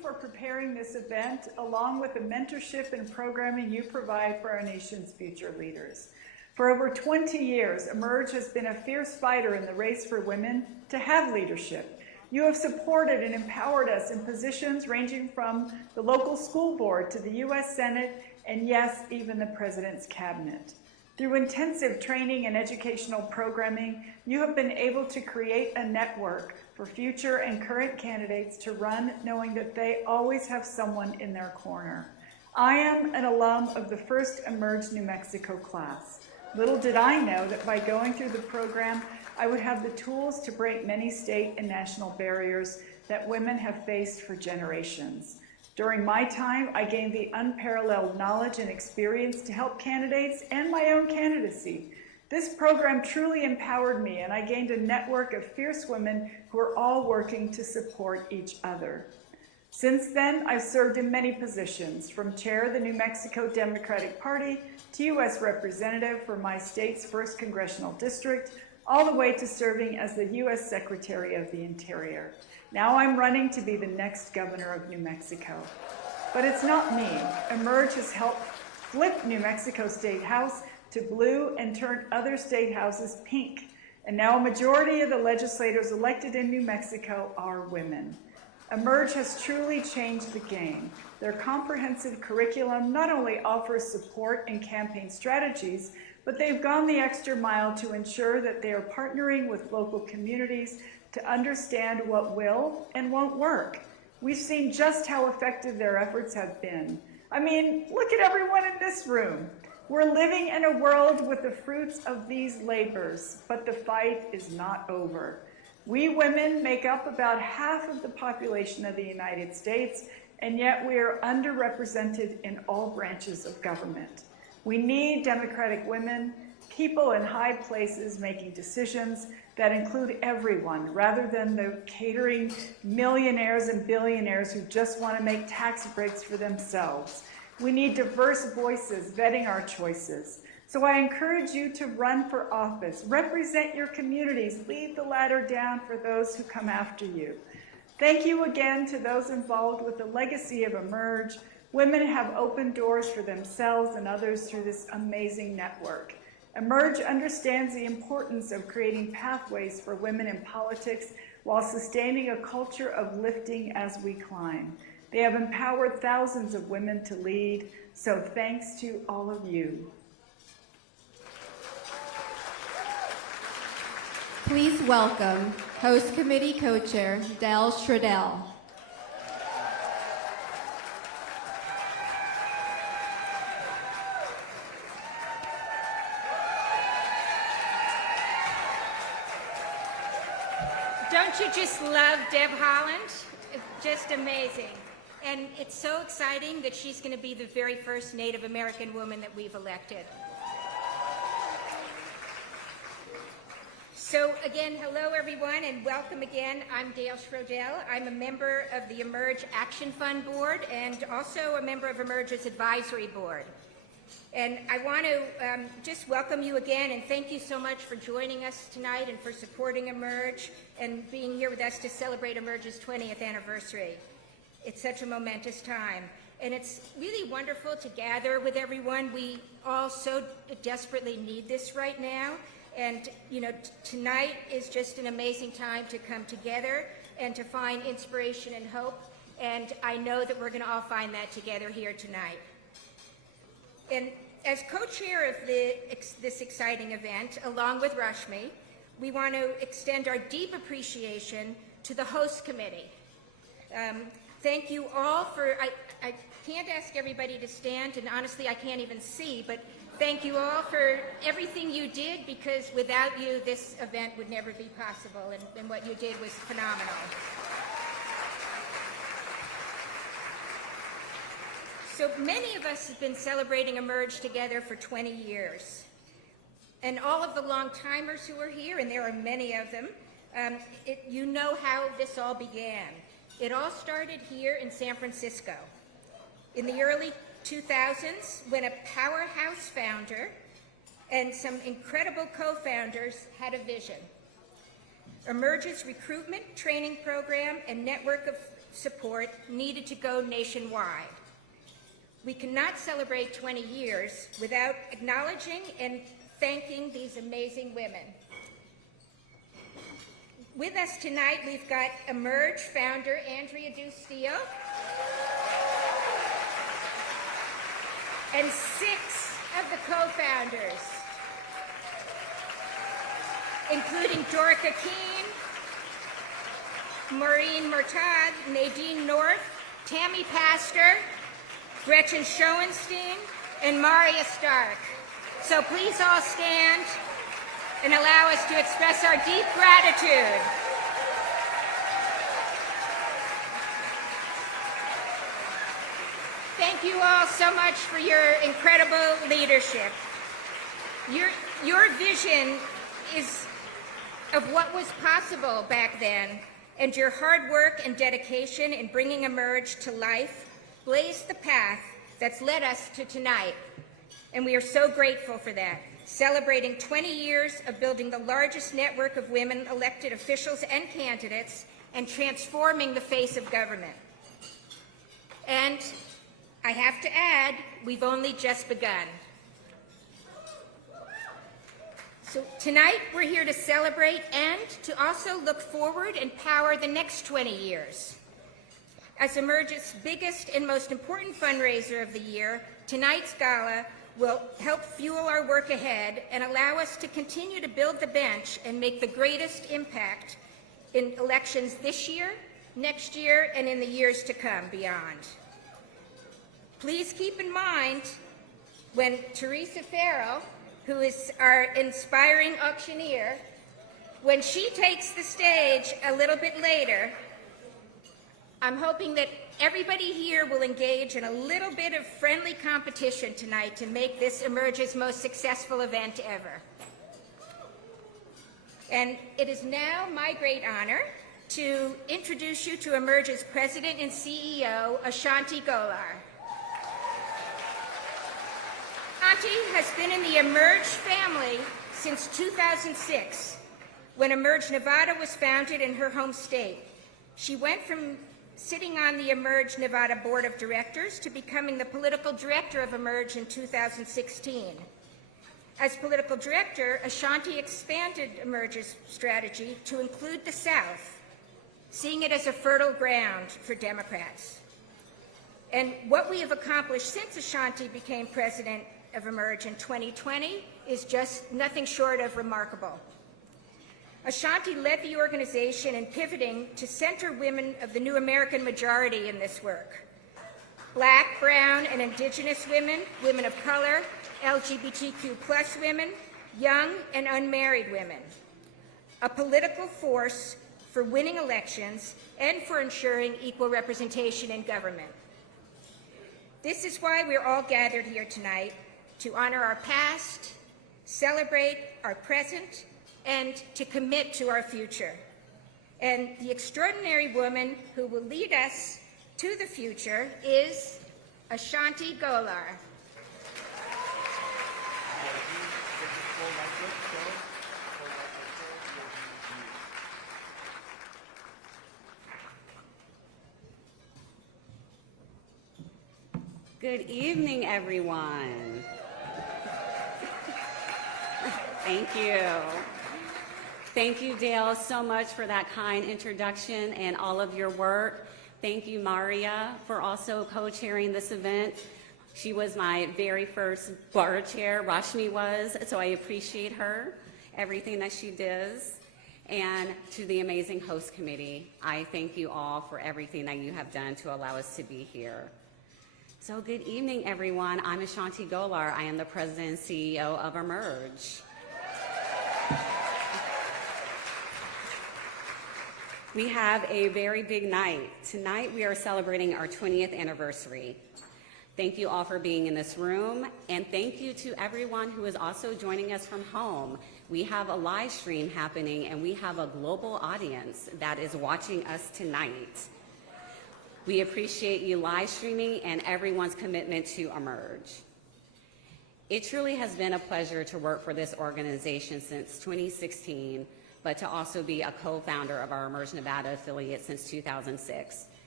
for preparing this event, along with the mentorship and programming you provide for our nation's future leaders. For over 20 years, Emerge has been a fierce fighter in the race for women to have leadership. You have supported and empowered us in positions ranging from the local school board to the U.S. Senate, and yes, even the President's cabinet. Through intensive training and educational programming, you have been able to create a network for future and current candidates to run knowing that they always have someone in their corner. I am an alum of the first Emerge New Mexico class. Little did I know that by going through the program, I would have the tools to break many state and national barriers that women have faced for generations. During my time, I gained the unparalleled knowledge and experience to help candidates and my own candidacy. This program truly empowered me, and I gained a network of fierce women who are all working to support each other. Since then, I've served in many positions, from chair of the New Mexico Democratic Party to U.S. representative for my state's 1st Congressional District, all the way to serving as the U.S. Secretary of the Interior. Now I'm running to be the next governor of New Mexico. But it's not me. Emerge has helped flip New Mexico State House to blue and turn other state houses pink. And now a majority of the legislators elected in New Mexico are women. Emerge has truly changed the game. Their comprehensive curriculum not only offers support and campaign strategies, but they've gone the extra mile to ensure that they are partnering with local communities to understand what will and won't work. We've seen just how effective their efforts have been. I mean, look at everyone in this room. We're living in a world with the fruits of these labors, but the fight is not over. We women make up about half of the population of the United States, and yet we are underrepresented in all branches of government. We need democratic women, people in high places making decisions that include everyone, rather than the catering millionaires and billionaires who just want to make tax breaks for themselves. We need diverse voices vetting our choices. So I encourage you to run for office, represent your communities, lead the ladder down for those who come after you. Thank you again to those involved with the legacy of Emerge. Women have opened doors for themselves and others through this amazing network. Emerge understands the importance of creating pathways for women in politics while sustaining a culture of lifting as we climb. They have empowered thousands of women to lead, so thanks to all of you. Please welcome Host Committee Co-Chair Del Schradell. Don't you just love Deb Haaland? It's just amazing. And it's so exciting that she's going to be the very first Native American woman that we've elected. So again, hello everyone and welcome again. I'm Dale Schrodell. I'm a member of the Emerge Action Fund Board and also a member of Emerge's Advisory Board. And I want to just welcome you again and thank you so much for joining us tonight and for supporting Emerge and being here with us to celebrate Emerge's 20th anniversary. It's such a momentous time. And it's really wonderful to gather with everyone. We all so desperately need this right now. And, you know, tonight is just an amazing time to come together and to find inspiration and hope. And I know that we're going to all find that together here tonight. And as co-chair of this exciting event, along with Rashmi, we want to extend our deep appreciation to the host committee. Thank you all for, I can't ask everybody to stand, and honestly I can't even see, but thank you all for everything you did, because without you this event would never be possible, and what you did was phenomenal. So many of us have been celebrating Emerge together for 20 years. And all of the long-timers who are here, and there are many of them, you know how this all began. It all started here in San Francisco in the early 2000s when a powerhouse founder and some incredible co-founders had a vision. Emerge's recruitment training program and network of support needed to go nationwide. We cannot celebrate 20 years without acknowledging and thanking these amazing women. With us tonight, we've got Emerge founder Andrea Dustillo and 6 of the co-founders, including Dorica Keene, Maureen Murtagh, Nadine North, Tammy Pastor, Gretchen Schoenstein, and Maria Stark. So please all stand and allow us to express our deep gratitude. Thank you all so much for your incredible leadership. Your vision is of what was possible back then, and your hard work and dedication in bringing Emerge to life blazed the path that's led us to tonight. And we are so grateful for that, celebrating 20 years of building the largest network of women elected officials and candidates and transforming the face of government. And I have to add, we've only just begun. So tonight, we're here to celebrate and to also look forward and power the next 20 years. As Emerge's biggest and most important fundraiser of the year, tonight's gala will help fuel our work ahead and allow us to continue to build the bench and make the greatest impact in elections this year, next year, and in the years to come beyond. Please keep in mind when Teresa Farrell, who is our inspiring auctioneer, when she takes the stage a little bit later, I'm hoping that everybody here will engage in a little bit of friendly competition tonight to make this Emerge's most successful event ever. And it is now my great honor to introduce you to Emerge's President and CEO, Ashanti Golar. Ashanti has been in the Emerge family since 2006, when Emerge Nevada was founded in her home state. She went from sitting on the Emerge Nevada Board of Directors to becoming the political director of Emerge in 2016. As political director, Ashanti expanded Emerge's strategy to include the South, seeing it as a fertile ground for Democrats. And what we have accomplished since Ashanti became president of Emerge in 2020 is just nothing short of remarkable. Ashanti led the organization in pivoting to center women of the new American majority in this work. Black, brown, and indigenous women, women of color, LGBTQ+ women, young and unmarried women. A political force for winning elections and for ensuring equal representation in government. This is why we're all gathered here tonight, to honor our past, celebrate our present, and to commit to our future. And the extraordinary woman who will lead us to the future is Ashanti Golar. Good evening, everyone. Thank you. Thank you, Dale, so much for that kind introduction and all of your work. Thank you, Maria, for also co-chairing this event. She was my very first bar chair, Rashmi was, so I appreciate her, everything that she does. And to the amazing host committee, I thank you all for everything that you have done to allow us to be here. So good evening, everyone. I'm Ashanti Golar. I am the president and CEO of Emerge. We have a very big night. Tonight we are celebrating our 20th anniversary. Thank you all for being in this room, and thank you to everyone who is also joining us from home. We have a live stream happening, and we have a global audience that is watching us tonight. We appreciate you live streaming and everyone's commitment to Emerge. It truly has been a pleasure to work for this organization since 2016, but to also be a co-founder of our Emerge Nevada affiliate since 2006.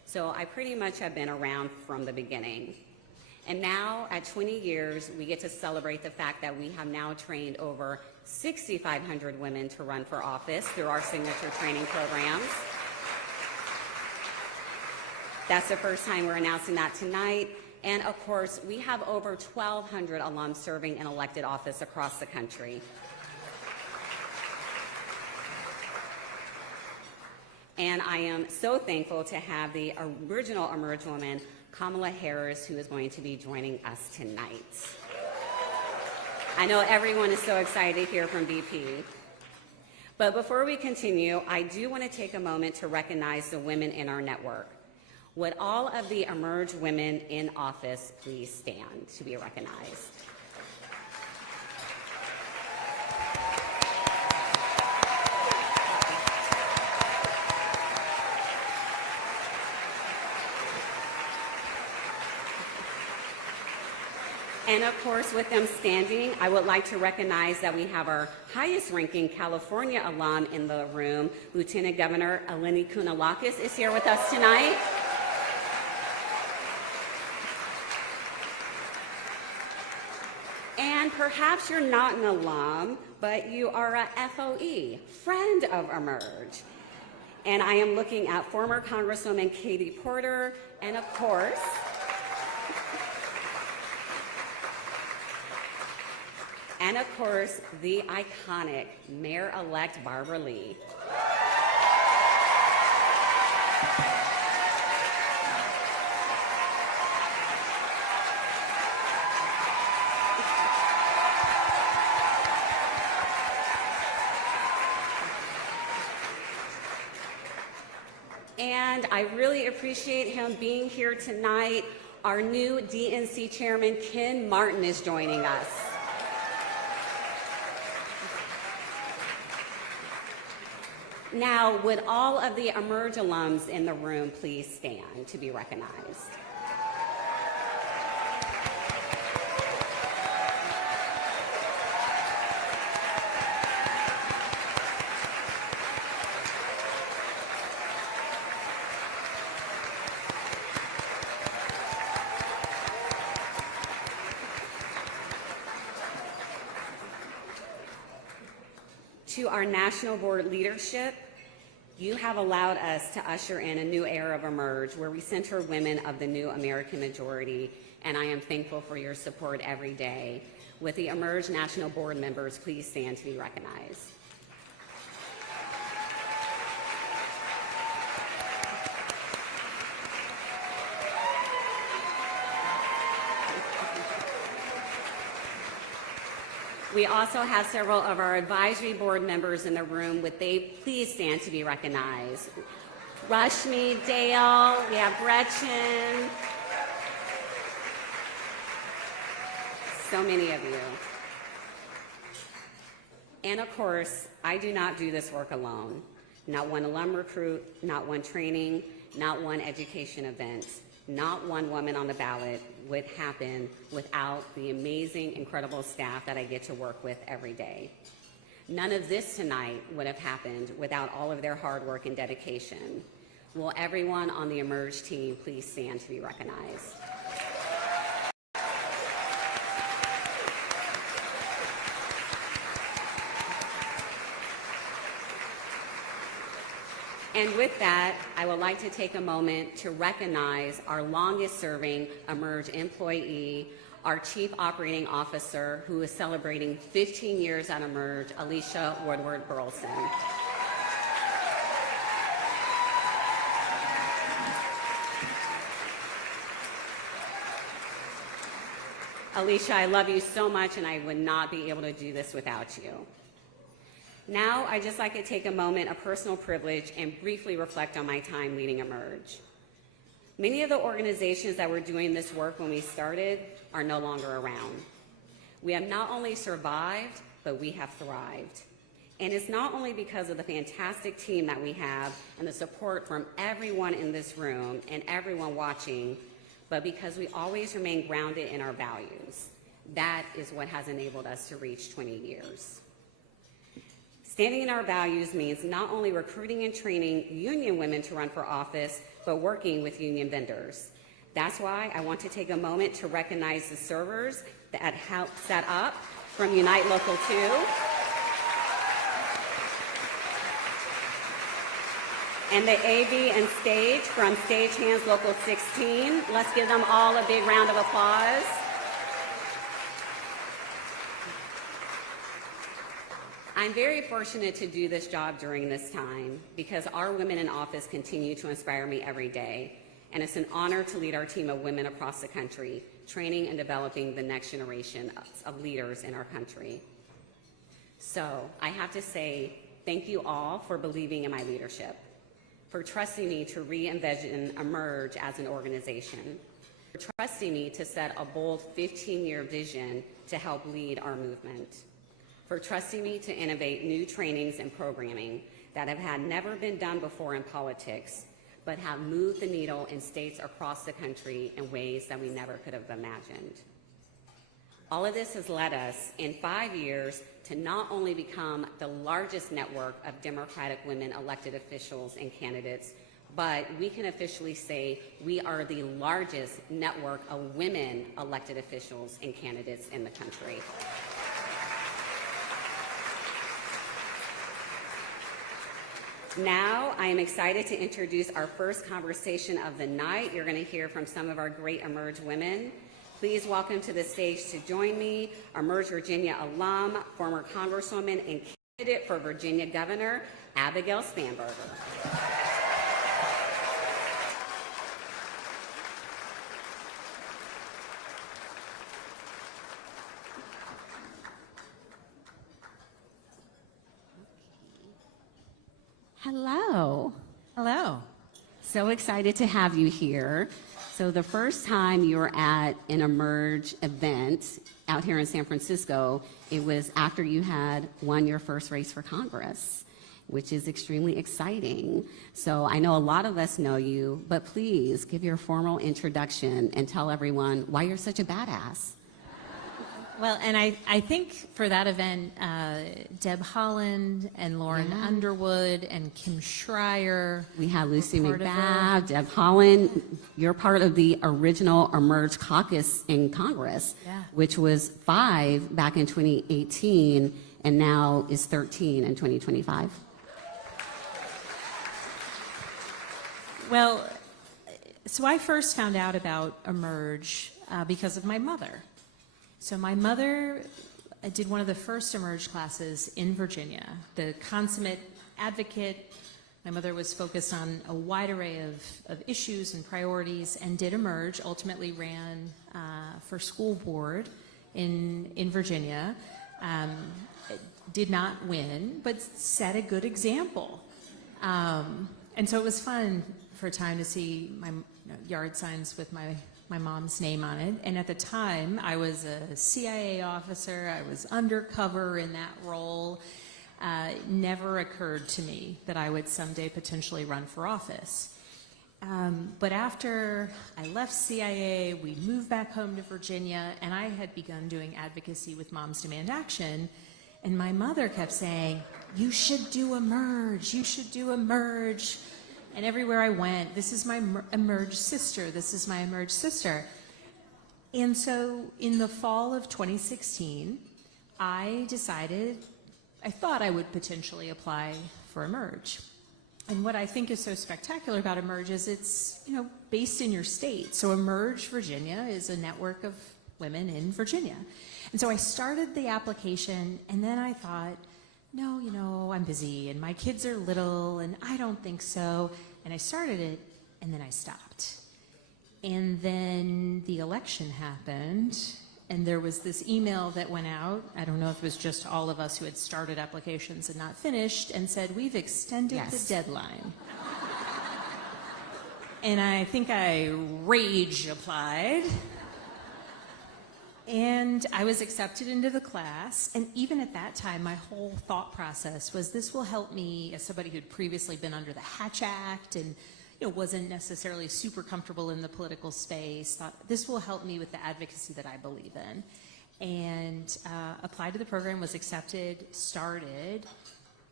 So I pretty much have been around from the beginning. And now, at 20 years, we get to celebrate the fact that we have now trained over 6,500 women to run for office through our signature training programs. That's the first time we're announcing that tonight. And of course, we have over 1,200 alums serving in elected office across the country. And I am so thankful to have the original Emerge woman, Kamala Harris, who is going to be joining us tonight. I know everyone is so excited to hear from VP. But before we continue, I do want to take a moment to recognize the women in our network. Would all of the Emerge women in office please stand to be recognized? And of course, with them standing, I would like to recognize that we have our highest ranking California alum in the room. Lieutenant Governor Eleni Kounalakis is here with us tonight. And perhaps you're not an alum, but you are a FOE, friend of Emerge. And I am looking at former Congresswoman Katie Porter, and of course, the iconic Mayor-elect Barbara Lee. And I really appreciate him being here tonight. Our new DNC Chairman, Ken Martin, is joining us. Now, would all of the Emerge alums in the room please stand to be recognized? To our national board leadership, you have allowed us to usher in a new era of Emerge where we center women of the new American majority, and I am thankful for your support every day. With the Emerge National Board members, please stand to be recognized. We also have several of our advisory board members in the room. Would they please stand to be recognized? Rashmi, Dale, we have Gretchen. So many of you. And of course, I do not do this work alone. Not one alum recruit, not one training, not one education event, not one woman on the ballot would happen without the amazing, incredible staff that I get to work with every day. None of this tonight would have happened without all of their hard work and dedication. Will everyone on the Emerge team please stand to be recognized? And with that, I would like to take a moment to recognize our longest-serving Emerge employee, our Chief Operating Officer, who is celebrating 15 years at Emerge, Alicia Woodward Burleson. Alicia, I love you so much, and I would not be able to do this without you. Now, I'd just like to take a moment of personal privilege and briefly reflect on my time leading Emerge. Many of the organizations that were doing this work when we started are no longer around. We have not only survived, but we have thrived. And it's not only because of the fantastic team that we have and the support from everyone in this room and everyone watching, but because we always remain grounded in our values. That is what has enabled us to reach 20 years. Standing in our values means not only recruiting and training union women to run for office, but working with union vendors. That's why I want to take a moment to recognize the servers that helped set up from Unite Local 2. And the AV and stage from Stagehands Local 16. Let's give them all a big round of applause. I'm very fortunate to do this job during this time because our women in office continue to inspire me every day. And it's an honor to lead our team of women across the country, training and developing the next generation of leaders in our country. So I have to say thank you all for believing in my leadership, for trusting me to re-envision Emerge as an organization, for trusting me to set a bold 15-year vision to help lead our movement, for trusting me to innovate new trainings and programming that have never been done before in politics, but have moved the needle in states across the country in ways that we never could have imagined. All of this has led us, in 5 years, to not only become the largest network of Democratic women elected officials and candidates, but we can officially say we are the largest network of women elected officials and candidates in the country. Now, I am excited to introduce our first conversation of the night. You're going to hear from some of our great Emerge women. Please welcome to the stage to join me, Emerge Virginia alum, former Congresswoman, and candidate for Virginia Governor, Abigail Spanberger. Hello. Hello. So excited to have you here. So the first time you were at an Emerge event out here in San Francisco, it was after you had won your first race for Congress, which is extremely exciting. So I know a lot of us know you, but please give your formal introduction and tell everyone why you're such a badass. Well, and I think for that event, Deb Holland and Lauren Underwood and Kim Schreier. We have Lucy McBath, Deb Holland. You're part of the original Emerge caucus in Congress, which was 5 back in 2018 and now is 13 in 2025. Well, so I first found out about Emerge because of my mother. So my mother did one of the first Emerge classes in Virginia, the consummate advocate. My mother was focused on a wide array of issues and priorities and did Emerge, ultimately ran for school board in Virginia. Did not win, but set a good example. And so it was fun for a time to see my yard signs with my mom's name on it. And at the time, I was a CIA officer. I was undercover in that role. It never occurred to me that I would someday potentially run for office. But after I left CIA, we moved back home to Virginia, and I had begun doing advocacy with Moms Demand Action. And my mother kept saying, "You should do Emerge. You should do Emerge." And everywhere I went, "This is my Emerge sister. This is my Emerge sister." And so in the fall of 2016, I thought I would potentially apply for Emerge. And what I think is so spectacular about Emerge is it's, based in your state. So Emerge Virginia is a network of women in Virginia. And so I started the application, and then I thought, no, I'm busy and my kids are little and I don't think so. And I started it and then I stopped. And then the election happened and there was this email that went out. I don't know if it was just all of us who had started applications and not finished, and said, "We've extended the deadline." And I think I rage applied. And I was accepted into the class, and even at that time, my whole thought process was, this will help me, as somebody who'd previously been under the Hatch Act and wasn't necessarily super comfortable in the political space, thought this will help me with the advocacy that I believe in. And applied to the program, was accepted, started,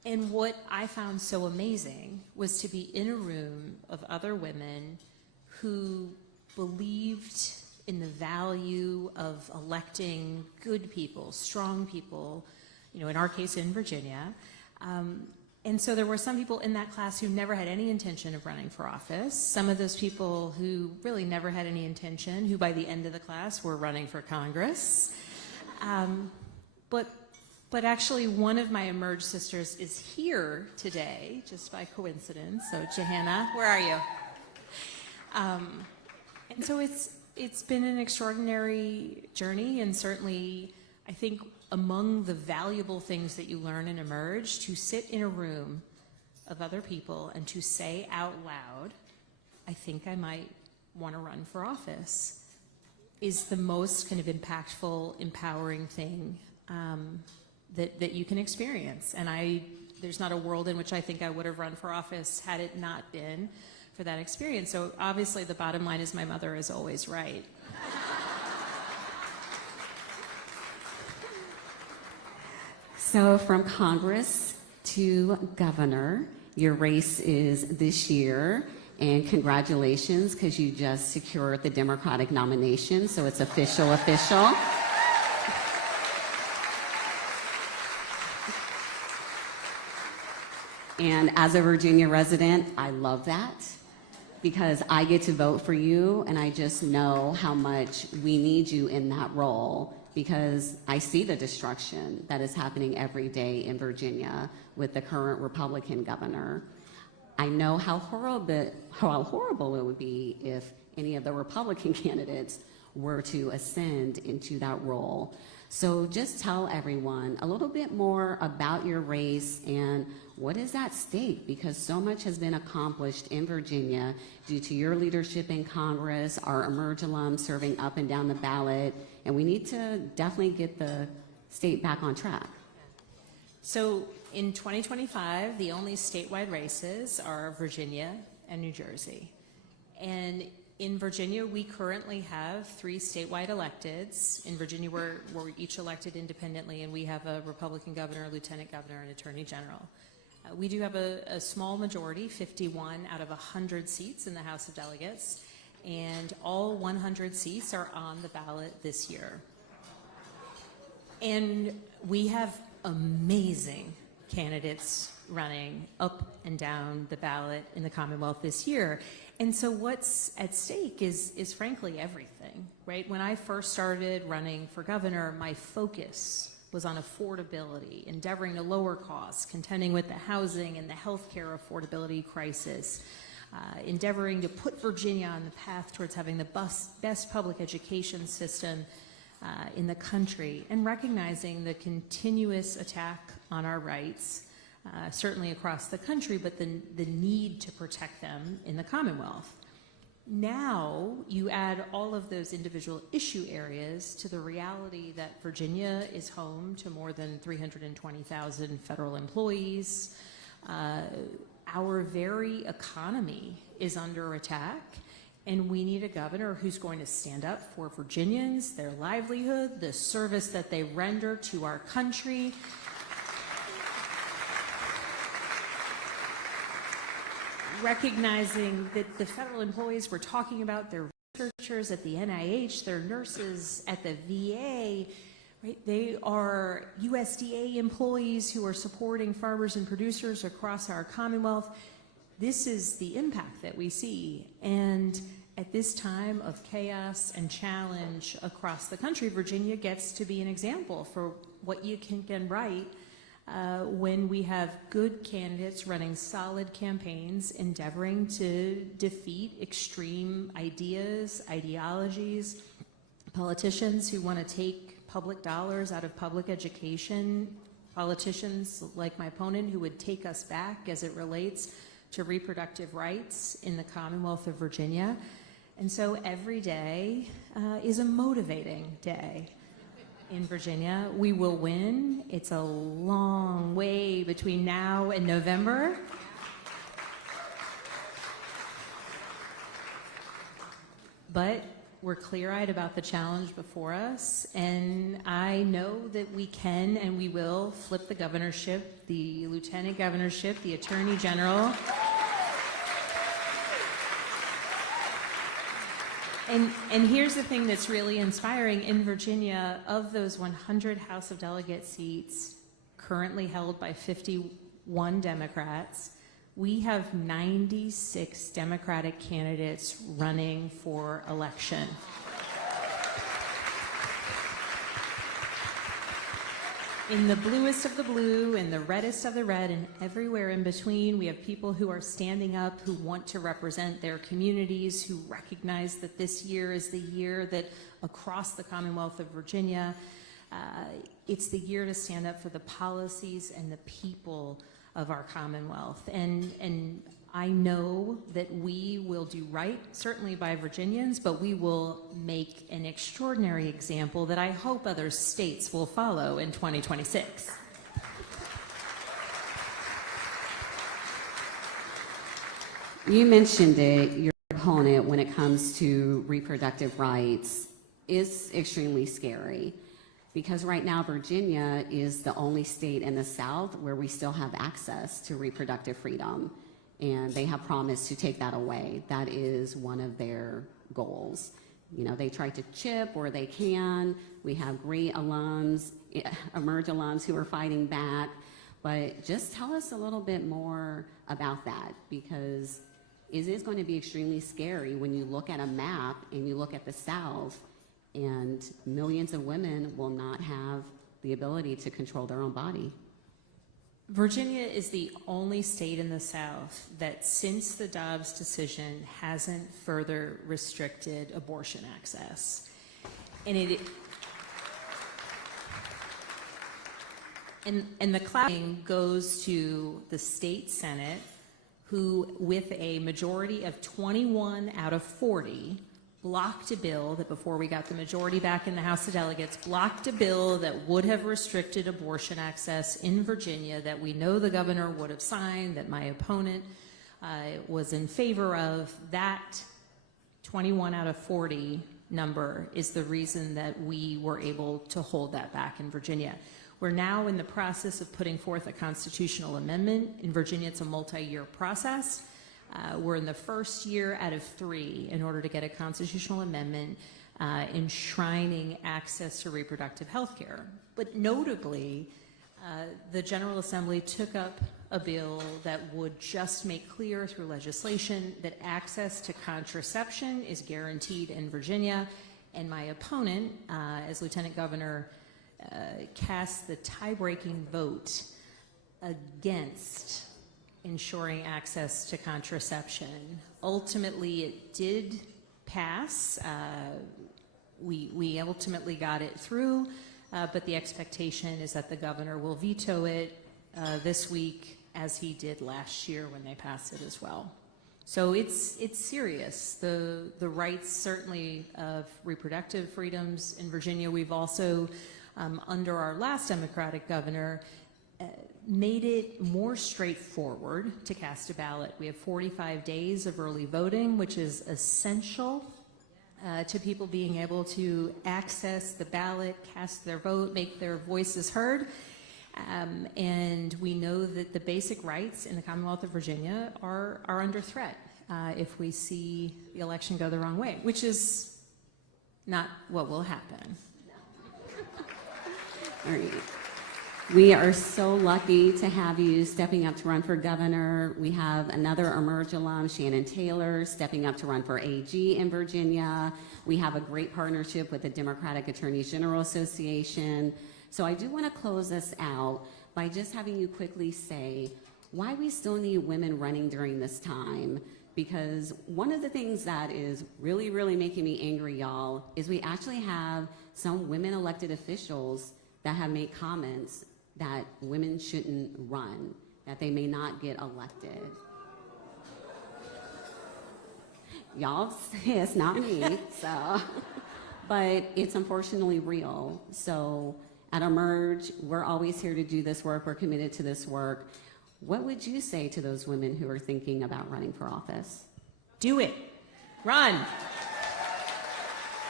And what I found so amazing was to be in a room of other women who believed in the value of electing good people, strong people, in our case in Virginia. And so there were some people in that class who never had any intention of running for office. Some of those people who really never had any intention, who by the end of the class were running for Congress. But actually one of my Emerge sisters is here today, just by coincidence. So Johanna, where are you? And so it's been an extraordinary journey, and certainly I think among the valuable things that you learn in Emerge, to sit in a room of other people and to say out loud, I think I might want to run for office, is the most kind of impactful, empowering thing that you can experience. And there's not a world in which I think I would have run for office had it not been for that experience. So obviously the bottom line is my mother is always right. So from Congress to governor, your race is this year, and congratulations, because you just secured the Democratic nomination, so it's official. And as a Virginia resident, I love that, because I get to vote for you, and I just know how much we need you in that role, because I see the destruction that is happening every day in Virginia with the current Republican governor. I know how horrible it would be if any of the Republican candidates were to ascend into that role. So just tell everyone a little bit more about your race and what is at stake, because so much has been accomplished in Virginia due to your leadership in Congress, our Emerge alums serving up and down the ballot, and we need to definitely get the state back on track. So in 2025, the only statewide races are Virginia and New Jersey. And in Virginia, we currently have 3 statewide electeds. In Virginia, we're each elected independently, and we have a Republican governor, lieutenant governor, and attorney general. We do have a small majority, 51 out of 100 seats in the House of Delegates, and all 100 seats are on the ballot this year. And we have amazing candidates running up and down the ballot in the Commonwealth this year. And so what's at stake is frankly everything, right? When I first started running for governor, my focus was on affordability, endeavoring to lower costs, contending with the housing and the healthcare affordability crisis, endeavoring to put Virginia on the path towards having the best public education system in the country, and recognizing the continuous attack on our rights, certainly across the country, but the need to protect them in the Commonwealth. Now you add all of those individual issue areas to the reality that Virginia is home to more than 320,000 federal employees. Our very economy is under attack, and we need a governor who's going to stand up for Virginians, their livelihood, the service that they render to our country. Recognizing that the federal employees we're talking about, they're researchers at the NIH, they're nurses at the VA, right? They are USDA employees who are supporting farmers and producers across our Commonwealth. This is the impact that we see. And at this time of chaos and challenge across the country, Virginia gets to be an example for what you can get right when we have good candidates running solid campaigns, endeavoring to defeat extreme ideas, ideologies, politicians who want to take public dollars out of public education, politicians like my opponent who would take us back as it relates to reproductive rights in the Commonwealth of Virginia. And so every day is a motivating day. In Virginia, we will win. It's a long way between now and November. But we're clear-eyed about the challenge before us, and I know that we can and we will flip the governorship, the lieutenant governorship, the attorney general. And here's the thing that's really inspiring. In Virginia, of those 100 House of Delegate seats currently held by 51 Democrats, we have 96 Democratic candidates running for election. In the bluest of the blue, in the reddest of the red, and everywhere in between, we have people who are standing up, who want to represent their communities, who recognize that this year is the year that across the Commonwealth of Virginia, it's the year to stand up for the policies and the people of our Commonwealth. And I know that we will do right, certainly by Virginians, but we will make an extraordinary example that I hope other states will follow in 2026. You mentioned it, your opponent, when it comes to reproductive rights, is extremely scary. Because right now, Virginia is the only state in the South where we still have access to reproductive freedom. And they have promised to take that away. That is one of their goals. You know, they try to chip where they can. We have great alums, Emerge alums who are fighting back. But just tell us a little bit more about that, because it is going to be extremely scary when you look at a map and you look at the South, and millions of women will not have the ability to control their own body. Virginia is the only state in the South that, since the Dobbs decision, hasn't further restricted abortion access. And the clouding goes to the state Senate, who, with a majority of 21 out of 40, blocked a bill that, before we got the majority back in the House of Delegates, blocked a bill that would have restricted abortion access in Virginia, that we know the governor would have signed, that my opponent was in favor of. That 21 out of 40 number is the reason that we were able to hold that back in Virginia. We're now in the process of putting forth a constitutional amendment. In Virginia, it's a multi-year process. We're in the first year out of 3 in order to get a constitutional amendment enshrining access to reproductive health care. But notably, the General Assembly took up a bill that would just make clear through legislation that access to contraception is guaranteed in Virginia. And my opponent, as Lieutenant Governor, cast the tie-breaking vote against ensuring access to contraception. Ultimately, it did pass. We ultimately got it through, but the expectation is that the governor will veto it this week, as he did last year when they passed it as well. So it's serious. The rights, certainly, of reproductive freedoms in Virginia. We've also, under our last Democratic governor, made it more straightforward to cast a ballot. We have 45 days of early voting, which is essential to people being able to access the ballot, cast their vote, make their voices heard. And we know that the basic rights in the Commonwealth of Virginia are under threat if we see the election go the wrong way, which is not what will happen. All right. We are so lucky to have you stepping up to run for governor. We have another Emerge alum, Shannon Taylor, stepping up to run for AG in Virginia. We have a great partnership with the Democratic Attorney General Association. So I do want to close this out by just having you quickly say why we still need women running during this time. Because one of the things that is really, really making me angry, y'all, is we actually have some women elected officials that have made comments that women shouldn't run, that they may not get elected. Y'all, it's not me, so, but it's unfortunately real. So at Emerge, we're always here to do this work. We're committed to this work. What would you say to those women who are thinking about running for office? Do it. Run.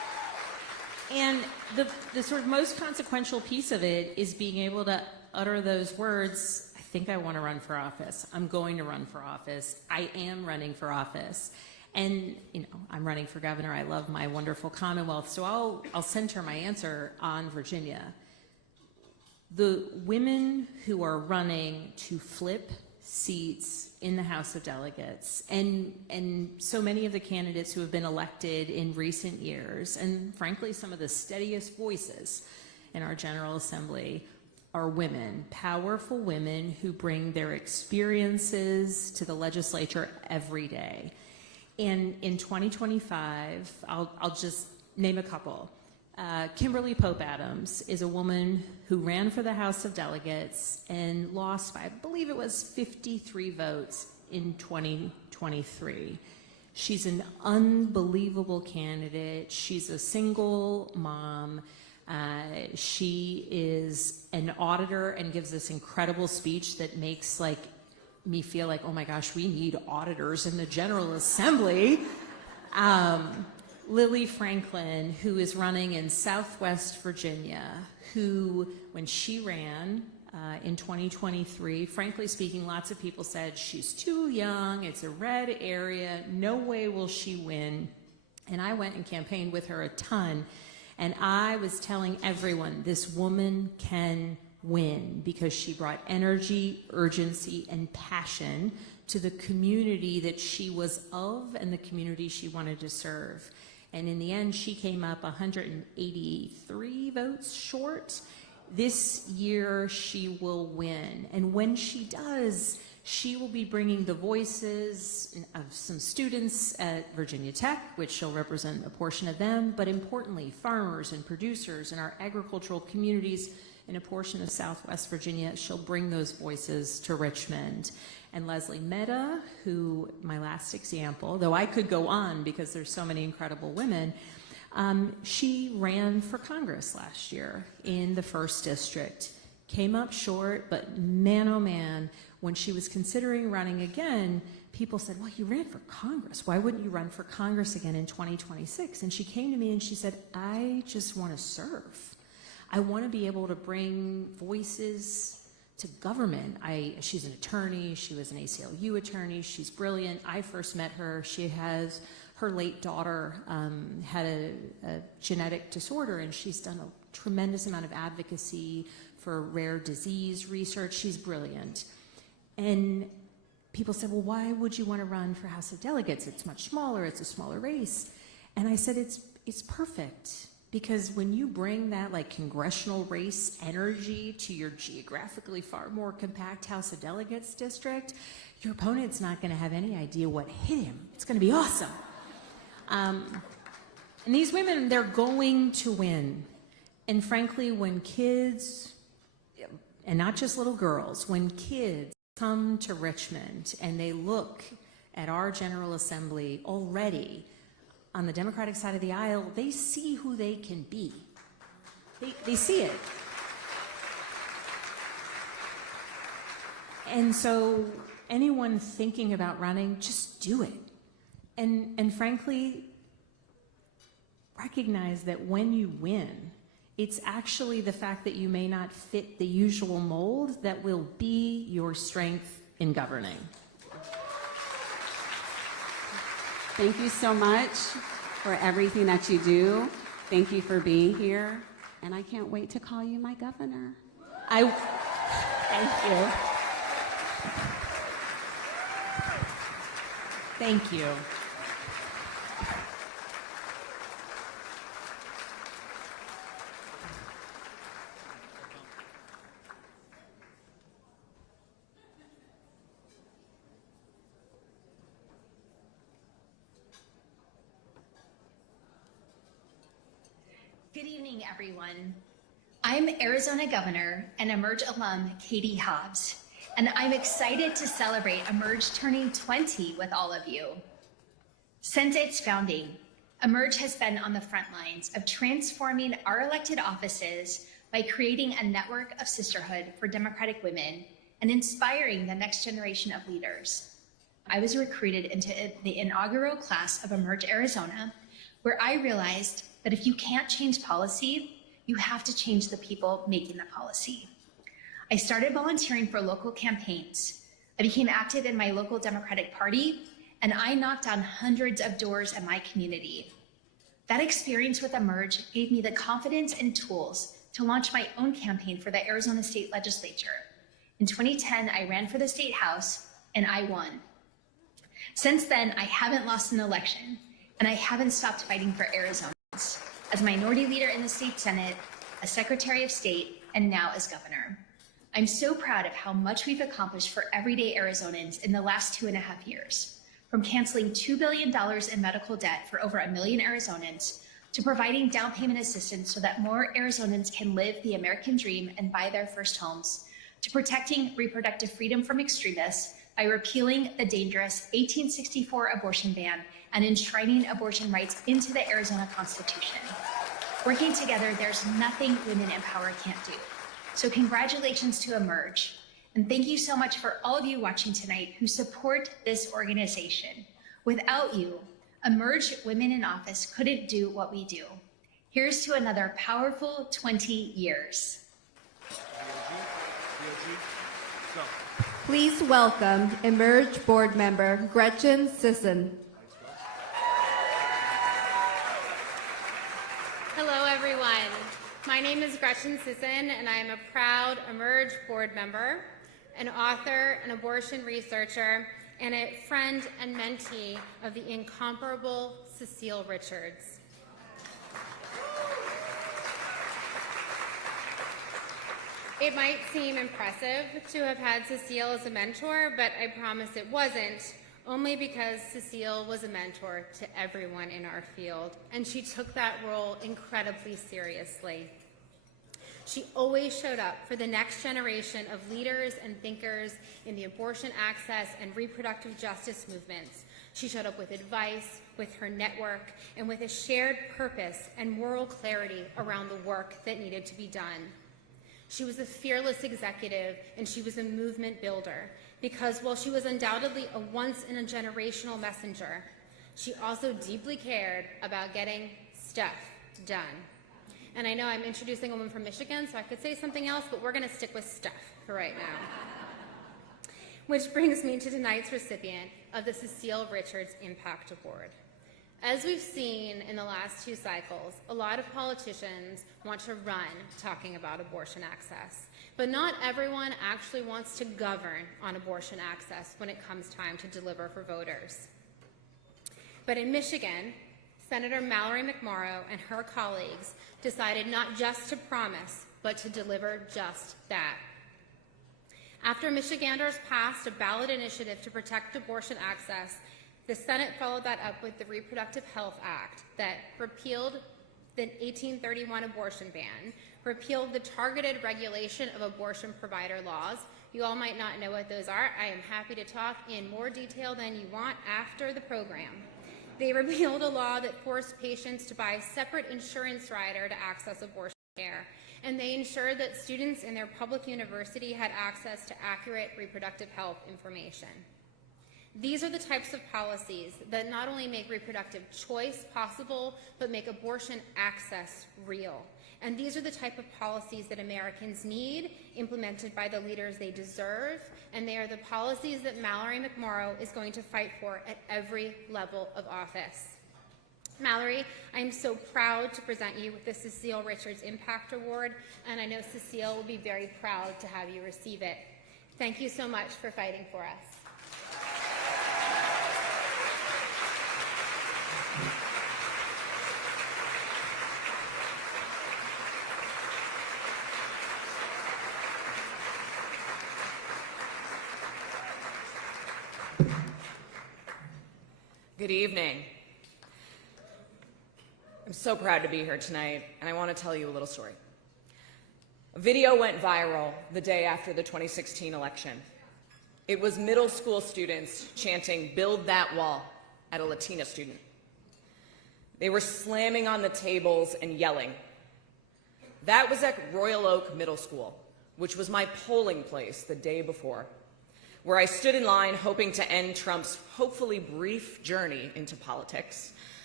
And the sort of most consequential piece of it is being able to utter those words, I think I want to run for office. I'm going to run for office. I am running for office. And, you know, I'm running for governor. I love my wonderful Commonwealth. So I'll center my answer on Virginia. The women who are running to flip seats in the House of Delegates, and so many of the candidates who have been elected in recent years, and frankly some of the steadiest voices in our General Assembly, are women, powerful women who bring their experiences to the legislature every day. And in 2025, I'll just name a couple. Kimberly Pope Adams is a woman who ran for the House of Delegates and lost by, I believe it was 53 votes in 2023. She's an unbelievable candidate. She's a single mom. She is an auditor and gives this incredible speech that makes me feel like, oh my gosh, we need auditors in the General Assembly. Lily Franklin, who is running in Southwest Virginia, who, when she ran in 2023, frankly speaking, lots of people said she's too young, it's a red area, no way will she win. And I went and campaigned with her a ton, and I was telling everyone this woman can win because she brought energy, urgency, and passion to the community that she was of and the community she wanted to serve. And in the end, she came up 183 votes short. This year, she will win. And when she does, she will be bringing the voices of some students at Virginia Tech, which she'll represent a portion of them, but importantly, farmers and producers in our agricultural communities in a portion of Southwest Virginia. She'll bring those voices to Richmond. And Leslie Mehta, who, my last example, though I could go on because there's so many incredible women, she ran for Congress last year in the 1st District. Came up short, but man, oh man, when she was considering running again, people said, well, you ran for Congress. Why wouldn't you run for Congress again in 2026? And she came to me and she said, I just want to serve. I want to be able to bring voices to government. She's an attorney. She was an ACLU attorney. She's brilliant. I first met her. She has, her late daughter had a genetic disorder, and she's done a tremendous amount of advocacy for rare disease research. She's brilliant. And people said, well, why would you want to run for House of Delegates? It's much smaller. It's a smaller race. And I said, it's perfect. Because when you bring that congressional race energy to your geographically far more compact House of Delegates district, your opponent's not going to have any idea what hit him. It's going to be awesome. And these women, they're going to win. And frankly, when kids, and not just little girls, when kids come to Richmond and they look at our General Assembly already, on the Democratic side of the aisle, they see who they can be. They see it. And so anyone thinking about running, just do it. And frankly, recognize that when you win, it's actually the fact that you may not fit the usual mold that will be your strength in governing. Thank you so much for everything that you do. Thank you for being here. And I can't wait to call you my governor. Thank you. Thank you. Good evening, everyone. I'm Arizona Governor and Emerge alum Katie Hobbs, and I'm excited to celebrate Emerge turning 20 with all of you. Since its founding, Emerge has been on the front lines of transforming our elected offices by creating a network of sisterhood for Democratic women and inspiring the next generation of leaders. I was recruited into the inaugural class of Emerge Arizona, where I realized that if you can't change policy, you have to change the people making the policy. I started volunteering for local campaigns. I became active in my local Democratic Party, and I knocked on hundreds of doors in my community. That experience with Emerge gave me the confidence and tools to launch my own campaign for the Arizona State Legislature. In 2010, I ran for the State House, and I won. Since then, I haven't lost an election, and I haven't stopped fighting for Arizonans as minority leader in the state Senate, as Secretary of State, and now as governor. I'm so proud of how much we've accomplished for everyday Arizonans in the last 2.5 years, from canceling $2 billion in medical debt for over 1 million Arizonans, to providing down payment assistance so that more Arizonans can live the American dream and buy their first homes, to protecting reproductive freedom from extremists by repealing the dangerous 1864 abortion ban and enshrining abortion rights into the Arizona Constitution. Working together, there's nothing women in power can't do. So congratulations to Emerge. And thank you so much for all of you watching tonight who support this organization. Without you, Emerge Women in Office couldn't do what we do. Here's to another powerful 20 years. Please welcome Emerge board member Gretchen Sisson. Hello, everyone. My name is Gretchen Sisson, and I am a proud Emerge board member, an author, an abortion researcher, and a friend and mentee of the incomparable Cecile Richards. It might seem impressive to have had Cecile as a mentor, but I promise it wasn't, only because Cecile was a mentor to everyone in our field, and she took that role incredibly seriously. She always showed up for the next generation of leaders and thinkers in the abortion access and reproductive justice movements. She showed up with advice, with her network, and with a shared purpose and moral clarity around the work that needed to be done. She was a fearless executive, and she was a movement builder, because while she was undoubtedly a once-in-a-generational messenger, she also deeply cared about getting stuff done. And I know I'm introducing a woman from Michigan, so I could say something else, but we're going to stick with stuff for right now. Which brings me to tonight's recipient of the Cecile Richards Impact Award. As we've seen in the last 2 cycles, a lot of politicians want to run talking about abortion access, but not everyone actually wants to govern on abortion access when it comes time to deliver for voters. But in Michigan, Senator Mallory McMorrow and her colleagues decided not just to promise, but to deliver just that. After Michiganders passed a ballot initiative to protect abortion access, the Senate followed that up with the Reproductive Health Act that repealed the 1831 abortion ban, repealed the targeted regulation of abortion provider laws. You all might not know what those are. I am happy to talk in more detail than you want after the program. They repealed a law that forced patients to buy a separate insurance rider to access abortion care, and they ensured that students in their public university had access to accurate reproductive health information. These are the types of policies that not only make reproductive choice possible, but make abortion access real. And these are the type of policies that Americans need, implemented by the leaders they deserve, and they are the policies that Mallory McMorrow is going to fight for at every level of office. Mallory, I'm so proud to present you with the Cecile Richards Impact Award, and I know Cecile will be very proud to have you receive it. Thank you so much for fighting for us. Good evening. I'm so proud to be here tonight, and I want to tell you a little story. A video went viral the day after the 2016 election. It was middle school students chanting, "Build that wall," at a Latina student. They were slamming on the tables and yelling. That was at Royal Oak Middle School, which was my polling place the day before, where I stood in line hoping to end Trump's hopefully brief journey into politics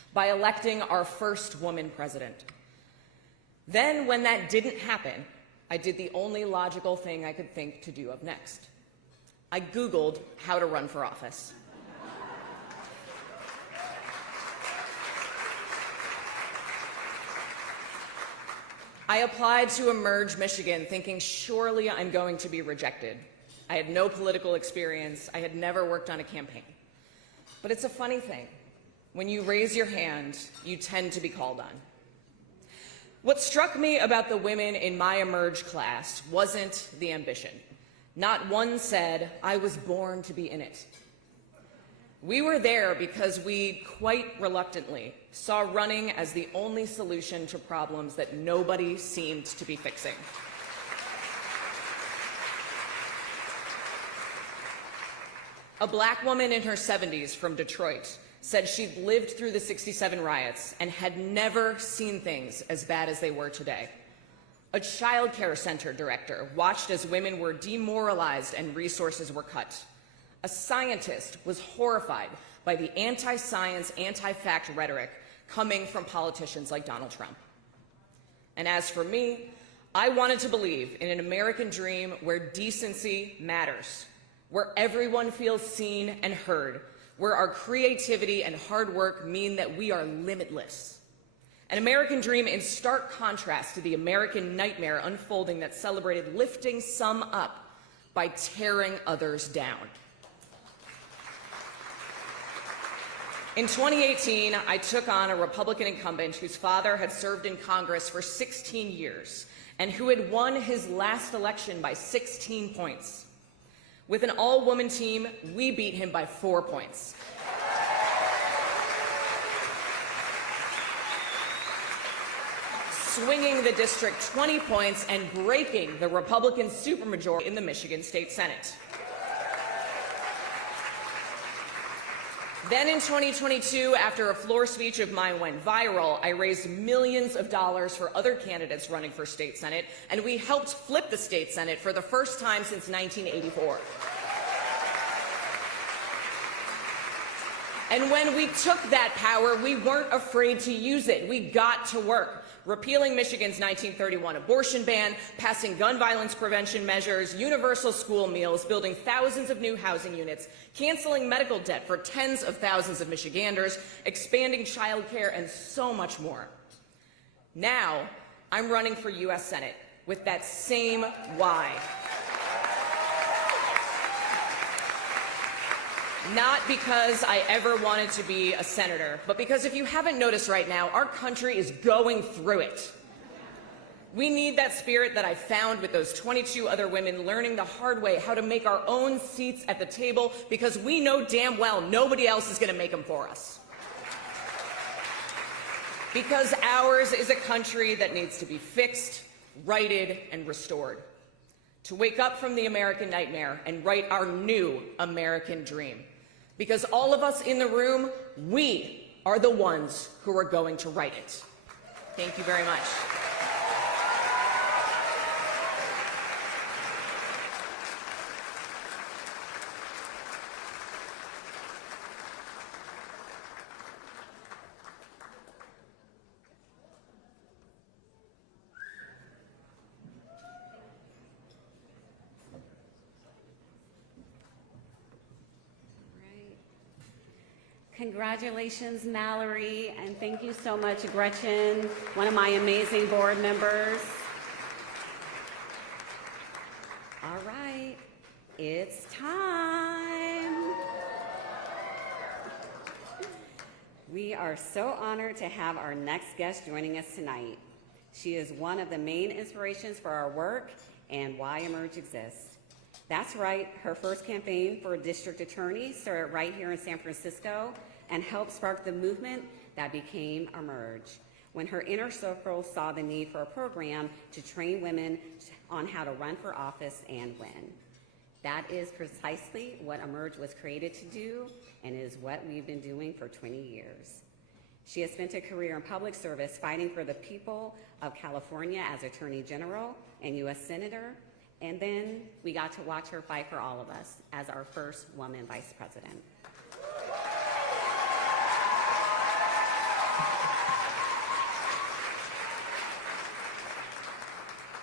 by electing our first woman president. Then, when that didn't happen, I did the only logical thing I could think to do of next. I Googled how to run for office. I applied to Emerge Michigan thinking surely I'm going to be rejected. I had no political experience. I had never worked on a campaign. But it's a funny thing. When you raise your hand, you tend to be called on. What struck me about the women in my Emerge class wasn't the ambition. Not one said, "I was born to be in it." We were there because we, quite reluctantly, saw running as the only solution to problems that nobody seemed to be fixing. A black woman in her 70s from Detroit said she'd lived through the '67 riots and had never seen things as bad as they were today. A child care center director watched as women were demoralized and resources were cut. A scientist was horrified by the anti-science, anti-fact rhetoric coming from politicians like Donald Trump. And as for me, I wanted to believe in an American dream where decency matters, where everyone feels seen and heard, where our creativity and hard work mean that we are limitless. An American dream in stark contrast to the American nightmare unfolding that celebrated lifting some up by tearing others down. In 2018, I took on a Republican incumbent whose father had served in Congress for 16 years and who had won his last election by 16 points. With an all-woman team, we beat him by 4 points. Swinging the district 20 points and breaking the Republican supermajority in the Michigan State Senate. Then in 2022, after a floor speech of mine went viral, I raised millions of dollars for other candidates running for state senate, and we helped flip the state senate for the first time since 1984. And when we took that power, we weren't afraid to use it. We got to work. Repealing Michigan's 1931 abortion ban, passing gun violence prevention measures, universal school meals, building thousands of new housing units, canceling medical debt for tens of thousands of Michiganders, expanding child care, and so much more. Now, I'm running for U.S. Senate with that same why. Not because I ever wanted to be a senator, but because if you haven't noticed right now, our country is going through it. We need that spirit that I found with those 22 other women learning the hard way how to make our own seats at the table because we know damn well nobody else is going to make them for us. Because ours is a country that needs to be fixed, righted, and restored. To wake up from the American nightmare and write our new American dream. Because all of us in the room, we are the ones who are going to write it. Thank you very much. Congratulations, Mallory, and thank you so much, Gretchen, one of my amazing board members. All right, it's time. We are so honored to have our next guest joining us tonight. She is one of the main inspirations for our work and why Emerge exists. That's right, her first campaign for a district attorney started right here in San Francisco and helped spark the movement that became Emerge, when her inner circle saw the need for a program to train women on how to run for office and win. That is precisely what Emerge was created to do and is what we've been doing for 20 years. She has spent a career in public service fighting for the people of California as Attorney General and U.S. Senator, and then we got to watch her fight for all of us as our first woman vice president.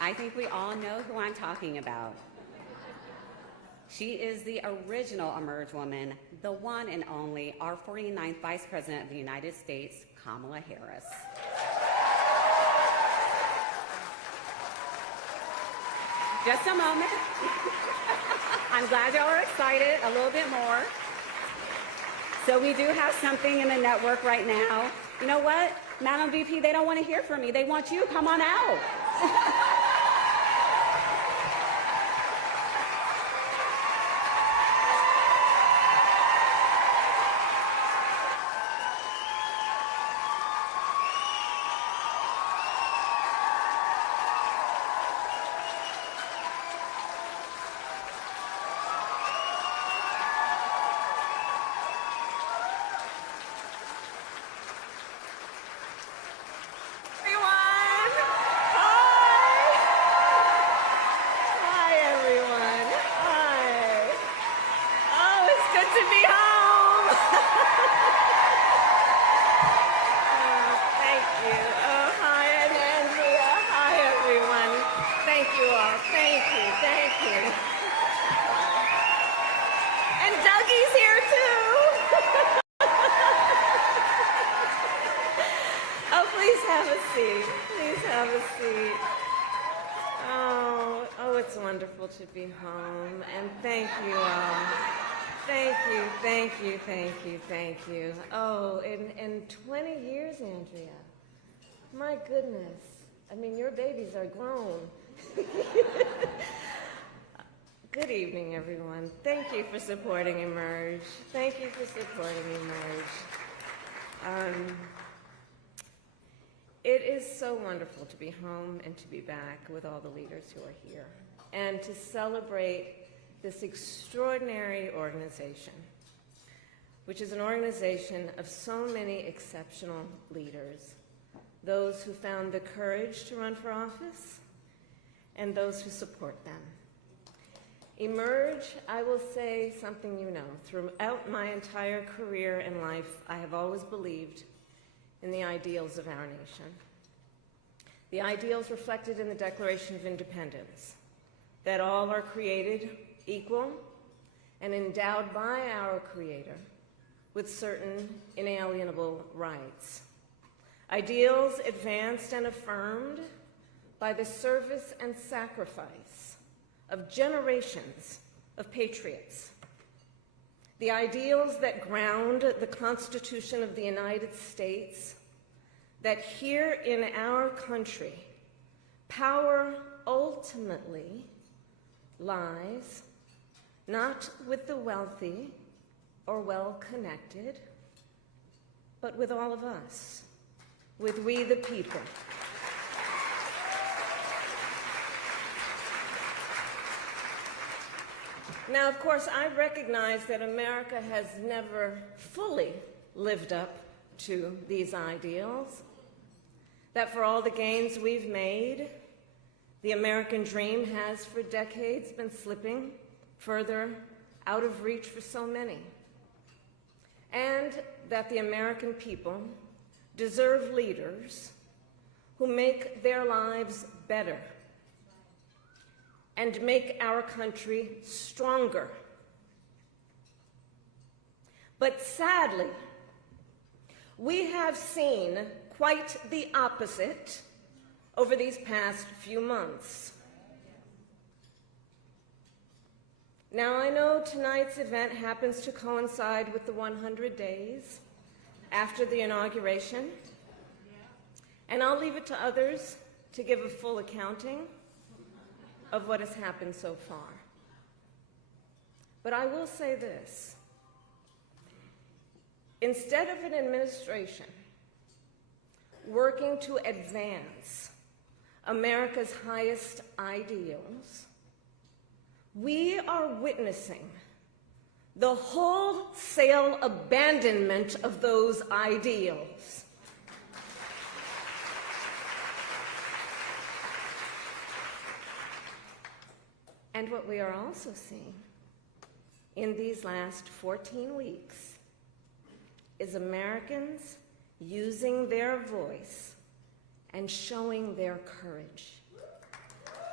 I think we all know who I'm talking about. She is the original Emerge woman, the one and only, our 49th Vice President of the United States, Kamala Harris. Just a moment. I'm glad y'all are excited a little bit more. So we do have something in the network right now. You know what? Madam VP, they don't want to hear from me. They want you. Come on out. To be home, and thank you all. Thank you. Oh, in 20 years, Andrea. My goodness. I mean, your babies are grown. Good evening, everyone. Thank you for supporting Emerge. Thank you for supporting Emerge. It is so wonderful to be home and to be back with all the leaders who are here, and to celebrate this extraordinary organization, which is an organization of so many exceptional leaders, those who found the courage to run for office and those who support them. Emerge, I will say something you know. Throughout my entire career and life, I have always believed in the ideals of our nation. The ideals reflected in the Declaration of Independence, that all are created equal and endowed by our Creator with certain inalienable rights. Ideals advanced and affirmed by the service and sacrifice of generations of patriots. The ideals that ground the Constitution of the United States, that here in our country, power ultimately lies not with the wealthy or well-connected, but with all of us, with we the people. Now, of course, I recognize that America has never fully lived up to these ideals, that for all the gains we've made, the American dream has for decades been slipping further out of reach for so many, and that the American people deserve leaders who make their lives better and make our country stronger. But sadly, we have seen quite the opposite over these past few months. Now, I know tonight's event happens to coincide with the 100 days after the inauguration, and I'll leave it to others to give a full accounting of what has happened so far. But I will say this. Instead of an administration working to advance America's highest ideals, we are witnessing the wholesale abandonment of those ideals. And what we are also seeing in these last 14 weeks is Americans using their voice and showing their courage.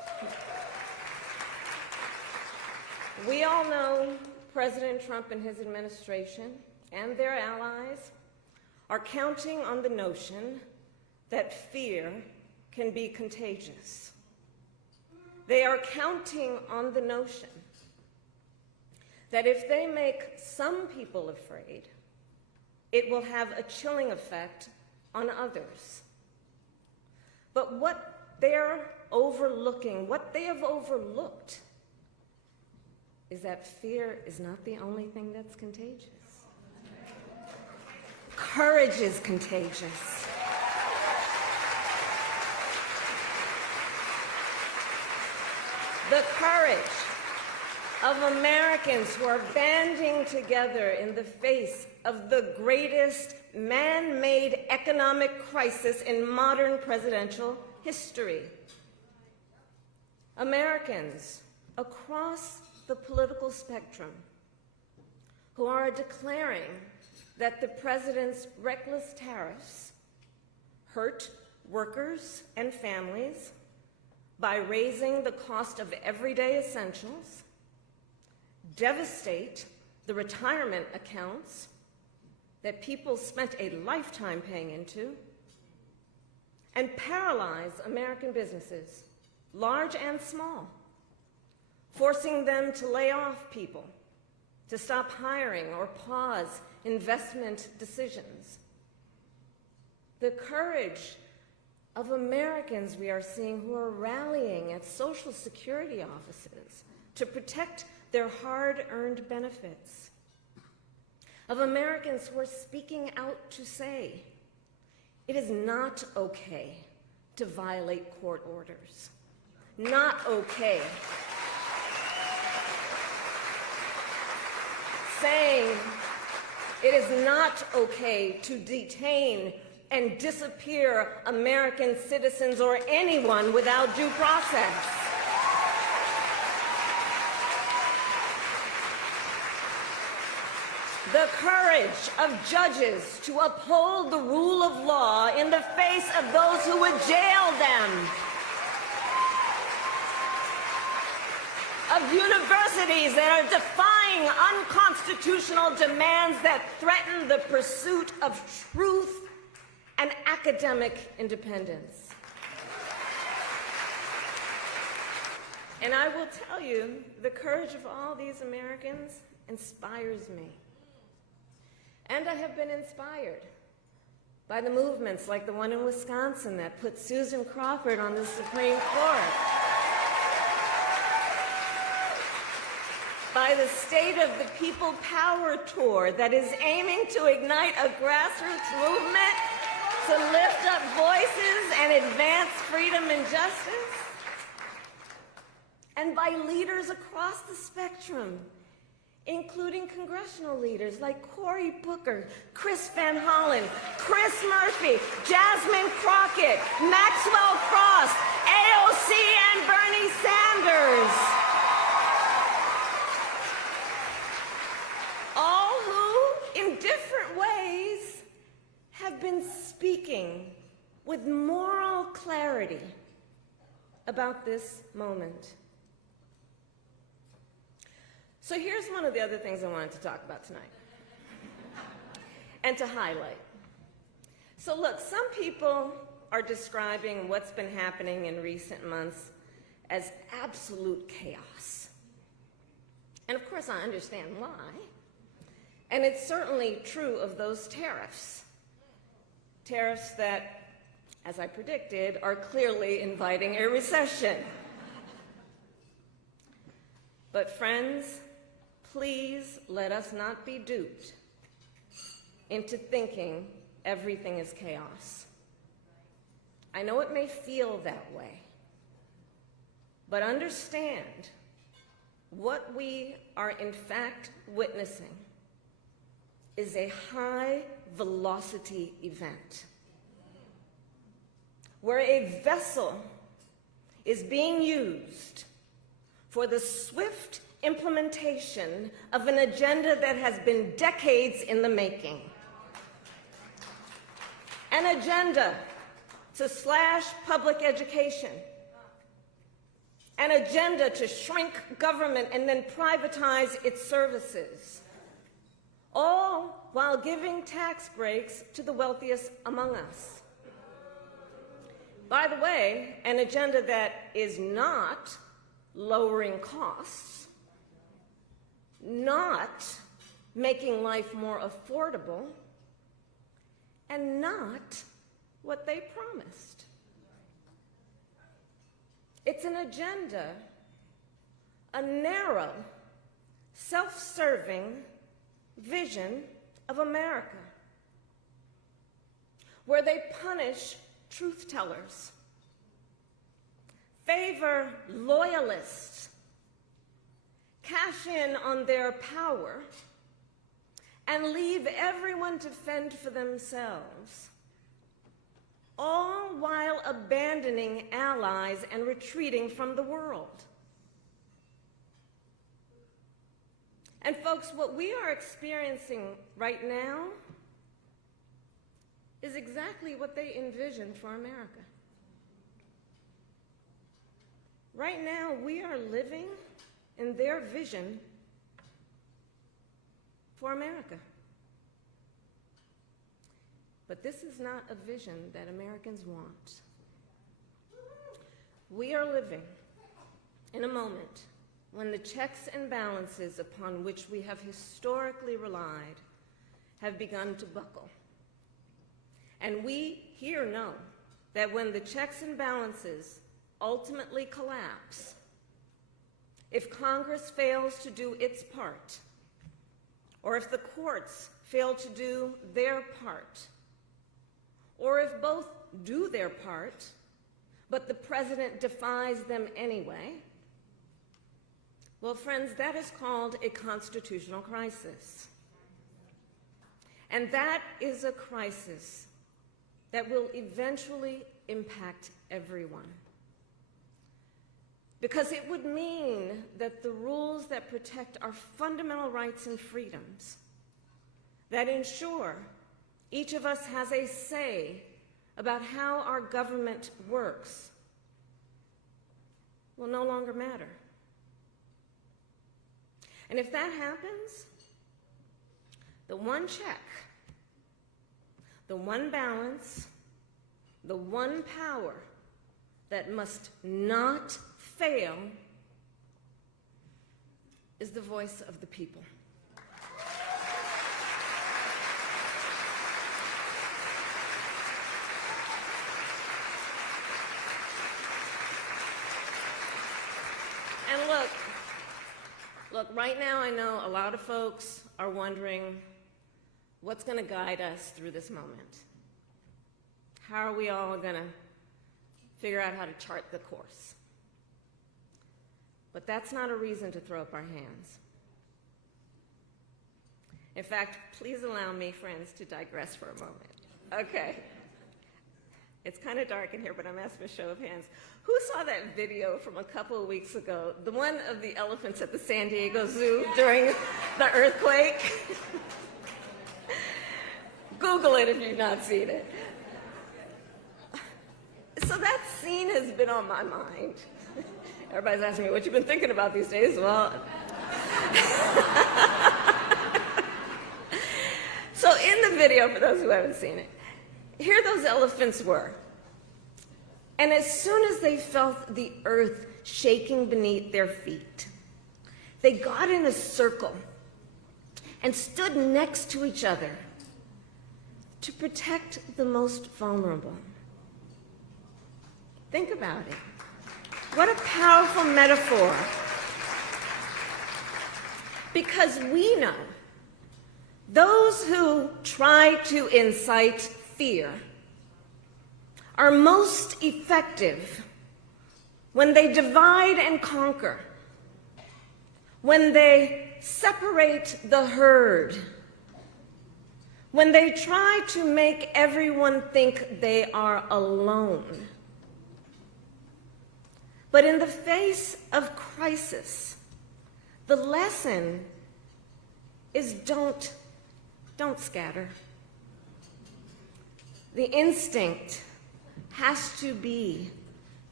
We all know President Trump and his administration and their allies are counting on the notion that fear can be contagious. They are counting on the notion that if they make some people afraid, it will have a chilling effect on others. But what they're overlooking, what they have overlooked, is that fear is not the only thing that's contagious. Courage is contagious. The courage of Americans who are banding together in the face of the greatest man-made economic crisis in modern presidential history. Americans across the political spectrum who are declaring that the president's reckless tariffs hurt workers and families by raising the cost of everyday essentials, devastate the retirement accounts that people spent a lifetime paying into, and paralyze American businesses, large and small, forcing them to lay off people, to stop hiring or pause investment decisions. The courage of Americans we are seeing who are rallying at Social Security offices to protect their hard-earned benefits. Of Americans who are speaking out to say, it is not okay to violate court orders. Not okay. Saying it is not okay to detain and disappear American citizens or anyone without due process. The courage of judges to uphold the rule of law in the face of those who would jail them. Of universities that are defying unconstitutional demands that threaten the pursuit of truth and academic independence. And I will tell you, the courage of all these Americans inspires me. And I have been inspired by the movements like the one in Wisconsin that put Susan Crawford on the Supreme Court. By the State of the People Power Tour that is aiming to ignite a grassroots movement to lift up voices and advance freedom and justice. And by leaders across the spectrum, including congressional leaders like Cory Booker, Chris Van Hollen, Chris Murphy, Jasmine Crockett, Maxwell Frost, AOC, and Bernie Sanders. All who, in different ways, have been speaking with moral clarity about this moment. So here's one of the other things I wanted to talk about tonight and to highlight. So look, some people are describing what's been happening in recent months as absolute chaos. And of course I understand why. And it's certainly true of those tariffs. Tariffs that, as I predicted, are clearly inviting a recession. But friends, please let us not be duped into thinking everything is chaos. I know it may feel that way, but understand what we are in fact witnessing is a high-velocity event where a vessel is being used for the swift implementation of an agenda that has been decades in the making. An agenda to slash public education. an agenda to shrink government and then privatize its services, all while giving tax breaks to the wealthiest among us. By the way, an agenda that is not lowering costs, not making life more affordable, and not what they promised. It's an agenda, a narrow, self-serving vision of America, where they punish truth tellers, favor loyalists, cash in on their power, and leave everyone to fend for themselves, all while abandoning allies and retreating from the world. And folks, what we are experiencing right now is exactly what they envisioned for America. Right now, we are living in their vision for America. But this is not a vision that Americans want. We are living in a moment when the checks and balances upon which we have historically relied have begun to buckle. And we here know that when the checks and balances ultimately collapse, if Congress fails to do its part, or if the courts fail to do their part, or if both do their part, but the president defies them anyway, well, friends, that is called a constitutional crisis. And that is a crisis that will eventually impact everyone. Because it would mean that the rules that protect our fundamental rights and freedoms, that ensure each of us has a say about how our government works, will no longer matter. And if that happens, the one check, the one balance, the one power that must not fail is the voice of the people. And look, right now I know a lot of folks are wondering what's going to guide us through this moment. How are we all going to figure out how to chart the course? But that's not a reason to throw up our hands. In fact, please allow me, friends, to digress for a moment. Okay. It's kind of dark in here, but I'm asking a show of hands. Who saw that video from a couple of weeks ago, the one of the elephants at the San Diego Zoo during the earthquake? Google it if you've not seen it. So that scene has been on my mind. Everybody's asking me what you've been thinking about these days. Well, so in the video, for those who haven't seen it, here those elephants were. And as soon as they felt the earth shaking beneath their feet, they got in a circle and stood next to each other to protect the most vulnerable. Think about it. What a powerful metaphor. Because we know those who try to incite fear are most effective when they divide and conquer, when they separate the herd, when they try to make everyone think they are alone. But in the face of crisis, the lesson is don't scatter. The instinct has to be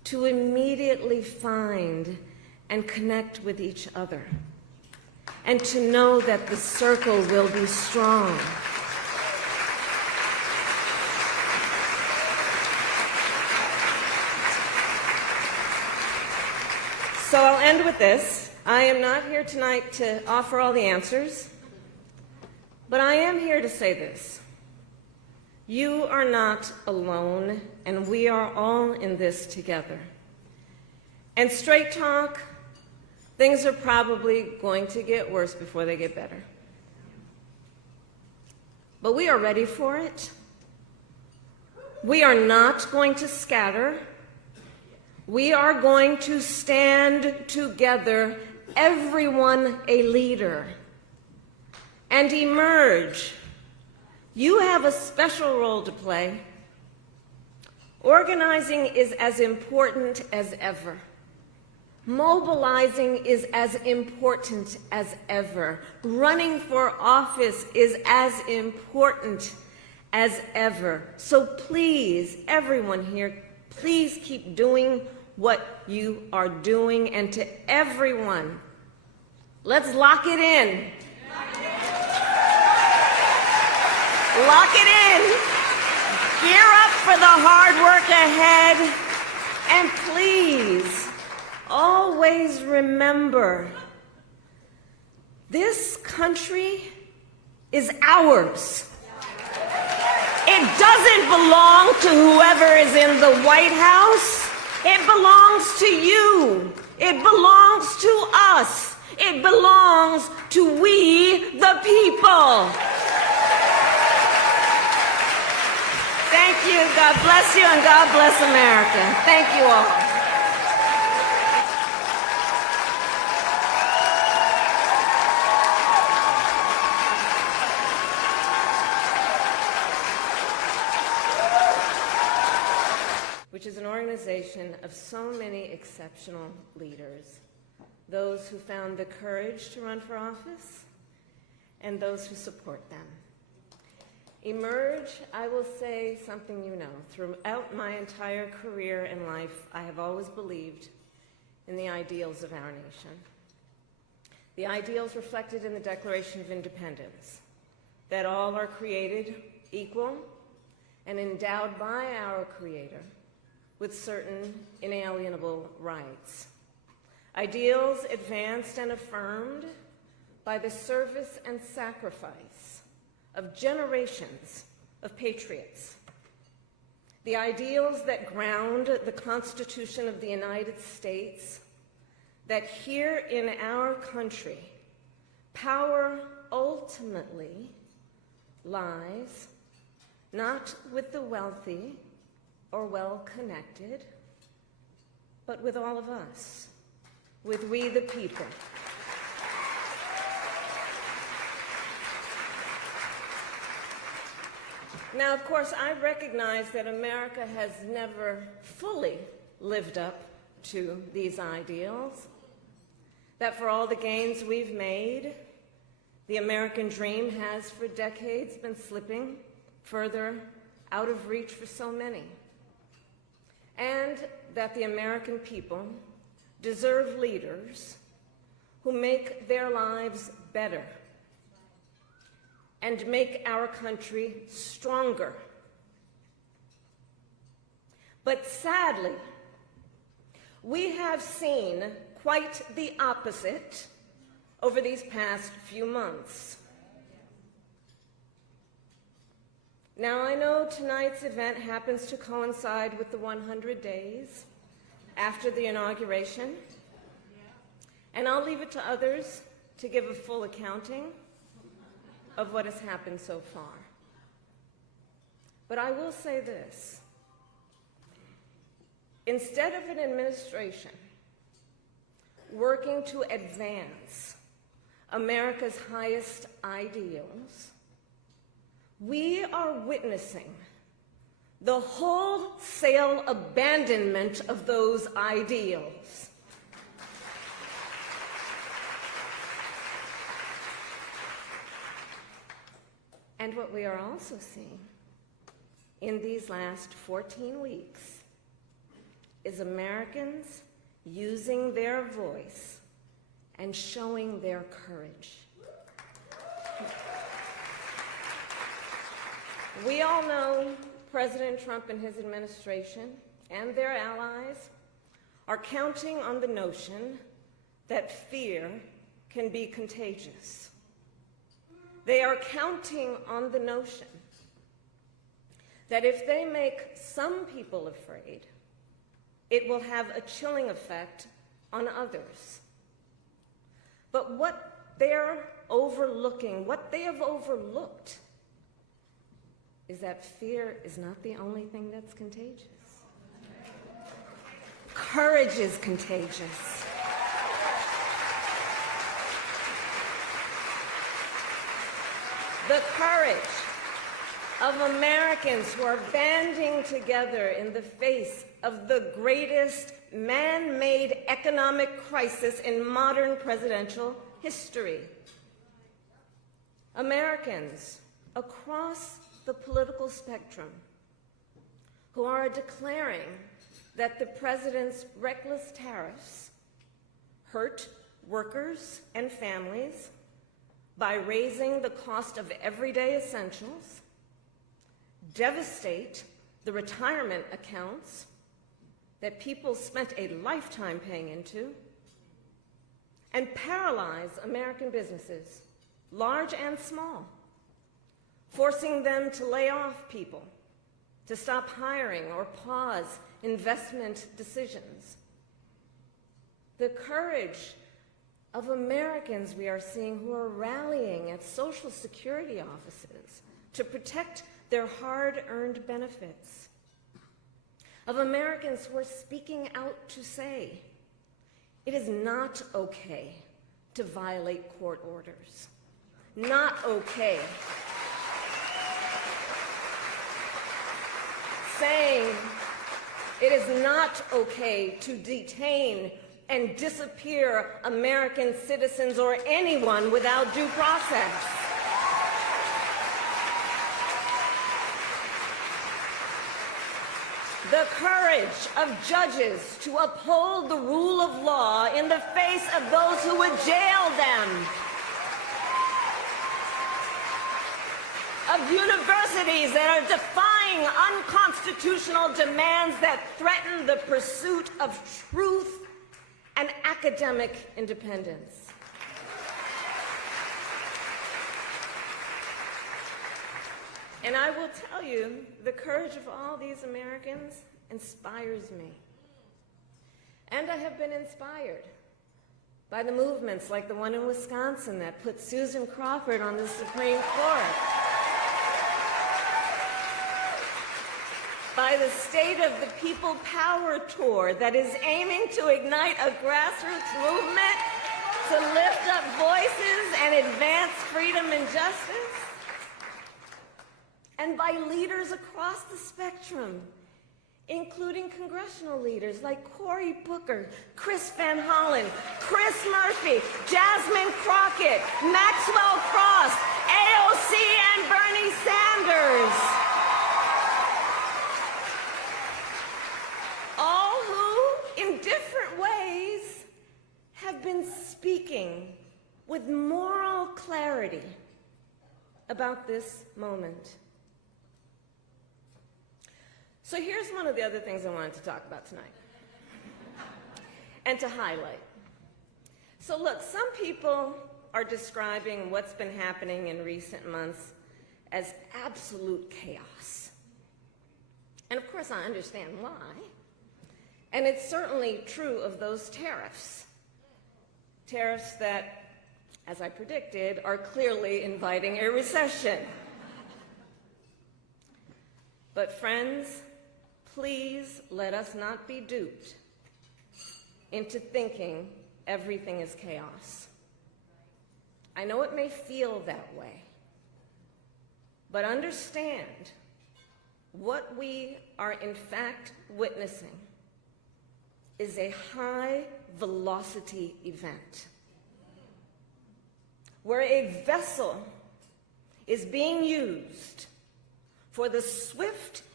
to immediately find and connect with each other, and to know that the circle will be strong. So I'll end with this. I am not here tonight to offer all the answers, but I am here to say this. You are not alone, and we are all in this together. And straight talk, things are probably going to get worse before they get better. But we are ready for it. We are not going to scatter. We are going to stand together, everyone a leader, and emerge. You have a special role to play. Organizing is as important as ever. Mobilizing is as important as ever. Running for office is as important as ever. So please, everyone here, please keep doing what you are doing. And to everyone, let's lock it in. Lock it in. Gear up for the hard work ahead. And please, always remember, this country is ours. It doesn't belong to whoever is in the White House. It belongs to you. It belongs to us. It belongs to we, the people. Thank you. God bless you, and God bless America. Thank you all. Which is an organization of so many exceptional leaders, those who found the courage to run for office and those who support them. Emerge, I will say something you know. Throughout my entire career and life, I have always believed in the ideals of our nation. The ideals reflected in the Declaration of Independence, that all are created equal and endowed by our Creator with certain inalienable rights. Ideals advanced and affirmed by the service and sacrifice of generations of patriots. The ideals that ground the Constitution of the United States, that here in our country, power ultimately lies not with the wealthy or well-connected, but with all of us, with we the people. Now, of course, I recognize that America has never fully lived up to these ideals, that for all the gains we've made, the American dream has for decades been slipping further out of reach for so many, and that the American people deserve leaders who make their lives better and make our country stronger. But sadly, we have seen quite the opposite over these past few months. Now, I know tonight's event happens to coincide with the 100 days after the inauguration, and I'll leave it to others to give a full accounting of what has happened so far. But I will say this. Instead of an administration working to advance America's highest ideals, we are witnessing the wholesale abandonment of those ideals. And what we are also seeing in these last 14 weeks is Americans using their voice and showing their courage. We all know President Trump and his administration and their allies are counting on the notion that fear can be contagious. They are counting on the notion that if they make some people afraid, it will have a chilling effect on others. But what they're overlooking, what they have overlooked, is that fear is not the only thing that's contagious. Courage is contagious. The courage of Americans who are banding together in the face of the greatest man-made economic crisis in modern presidential history. Americans across the political spectrum who are declaring that the president's reckless tariffs hurt workers and families by raising the cost of everyday essentials, devastate the retirement accounts that people spent a lifetime paying into, and paralyze American businesses, large and small, forcing them to lay off people, to stop hiring or pause investment decisions. The courage of Americans we are seeing who are rallying at Social Security offices to protect their hard-earned benefits. Of Americans who are speaking out to say, it is not okay to violate court orders. Not okay. Saying it is not okay to detain and disappear American citizens or anyone without due process. The courage of judges to uphold the rule of law in the face of those who would jail them. Of universities that are defying unconstitutional demands that threaten the pursuit of truth and academic independence. And I will tell you, the courage of all these Americans inspires me. And I have been inspired by the movements like the one in Wisconsin that put Susan Crawford on the Supreme Court. By the State of the People Power Tour that is aiming to ignite a grassroots movement to lift up voices and advance freedom and justice. And by leaders across the spectrum, including congressional leaders like Cory Booker, Chris Van Hollen, Chris Murphy, Jasmine Crockett, Maxwell Frost, AOC, and Bernie Sanders. All who, in different ways, have been speaking with moral clarity about this moment. So here's one of the other things I wanted to talk about tonight and to highlight. So look, some people are describing what's been happening in recent months as absolute chaos. And of course I understand why. And it's certainly true of those tariffs. Tariffs that, as I predicted, are clearly inviting a recession. But friends, please let us not be duped into thinking everything is chaos. I know it may feel that way, but understand what we are in fact witnessing is a high-velocity event where a vessel is being used for the swift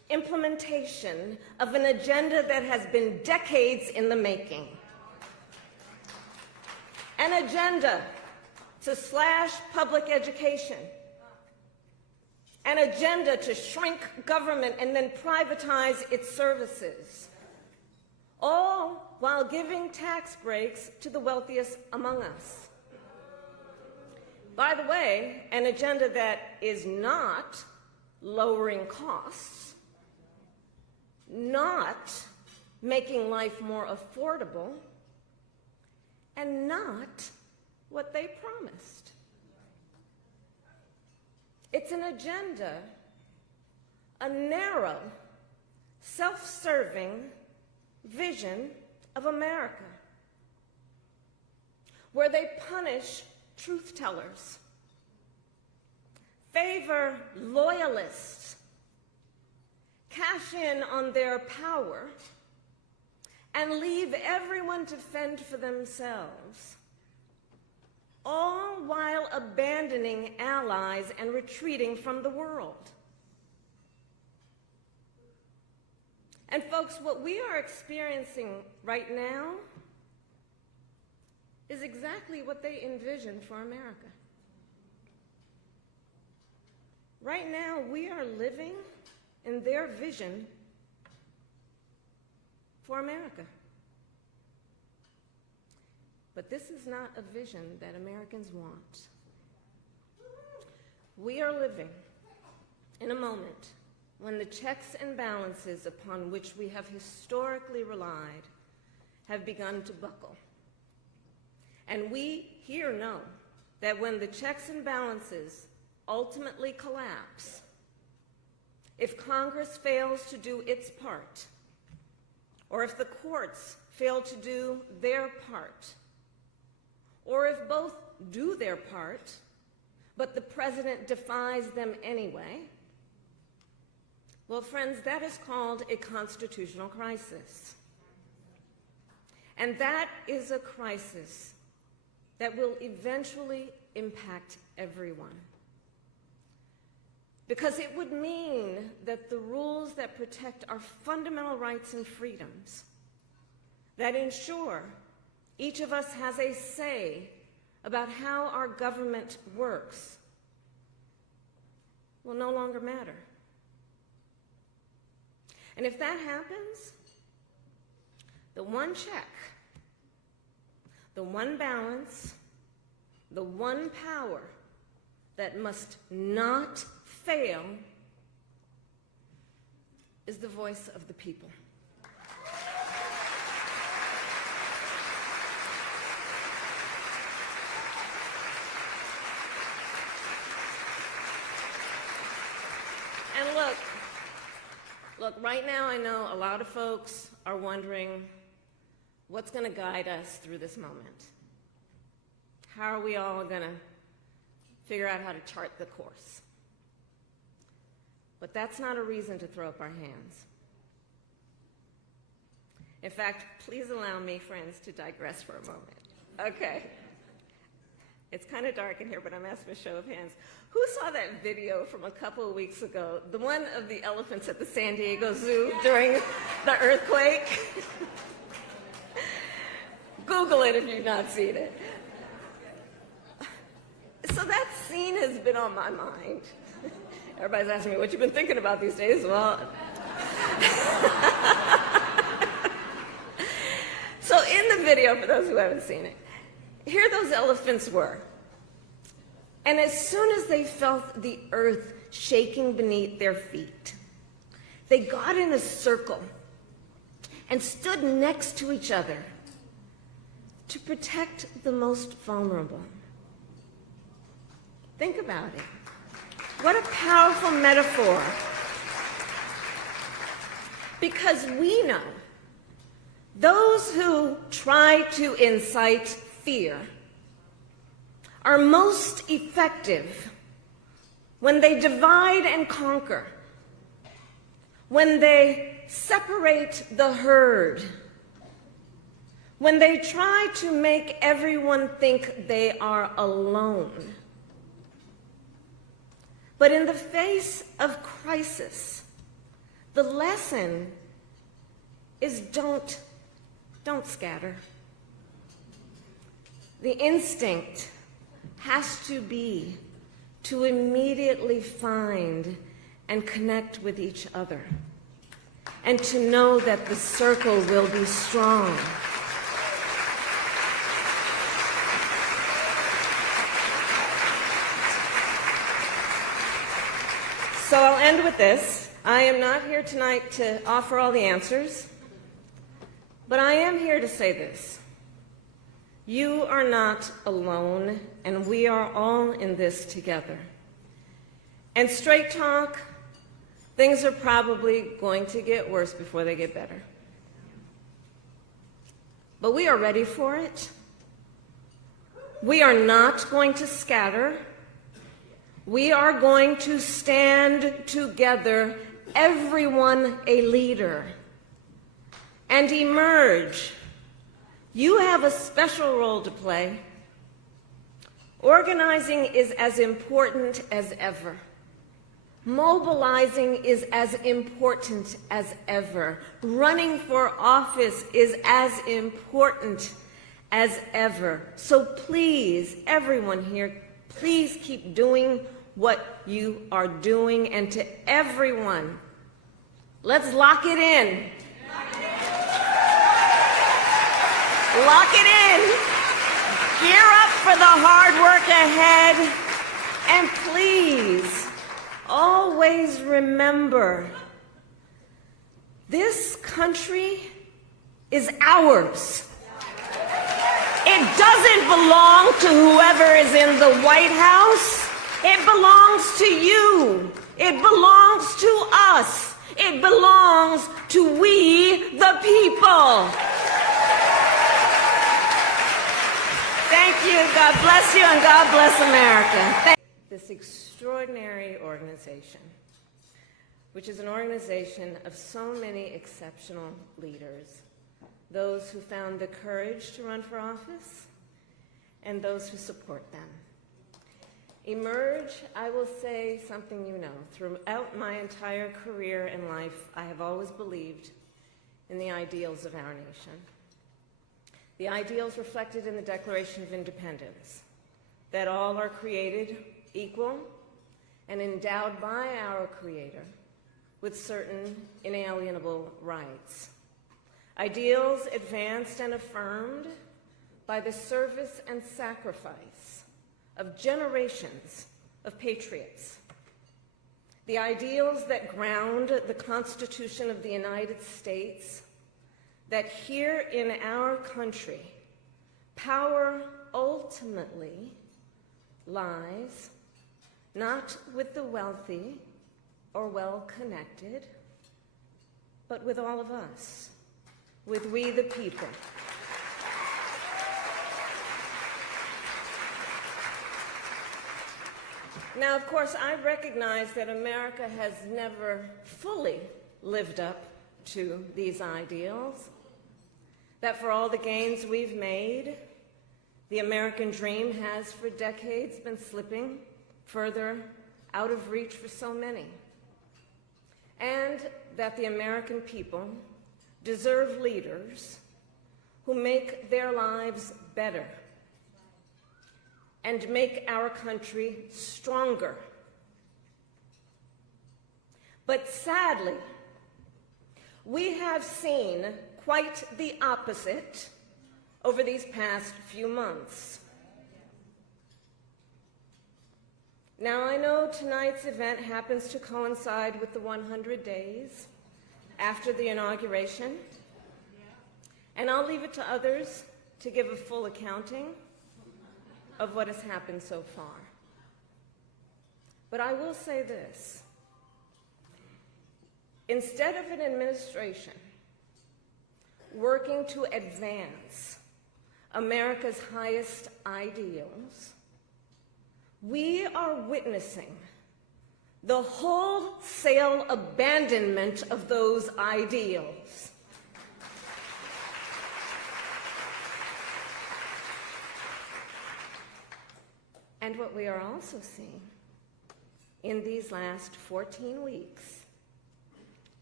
implementation of an agenda that has been decades in the making. An agenda to slash public education. An agenda to shrink government and then privatize its services. All while giving tax breaks to the wealthiest among us. By the way, an agenda that is not lowering costs, not making life more affordable, and not what they promised. It's an agenda, a narrow, self-serving vision of America, where they punish truth tellers, favor loyalists, cash in on their power, and leave everyone to fend for themselves, all while abandoning allies and retreating from the world. And folks, what we are experiencing right now is exactly what they envisioned for America. Right now, we are living in their vision for America. But this is not a vision that Americans want. We are living in a moment when the checks and balances upon which we have historically relied have begun to buckle. And we here know that when the checks and balances ultimately collapse, if Congress fails to do its part, or if the courts fail to do their part, or if both do their part, but the president defies them anyway, well, friends, that is called a constitutional crisis. And that is a crisis that will eventually impact everyone. Because it would mean that the rules that protect our fundamental rights and freedoms, that ensure each of us has a say about how our government works, will no longer matter. And if that happens, the one check, the one balance, the one power that must not fail is the voice of the people. And look, right now I know a lot of folks are wondering what's going to guide us through this moment. How are we all going to figure out how to chart the course? But that's not a reason to throw up our hands. In fact, please allow me, friends, to digress for a moment. Okay. It's kind of dark in here, but I'm asking a show of hands. Who saw that video from a couple of weeks ago, the one of the elephants at the San Diego Zoo during the earthquake? Google it if you've not seen it. So that scene has been on my mind. Everybody's asking me what you've been thinking about these days. Well, so in the video, for those who haven't seen it, here those elephants were. And as soon as they felt the earth shaking beneath their feet, they got in a circle and stood next to each other to protect the most vulnerable. Think about it. What a powerful metaphor. Because we know those who try to incite fear are most effective when they divide and conquer, when they separate the herd, when they try to make everyone think they are alone. But in the face of crisis, The lesson is don't scatter. The instinct has to be to immediately find and connect with each other, and to know that the circle will be strong. So I'll end with this. I am not here tonight to offer all the answers, but I am here to say this. You are not alone, and we are all in this together. And straight talk, things are probably going to get worse before they get better. But we are ready for it. We are not going to scatter. We are going to stand together, everyone a leader, and emerge. You have a special role to play. Organizing is as important as ever. Mobilizing is as important as ever. Running for office is as important as ever. So please, everyone here, please keep doing what you are doing. And to everyone, let's lock it in. Lock it in. Gear up for the hard work ahead. And please, always remember, this country is ours. It doesn't belong to whoever is in the White House. It belongs to you. It belongs to us. It belongs to we, the people. Thank you. God bless you, and God bless America. This extraordinary organization, which is an organization of so many exceptional leaders, those who found the courage to run for office, and those who support them. Emerge, I will say something you know. Throughout my entire career and life, I have always believed in the ideals of our nation. The ideals reflected in the Declaration of Independence, that all are created equal and endowed by our Creator with certain inalienable rights. Ideals advanced and affirmed by the service and sacrifice of generations of patriots. The ideals that ground the Constitution of the United States, that here in our country, power ultimately lies not with the wealthy or well-connected, but with all of us, with we the people. Now, of course, I recognize that America has never fully lived up to these ideals, that for all the gains we've made, the American dream has for decades been slipping further out of reach for so many, and that the American people deserve leaders who make their lives better and make our country stronger. But sadly, we have seen quite the opposite over these past few months. Now, I know tonight's event happens to coincide with the 100 days after the inauguration, and I'll leave it to others to give a full accounting of what has happened so far. But I will say this. Instead of an administration working to advance America's highest ideals, we are witnessing the wholesale abandonment of those ideals. And what we are also seeing in these last 14 weeks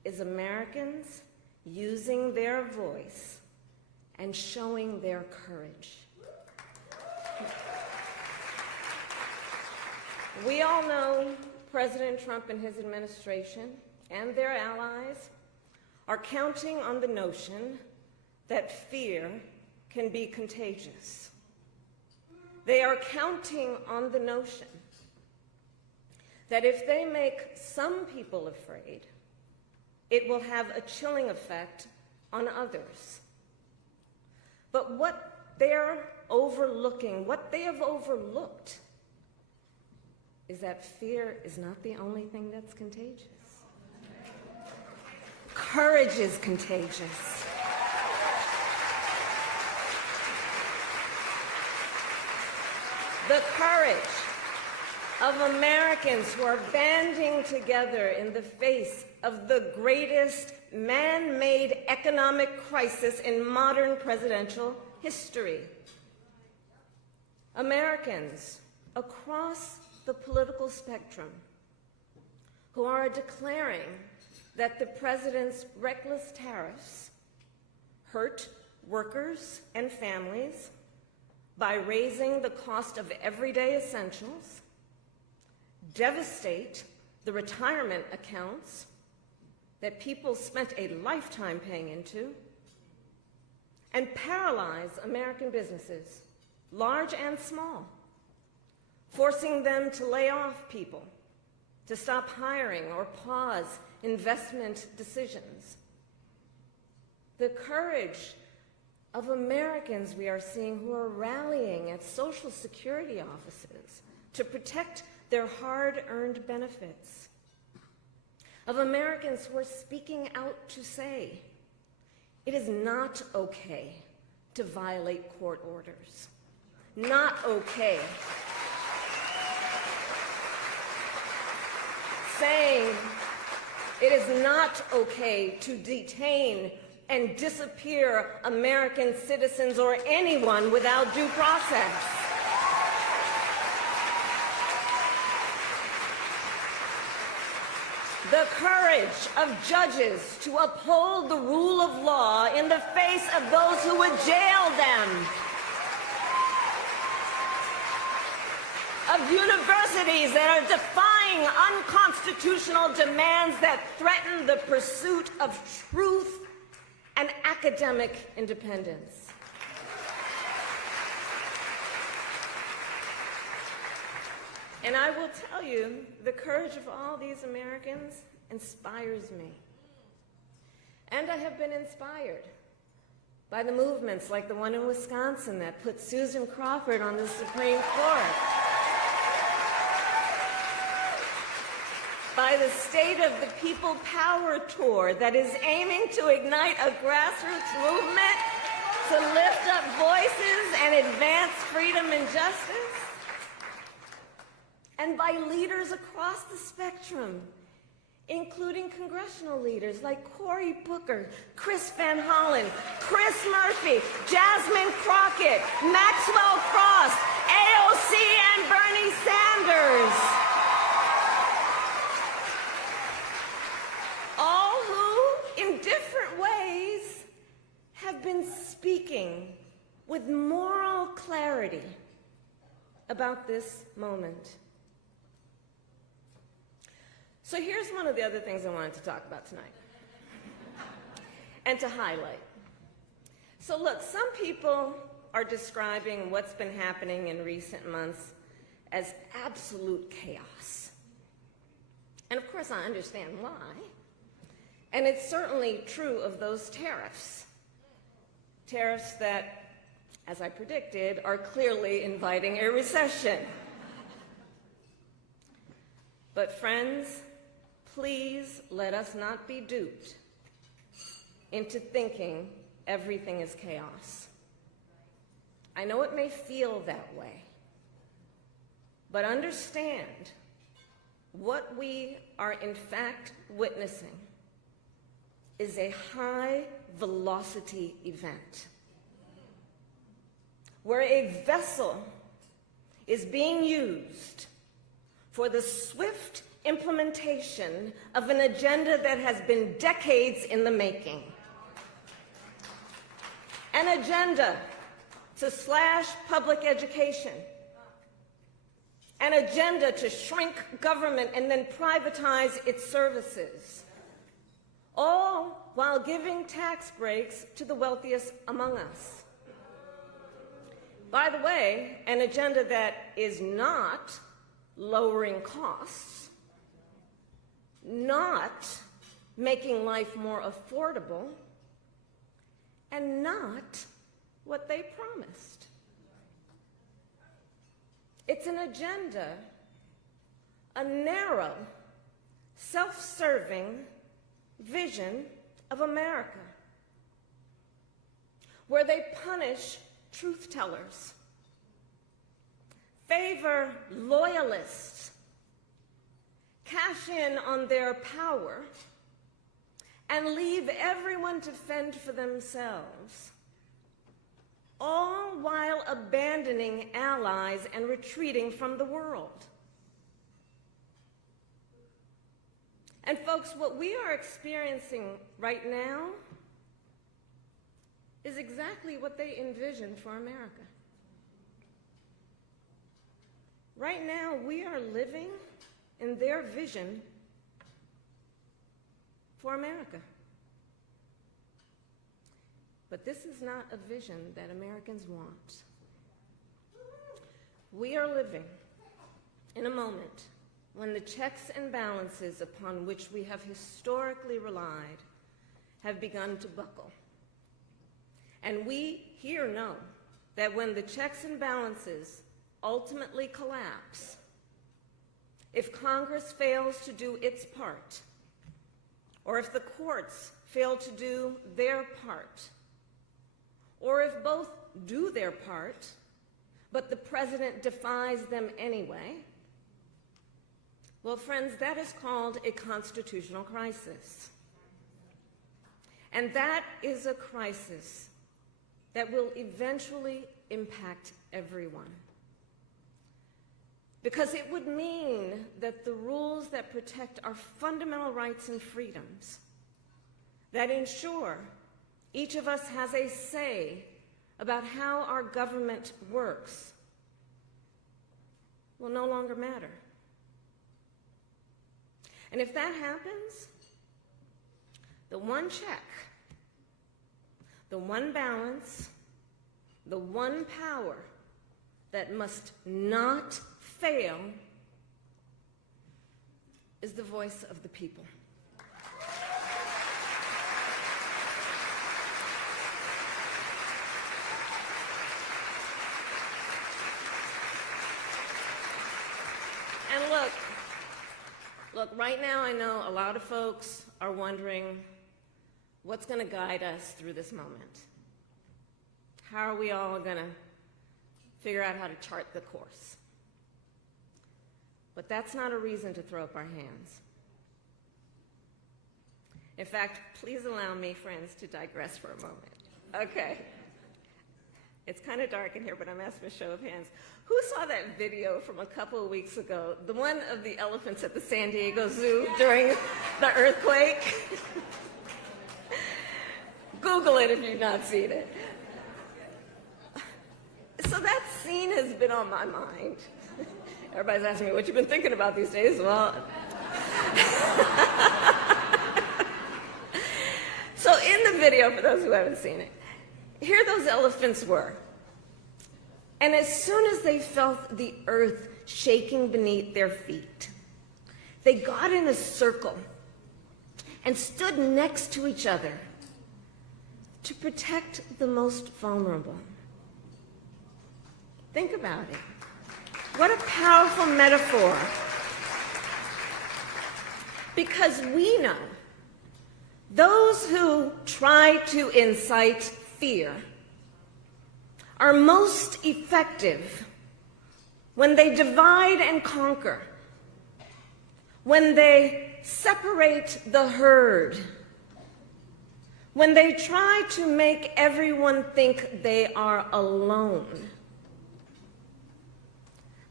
is Americans using their voice and showing their courage. We all know President Trump and his administration and their allies are counting on the notion that fear can be contagious. They are counting on the notion that if they make some people afraid, it will have a chilling effect on others. But what they're overlooking, what they have overlooked, is that fear is not the only thing that's contagious. Courage is contagious. The courage of Americans who are banding together in the face of the greatest man-made economic crisis in modern presidential history. Americans across the political spectrum who are declaring that the president's reckless tariffs hurt workers and families by raising the cost of everyday essentials, devastate the retirement accounts that people spent a lifetime paying into, and paralyze American businesses, large and small, forcing them to lay off people, to stop hiring or pause investment decisions. The courage of Americans we are seeing who are rallying at Social Security offices to protect their hard-earned benefits. Of Americans who are speaking out to say, it is not okay to violate court orders. Not okay. Saying it is not okay to detain and disappear American citizens or anyone without due process. The courage of judges to uphold the rule of law in the face of those who would jail them. Of universities that are defying unconstitutional demands that threaten the pursuit of truth and academic independence. And I will tell you, the courage of all these Americans inspires me. And I have been inspired by the movements like the one in Wisconsin that put Susan Crawford on the Supreme Court. By the State of the People Power Tour that is aiming to ignite a grassroots movement to lift up voices and advance freedom and justice. And by leaders across the spectrum, including congressional leaders like Cory Booker, Chris Van Hollen, Chris Murphy, Jasmine Crockett, Maxwell Frost, AOC, and Bernie Sanders. All who, in different ways, have been speaking with moral clarity about this moment. So here's one of the other things I wanted to talk about tonight and to highlight. So look, some people are describing what's been happening in recent months as absolute chaos. And of course I understand why. And it's certainly true of those tariffs. Tariffs that, as I predicted, are clearly inviting a recession. But friends, please let us not be duped into thinking everything is chaos. I know it may feel that way, but understand what we are in fact witnessing is a high-velocity event where a vessel is being used for the swift implementation of an agenda that has been decades in the making. An agenda to slash public education. An agenda to shrink government and then privatize its services. All while giving tax breaks to the wealthiest among us. By the way, an agenda that is not lowering costs, not making life more affordable, and not what they promised. It's an agenda, a narrow, self-serving vision of America, where they punish truth tellers, favor loyalists, cash in on their power, and leave everyone to fend for themselves, all while abandoning allies and retreating from the world. And folks, what we are experiencing right now is exactly what they envisioned for America. Right now, we are living in their vision for America. But this is not a vision that Americans want. We are living in a moment when the checks and balances upon which we have historically relied have begun to buckle. And we here know that when the checks and balances ultimately collapse, if Congress fails to do its part, or if the courts fail to do their part, or if both do their part, but the president defies them anyway, well, friends, that is called a constitutional crisis. And that is a crisis that will eventually impact everyone. Because it would mean that the rules that protect our fundamental rights and freedoms, that ensure each of us has a say about how our government works, will no longer matter. And if that happens, the one check, the one balance, the one power that must not fail is the voice of the people. And look, right now I know a lot of folks are wondering what's going to guide us through this moment. How are we all going to figure out how to chart the course? But that's not a reason to throw up our hands. In fact, please allow me, friends, to digress for a moment. Okay. It's kind of dark in here, but I'm asking a show of hands. Who saw that video from a couple of weeks ago, the one of the elephants at the San Diego Zoo during the earthquake? Google it if you've not seen it. So that scene has been on my mind. Everybody's asking me, what you've been thinking about these days? Well, so in the video, for those who haven't seen it, here those elephants were. And as soon as they felt the earth shaking beneath their feet, they got in a circle and stood next to each other to protect the most vulnerable. Think about it. What a powerful metaphor. Because we know those who try to incite fear are most effective when they divide and conquer, when they separate the herd, when they try to make everyone think they are alone.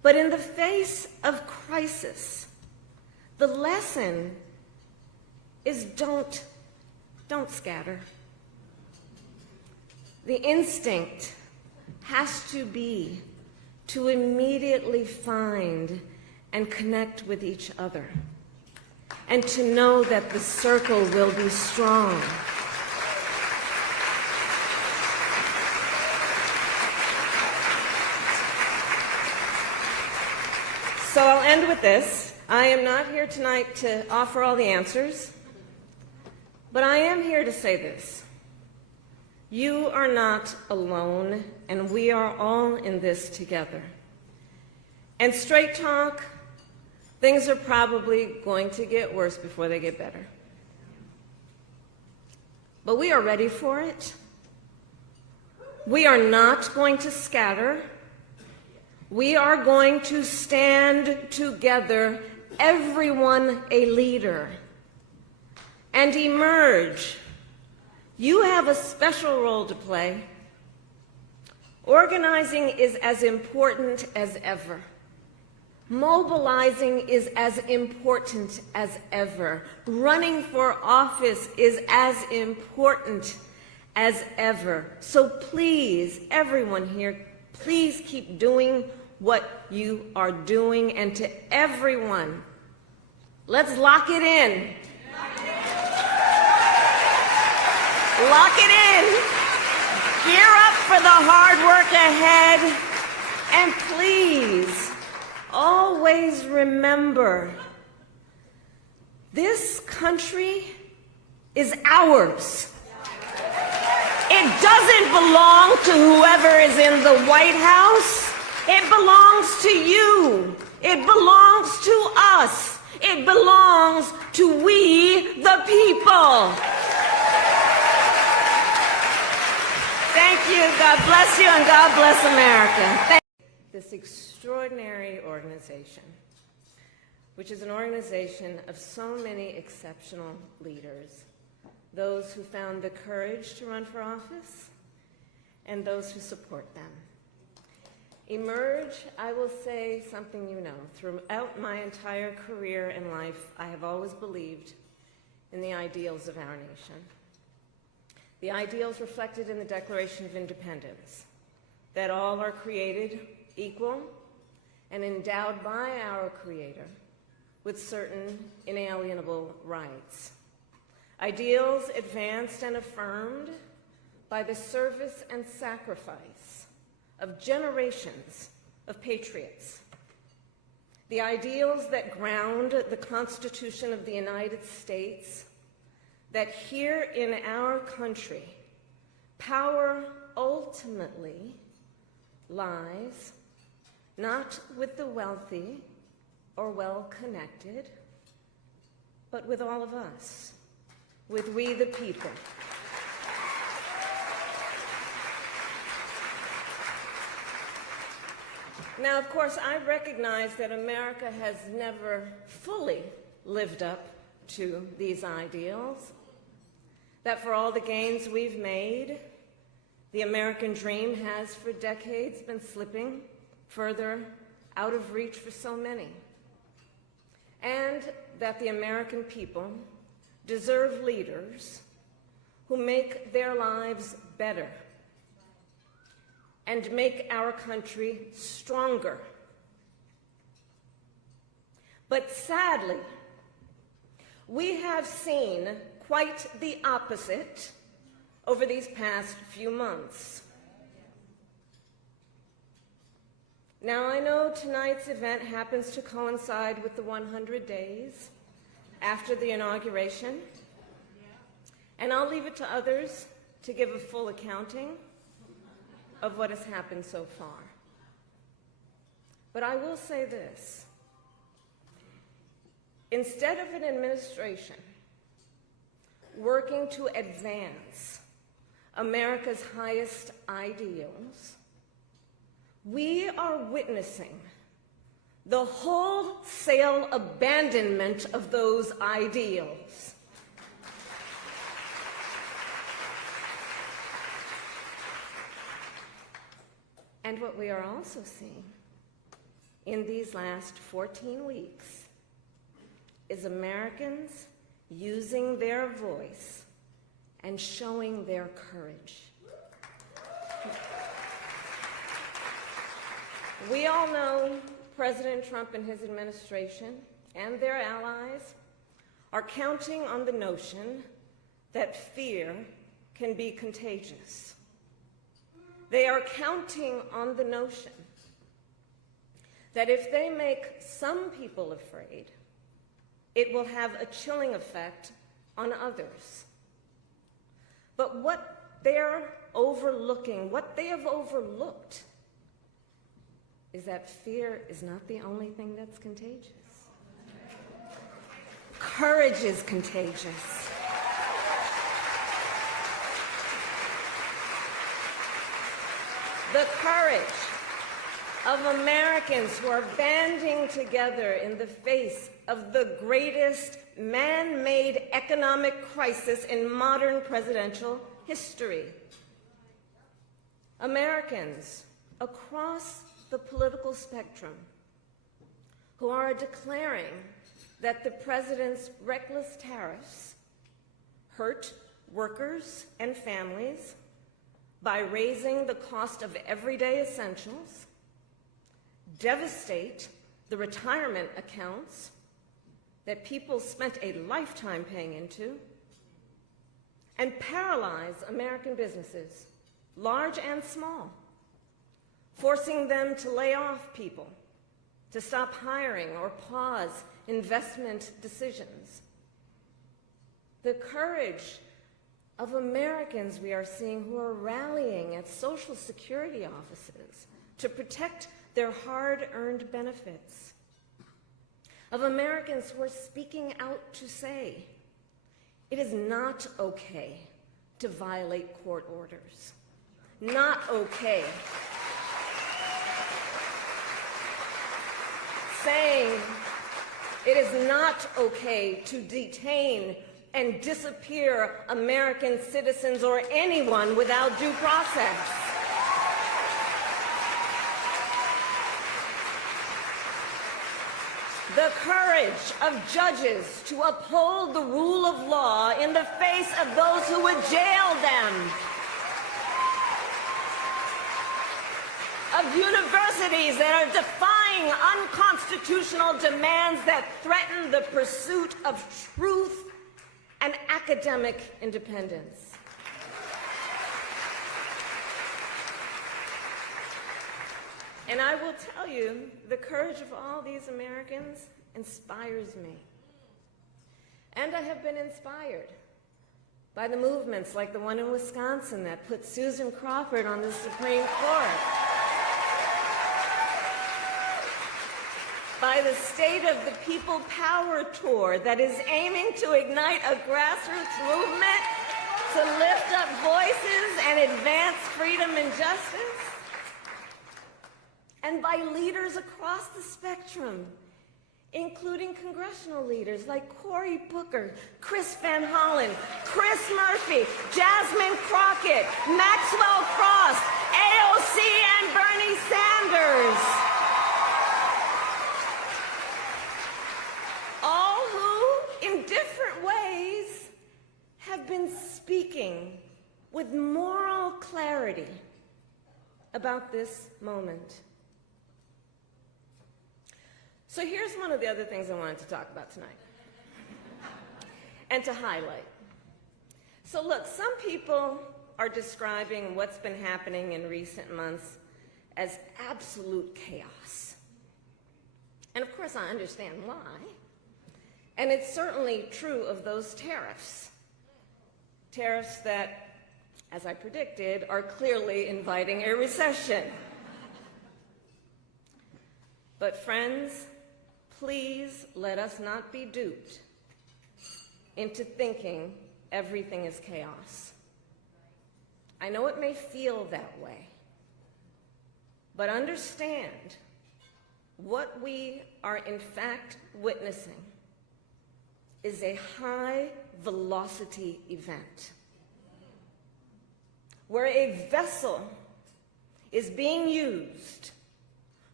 But in the face of crisis, the lesson is don't scatter. The instinct has to be to immediately find and connect with each other, and to know that the circle will be strong. So I'll end with this. I am not here tonight to offer all the answers, but I am here to say this. You are not alone, and we are all in this together. And straight talk, things are probably going to get worse before they get better. But we are ready for it. We are not going to scatter. We are going to stand together, everyone a leader, and emerge. You have a special role to play. Organizing is as important as ever. Mobilizing is as important as ever. Running for office is as important as ever. So please, everyone here, please keep doing what you are doing. And to everyone, let's lock it in. Lock it in. Gear up for the hard work ahead. And please, always remember, this country is ours. It doesn't belong to whoever is in the White House. It belongs to you. It belongs to us. It belongs to we, the people. Thank you. God bless you, and God bless America. This extraordinary organization, which is an organization of so many exceptional leaders, those who found the courage to run for office, and those who support them. Emerge, I will say something you know. Throughout my entire career and life, I have always believed in the ideals of our nation. The ideals reflected in the Declaration of Independence, that all are created equal and endowed by our Creator with certain inalienable rights. Ideals advanced and affirmed by the service and sacrifice of generations of patriots. The ideals that ground the Constitution of the United States, that here in our country, power ultimately lies not with the wealthy or well-connected, but with all of us, with we the people. Now, of course, I recognize that America has never fully lived up to these ideals, that for all the gains we've made, the American dream has for decades been slipping further out of reach for so many, and that the American people deserve leaders who make their lives better and make our country stronger. But sadly, we have seen quite the opposite over these past few months. Now, I know tonight's event happens to coincide with the 100 days after the inauguration, and I'll leave it to others to give a full accounting of what has happened so far. But I will say this. Instead of an administration working to advance America's highest ideals, we are witnessing the wholesale abandonment of those ideals. And what we are also seeing in these last 14 weeks is Americans using their voice and showing their courage. We all know President Trump and his administration and their allies are counting on the notion that fear can be contagious. They are counting on the notion that if they make some people afraid, it will have a chilling effect on others. But what they're overlooking, what they have overlooked, is that fear is not the only thing that's contagious. Courage is contagious. The courage of Americans who are banding together in the face of the greatest man-made economic crisis in modern presidential history. Americans across the political spectrum who are declaring that the president's reckless tariffs hurt workers and families by raising the cost of everyday essentials, devastate the retirement accounts that people spent a lifetime paying into, and paralyze American businesses, large and small, forcing them to lay off people, to stop hiring or pause investment decisions. The courage of Americans we are seeing who are rallying at Social Security offices to protect their hard-earned benefits. Of Americans who are speaking out to say, it is not okay to violate court orders. Not okay. Saying it is not okay to detain and disappear American citizens or anyone without due process. The courage of judges to uphold the rule of law in the face of those who would jail them. Of universities that are defying unconstitutional demands that threaten the pursuit of truth and academic independence. And I will tell you, the courage of all these Americans inspires me. And I have been inspired by the movements like the one in Wisconsin that put Susan Crawford on the Supreme Court. By the State of the People Power Tour that is aiming to ignite a grassroots movement to lift up voices and advance freedom and justice. And by leaders across the spectrum, including congressional leaders like Cory Booker, Chris Van Hollen, Chris Murphy, Jasmine Crockett, Maxwell Cross, AOC, and Bernie Sanders. All who, in different ways, have been speaking with moral clarity about this moment. So here's one of the other things I wanted to talk about tonight and to highlight. So look, some people are describing what's been happening in recent months as absolute chaos. And of course I understand why. And it's certainly true of those tariffs. Tariffs that, as I predicted, are clearly inviting a recession. But friends, please let us not be duped into thinking everything is chaos. I know it may feel that way, but understand what we are in fact witnessing is a high-velocity event where a vessel is being used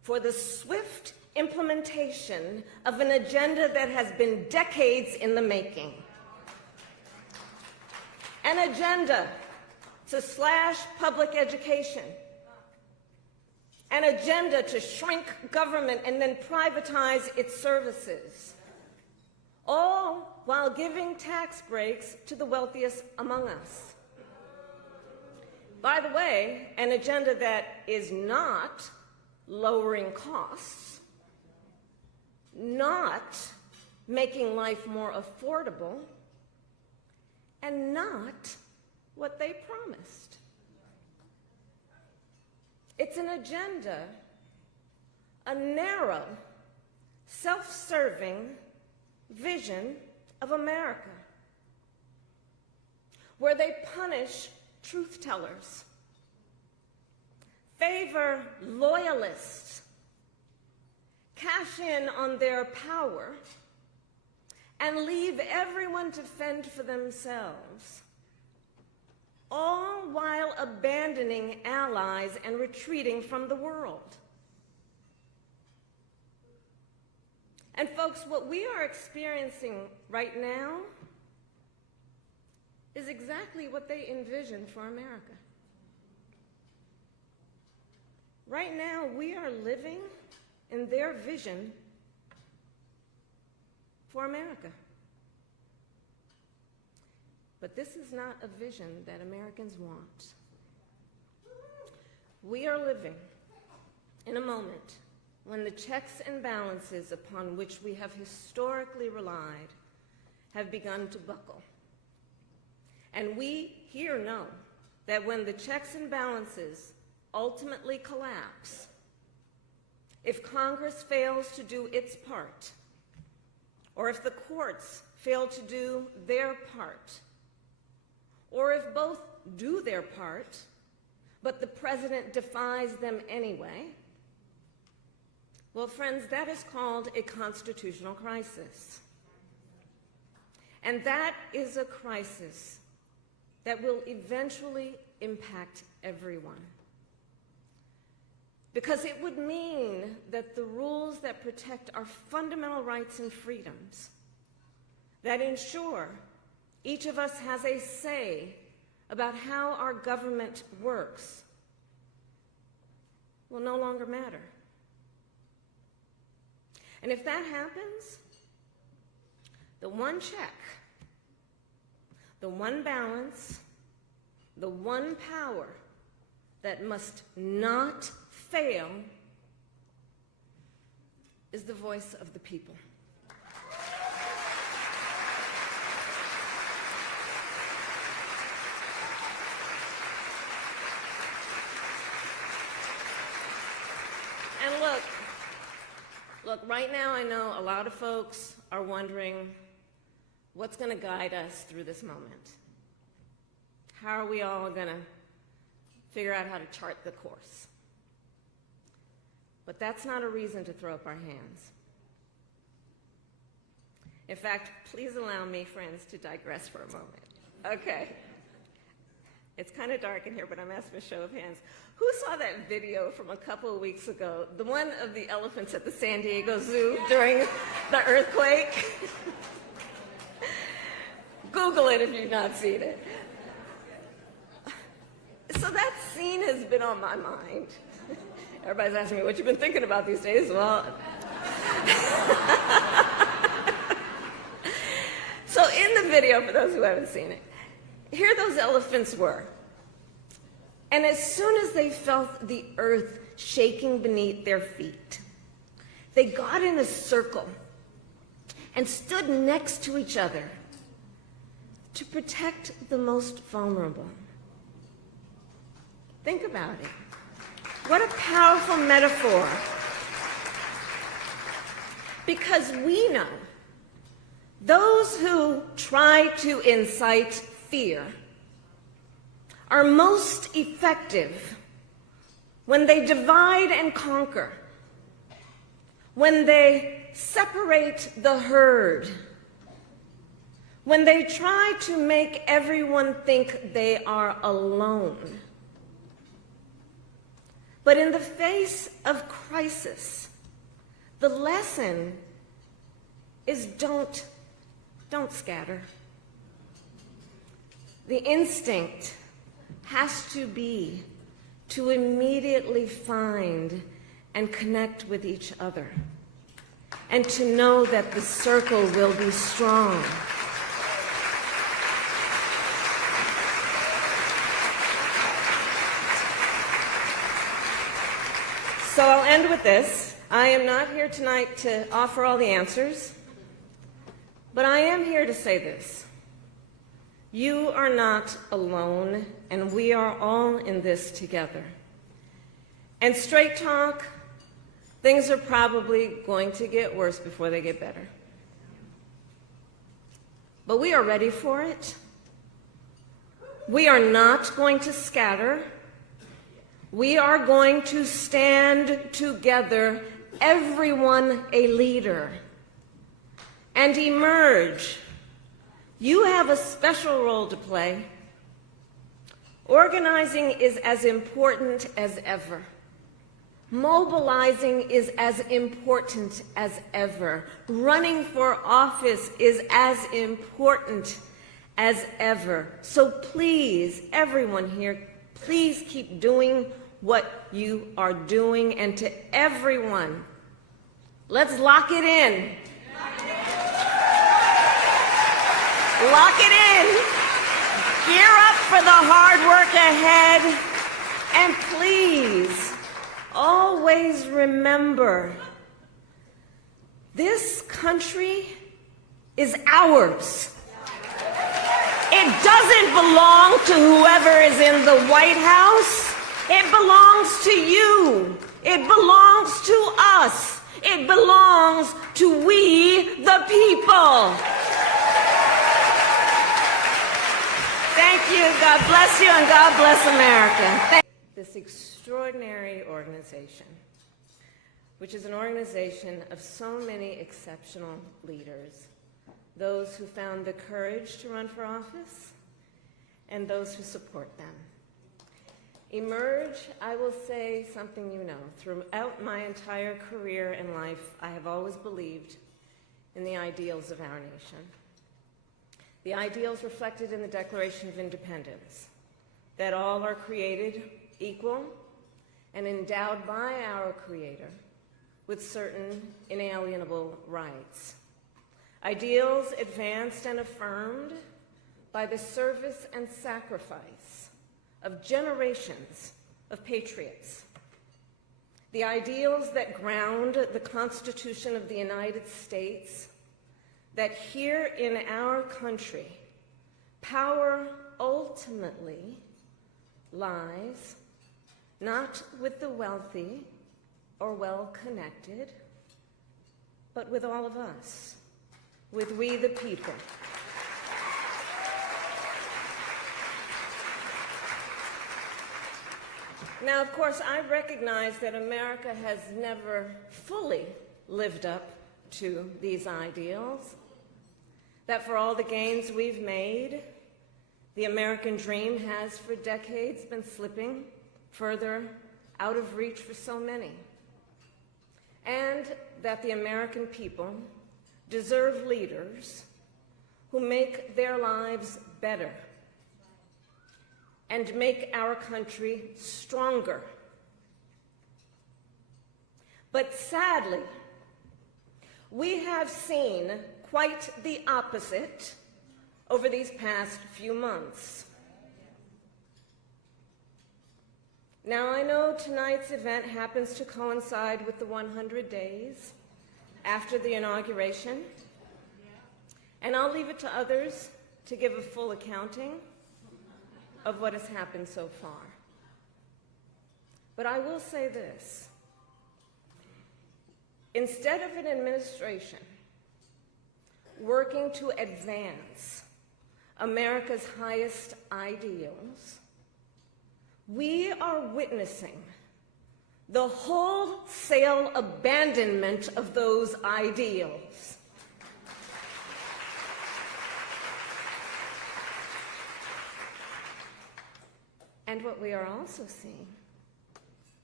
for the swift implementation of an agenda that has been decades in the making. An agenda to slash public education. An agenda to shrink government and then privatize its services. All while giving tax breaks to the wealthiest among us. By the way, an agenda that is not lowering costs, not making life more affordable, and not what they promised. It's an agenda, a narrow, self-serving vision of America, where they punish truth tellers, favor loyalists, cash in on their power, and leave everyone to fend for themselves, all while abandoning allies and retreating from the world. And folks, what we are experiencing right now is exactly what they envisioned for America. Right now, we are living in their vision for America. But this is not a vision that Americans want. We are living in a moment when the checks and balances upon which we have historically relied have begun to buckle. And we here know that when the checks and balances ultimately collapse, if Congress fails to do its part, or if the courts fail to do their part, or if both do their part, but the president defies them anyway, well, friends, that is called a constitutional crisis. And that is a crisis that will eventually impact everyone. Because it would mean that the rules that protect our fundamental rights and freedoms, that ensure each of us has a say about how our government works, will no longer matter. And if that happens, the one check, the one balance, the one power that must not fail is the voice of the people. And look, right now I know a lot of folks are wondering what's going to guide us through this moment. How are we all going to figure out how to chart the course? But that's not a reason to throw up our hands. In fact, please allow me, friends, to digress for a moment. Okay. It's kind of dark in here, but I'm asking a show of hands. Who saw that video from a couple of weeks ago, the one of the elephants at the San Diego Zoo during the earthquake? Google it if you've not seen it. So that scene has been on my mind. Everybody's asking me, what you've been thinking about these days? Well, so in the video, for those who haven't seen it, here those elephants were. And as soon as they felt the earth shaking beneath their feet, they got in a circle and stood next to each other to protect the most vulnerable. Think about it. What a powerful metaphor. Because we know those who try to incite fear are most effective when they divide and conquer, when they separate the herd, when they try to make everyone think they are alone. But in the face of crisis, the lesson is don't scatter. The instinct has to be to immediately find and connect with each other, and to know that the circle will be strong. So I'll end with this. I am not here tonight to offer all the answers, but I am here to say this. You are not alone, and we are all in this together. And straight talk, things are probably going to get worse before they get better. But we are ready for it. We are not going to scatter. We are going to stand together, everyone a leader, and emerge. You have a special role to play. Organizing is as important as ever. Mobilizing is as important as ever. Running for office is as important as ever. So please, everyone here, please keep doing what you are doing. And to everyone, let's lock it in. Lock it in. Gear up for the hard work ahead. And please, always remember, this country is ours. It doesn't belong to whoever is in the White House. It belongs to you. It belongs to us. It belongs to we, the people. Thank you. God bless you, and God bless America. This extraordinary organization, which is an organization of so many exceptional leaders, those who found the courage to run for office, and those who support them. Emerge, I will say something you know. Throughout my entire career and life, I have always believed in the ideals of our nation. The ideals reflected in the Declaration of Independence, that all are created equal and endowed by our Creator with certain inalienable rights. Ideals advanced and affirmed by the service and sacrifice of generations of patriots. The ideals that ground the Constitution of the United States, that here in our country, power ultimately lies not with the wealthy or well-connected, but with all of us, with we the people. Now, of course, I recognize that America has never fully lived up to these ideals, that for all the gains we've made, the American dream has for decades been slipping further out of reach for so many, and that the American people deserve leaders who make their lives better and make our country stronger. But sadly, we have seen quite the opposite over these past few months. Now, I know tonight's event happens to coincide with the 100 days after the inauguration, and I'll leave it to others to give a full accounting of what has happened so far. But I will say this. Instead of an administration working to advance America's highest ideals, we are witnessing the wholesale abandonment of those ideals. And what we are also seeing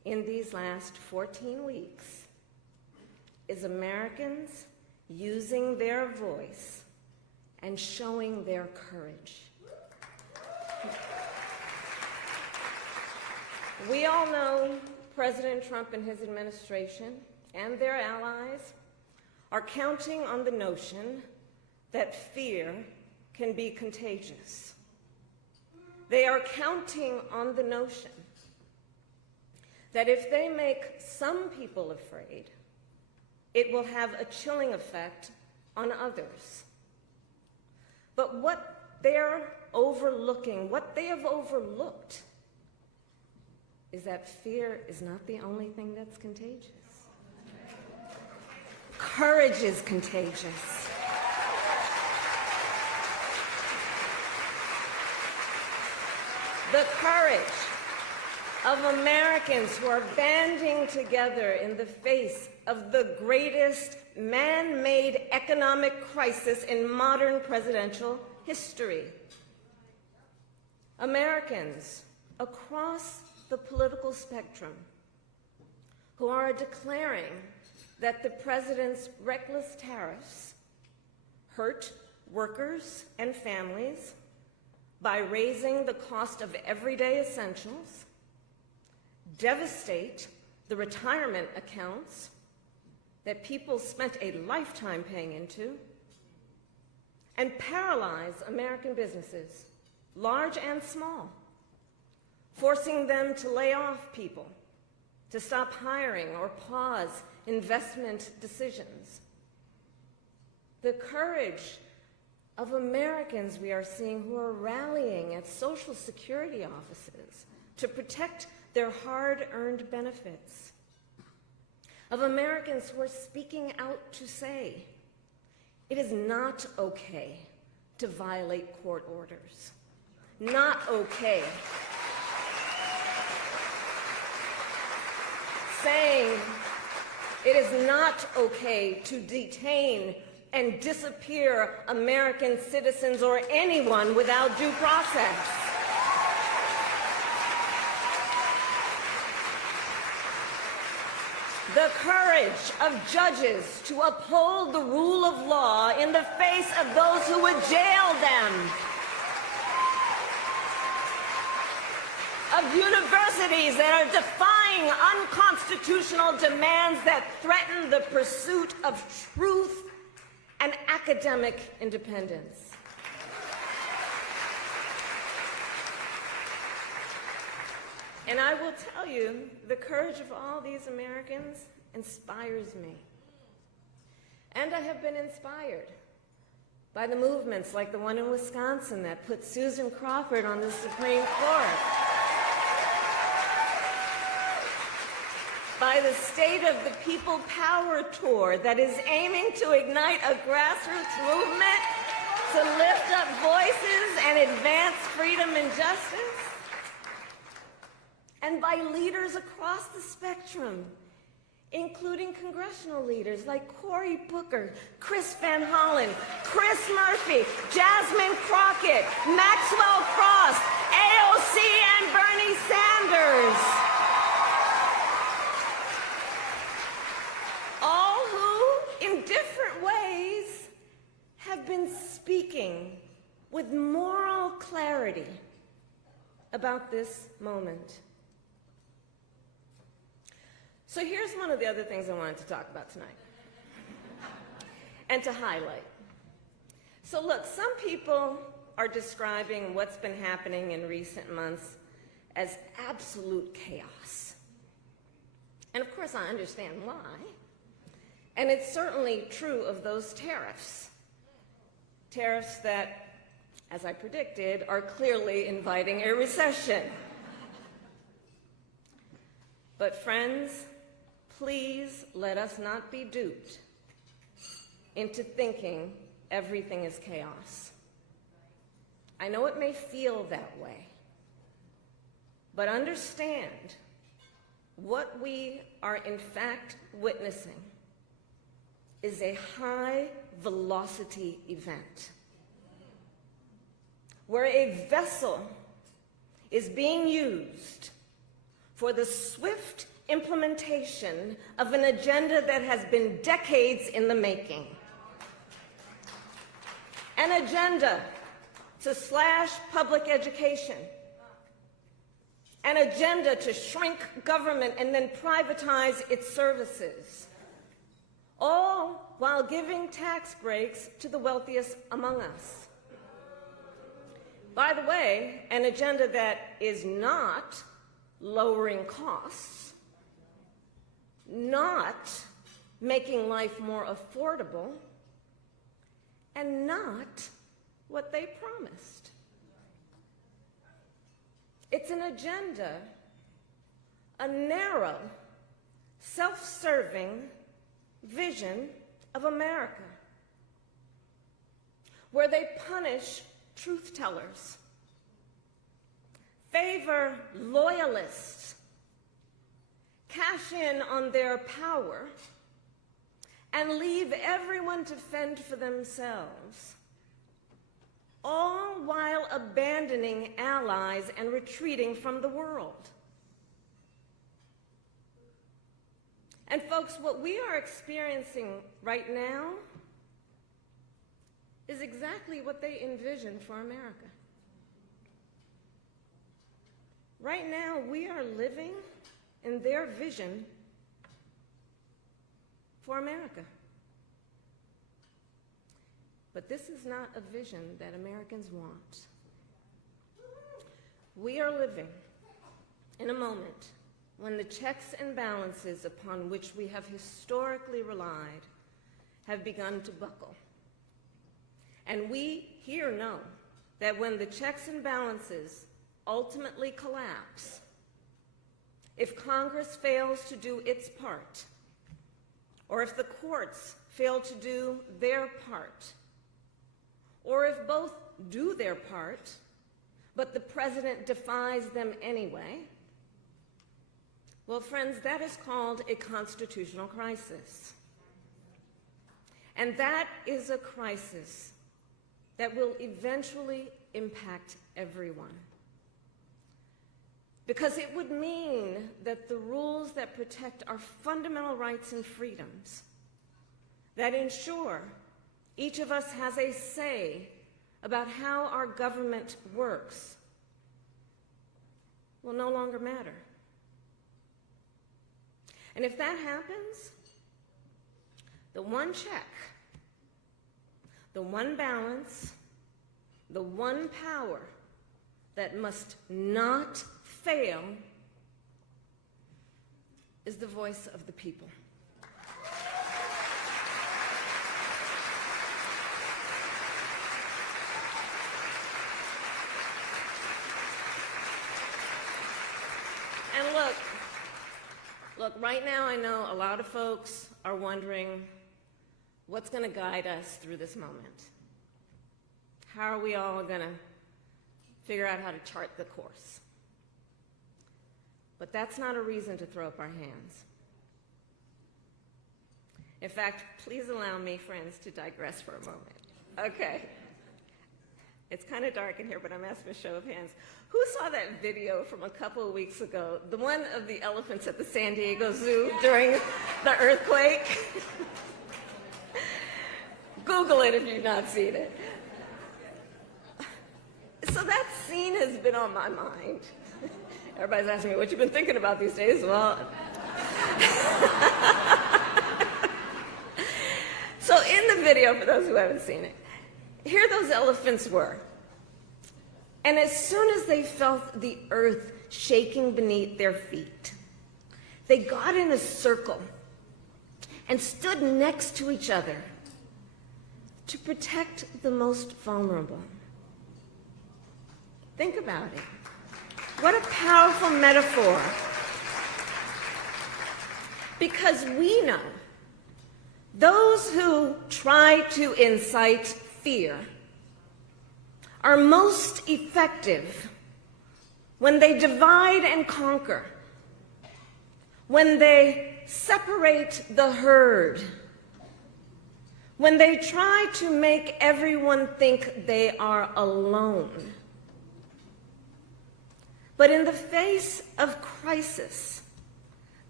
in these last 14 weeks is Americans using their voice and showing their courage. We all know President Trump and his administration and their allies are counting on the notion that fear can be contagious. They are counting on the notion that if they make some people afraid, it will have a chilling effect on others. But what they're overlooking, what they have overlooked, is that fear is not the only thing that's contagious. Courage is contagious. The courage of Americans who are banding together in the face of the greatest man-made economic crisis in modern presidential history. Americans across the political spectrum who are declaring that the president's reckless tariffs hurt workers and families by raising the cost of everyday essentials, devastate the retirement accounts that people spent a lifetime paying into, and paralyze American businesses, large and small, forcing them to lay off people, to stop hiring or pause investment decisions. The courage of Americans we are seeing who are rallying at Social Security offices to protect their hard-earned benefits. Of Americans who are speaking out to say, it is not okay to violate court orders. Not okay. Saying it is not okay to detain and disappear American citizens or anyone without due process. The courage of judges to uphold the rule of law in the face of those who would jail them. Of universities that are defying unconstitutional demands that threaten the pursuit of truth and academic independence. And I will tell you, the courage of all these Americans inspires me. And I have been inspired by the movements like the one in Wisconsin that put Susan Crawford on the Supreme Court. By the State of the People Power Tour that is aiming to ignite a grassroots movement to lift up voices and advance freedom and justice. And by leaders across the spectrum, including congressional leaders like Cory Booker, Chris Van Hollen, Chris Murphy, Jasmine Crockett, Maxwell Frost, AOC, and Bernie Sanders. All who, in different ways, have been speaking with moral clarity about this moment. So here's one of the other things I wanted to talk about tonight and to highlight. So look, some people are describing what's been happening in recent months as absolute chaos. And of course I understand why. And it's certainly true of those tariffs. Tariffs that, as I predicted, are clearly inviting a recession. But friends, please let us not be duped into thinking everything is chaos. I know it may feel that way, but understand what we are in fact witnessing is a high-velocity event where a vessel is being used for the swift implementation of an agenda that has been decades in the making. An agenda to slash public education. An agenda to shrink government and then privatize its services. All while giving tax breaks to the wealthiest among us. By the way, an agenda that is not lowering costs, not making life more affordable, and not what they promised. It's an agenda, a narrow, self-serving vision of America, where they punish truth tellers, favor loyalists, cash in on their power, and leave everyone to fend for themselves, all while abandoning allies and retreating from the world. And folks, what we are experiencing right now is exactly what they envisioned for America. Right now, we are living in their vision for America. But this is not a vision that Americans want. We are living in a moment when the checks and balances upon which we have historically relied have begun to buckle. And we here know that when the checks and balances ultimately collapse, if Congress fails to do its part, or if the courts fail to do their part, or if both do their part, but the president defies them anyway, well, friends, that is called a constitutional crisis. And that is a crisis that will eventually impact everyone. Because it would mean that the rules that protect our fundamental rights and freedoms, that ensure each of us has a say about how our government works, will no longer matter. And if that happens, the one check, the one balance, the one power that must not fail is the voice of the people. And look, right now I know a lot of folks are wondering what's going to guide us through this moment. How are we all going to figure out how to chart the course? But that's not a reason to throw up our hands. In fact, please allow me, friends, to digress for a moment. Okay. It's kind of dark in here, but I'm asking a show of hands. Who saw that video from a couple of weeks ago, the one of the elephants at the San Diego Zoo during the earthquake? Google it if you've not seen it. So that scene has been on my mind. Everybody's asking me what you've been thinking about these days. Well, so in the video, for those who haven't seen it, here those elephants were. And as soon as they felt the earth shaking beneath their feet, they got in a circle and stood next to each other to protect the most vulnerable. Think about it. What a powerful metaphor. Because we know those who try to incite fear are most effective when they divide and conquer, when they separate the herd, when they try to make everyone think they are alone. But in the face of crisis,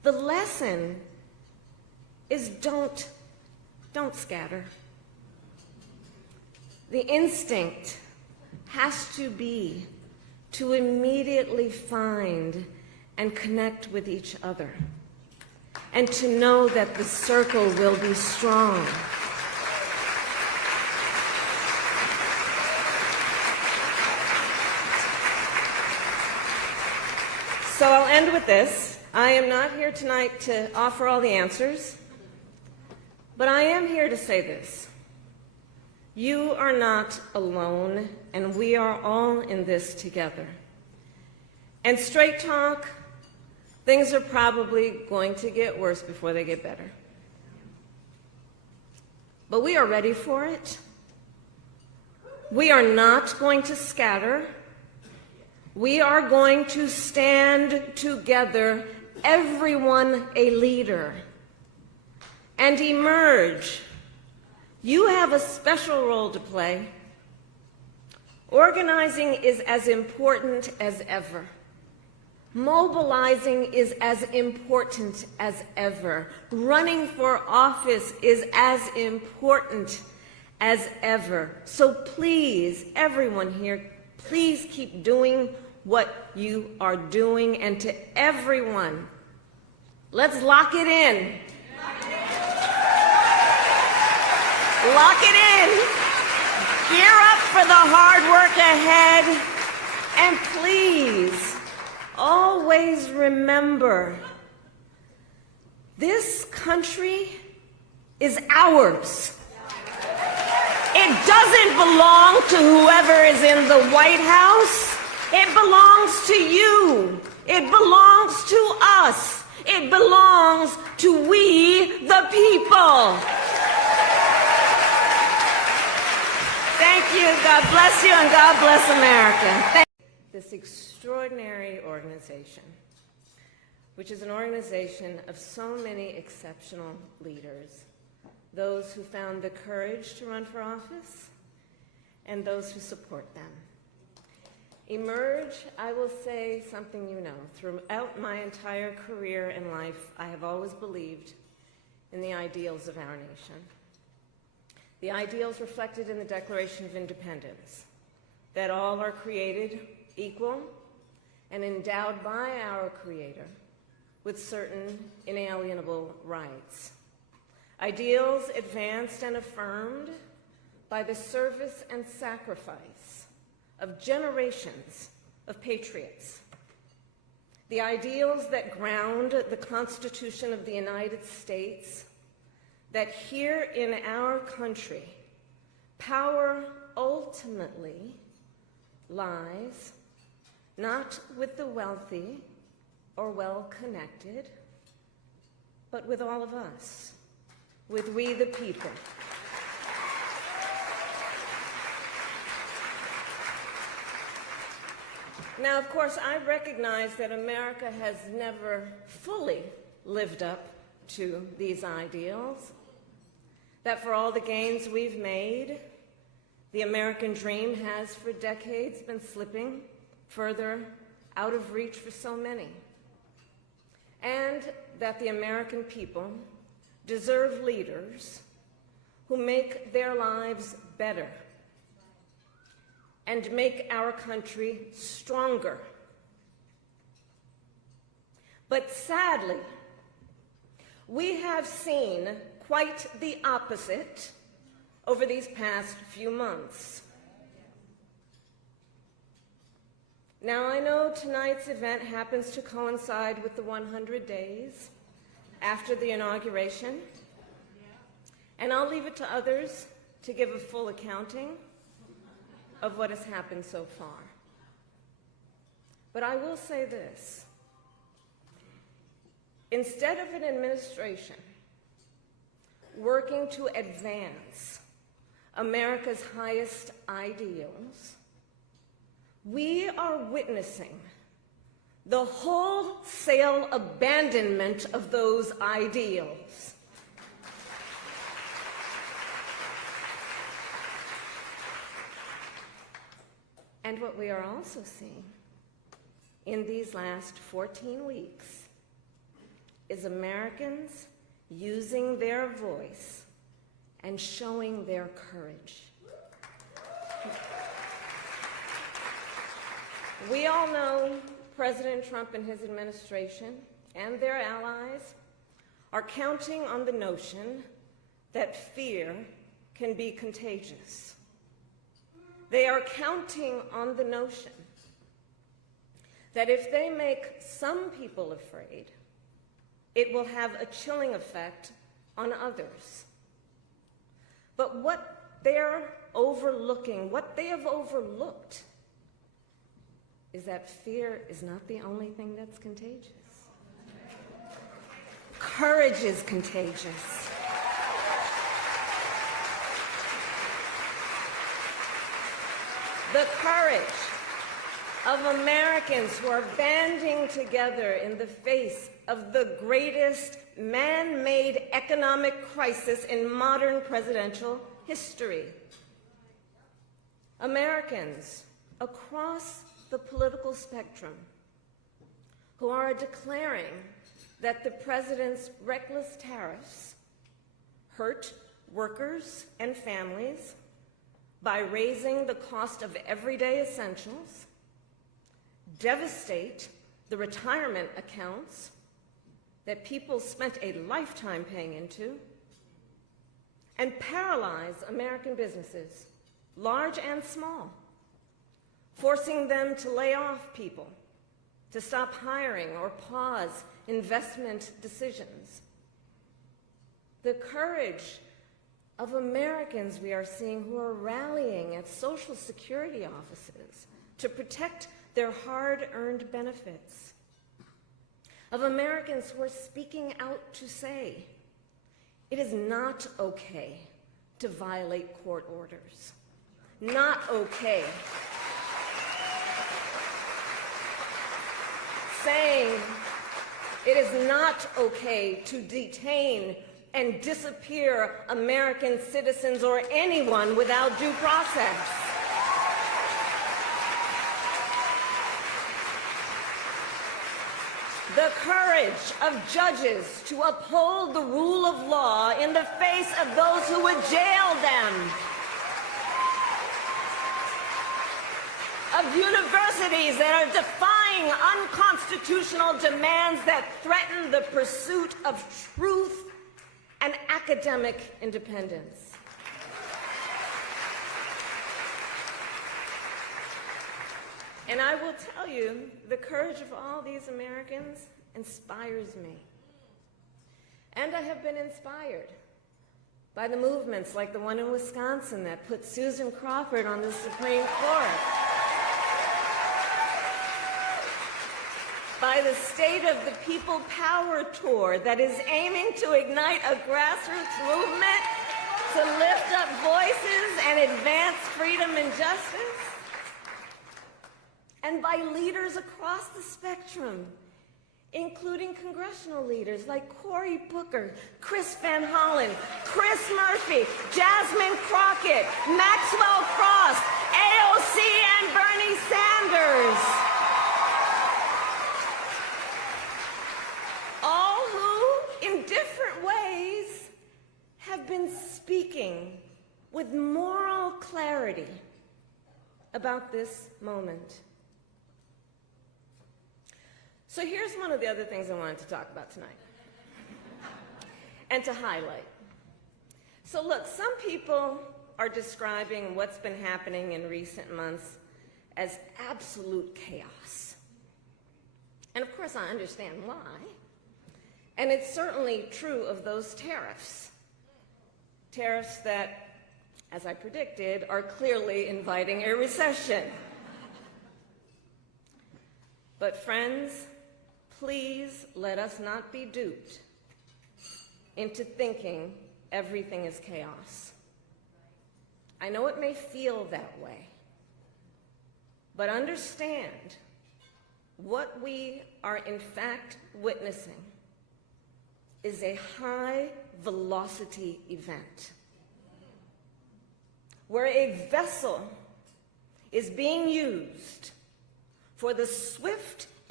The lesson is don't scatter. The instinct has to be to immediately find and connect with each other, and to know that the circle will be strong. So I'll end with this. I am not here tonight to offer all the answers, but I am here to say this. You are not alone, and we are all in this together. And straight talk, things are probably going to get worse before they get better. But we are ready for it. We are not going to scatter. We are going to stand together, everyone a leader, and emerge. You have a special role to play. Organizing is as important as ever. Mobilizing is as important as ever. Running for office is as important as ever. So please, everyone here, please keep doing what you are doing. And to everyone, let's lock it in. Lock it in. Gear up for the hard work ahead. And please, always remember, this country is ours. It doesn't belong to whoever is in the White House. It belongs to you. It belongs to us. It belongs to we, the people. Thank you. God bless you, and God bless America. This extraordinary organization, which is an organization of so many exceptional leaders, those who found the courage to run for office and those who support them. Emerge, I will say something you know. Throughout my entire career and life, I have always believed in the ideals of our nation. The ideals reflected in the Declaration of Independence, that all are created equal and endowed by our Creator with certain inalienable rights. Ideals advanced and affirmed by the service and sacrifice of generations of patriots. The ideals that ground the Constitution of the United States, that here in our country, power ultimately lies not with the wealthy or well-connected, but with all of us, with we the people. Now, of course, I recognize that America has never fully lived up to these ideals, that for all the gains we've made, the American dream has for decades been slipping further out of reach for so many, and that the American people deserve leaders who make their lives better and make our country stronger. But sadly, we have seen quite the opposite over these past few months. Now, I know tonight's event happens to coincide with the 100 days after the inauguration, and I'll leave it to others to give a full accounting of what has happened so far. But I will say this. Instead of an administration working to advance America's highest ideals, we are witnessing the wholesale abandonment of those ideals. And what we are also seeing in these last 14 weeks is Americans using their voice and showing their courage. We all know President Trump and his administration and their allies are counting on the notion that fear can be contagious. They are counting on the notion that if they make some people afraid, it will have a chilling effect on others. But what they're overlooking, what they have overlooked, is that fear is not the only thing that's contagious. Courage is contagious. The courage of Americans who are banding together in the face of the greatest man-made economic crisis in modern presidential history. Americans across the political spectrum who are declaring that the president's reckless tariffs hurt workers and families by raising the cost of everyday essentials, devastate the retirement accounts that people spent a lifetime paying into, and paralyze American businesses, large and small, forcing them to lay off people, to stop hiring or pause investment decisions. The courage of Americans we are seeing who are rallying at Social Security offices to protect their hard-earned benefits. Of Americans who are speaking out to say, it is not okay to violate court orders. Not okay. Saying it is not okay to detain and disappear American citizens or anyone without due process. The courage of judges to uphold the rule of law in the face of those who would jail them. Of universities that are defying unconstitutional demands that threaten the pursuit of truth and academic independence. And I will tell you, the courage of all these Americans inspires me. And I have been inspired by the movements like the one in Wisconsin that put Susan Crawford on the Supreme Court. By the State of the People Power Tour that is aiming to ignite a grassroots movement to lift up voices and advance freedom and justice. And by leaders across the spectrum, including congressional leaders like Cory Booker, Chris Van Hollen, Chris Murphy, Jasmine Crockett, Maxwell Cross, AOC, and Bernie Sanders. All who, in different ways, have been speaking with moral clarity about this moment. So here's one of the other things I wanted to talk about tonight and to highlight. So look, some people are describing what's been happening in recent months as absolute chaos. And of course I understand why. And it's certainly true of those tariffs. Tariffs that, as I predicted, are clearly inviting a recession. But friends, please let us not be duped into thinking everything is chaos. I know it may feel that way, but understand what we are in fact witnessing is a high-velocity event where a vessel is being used for the swift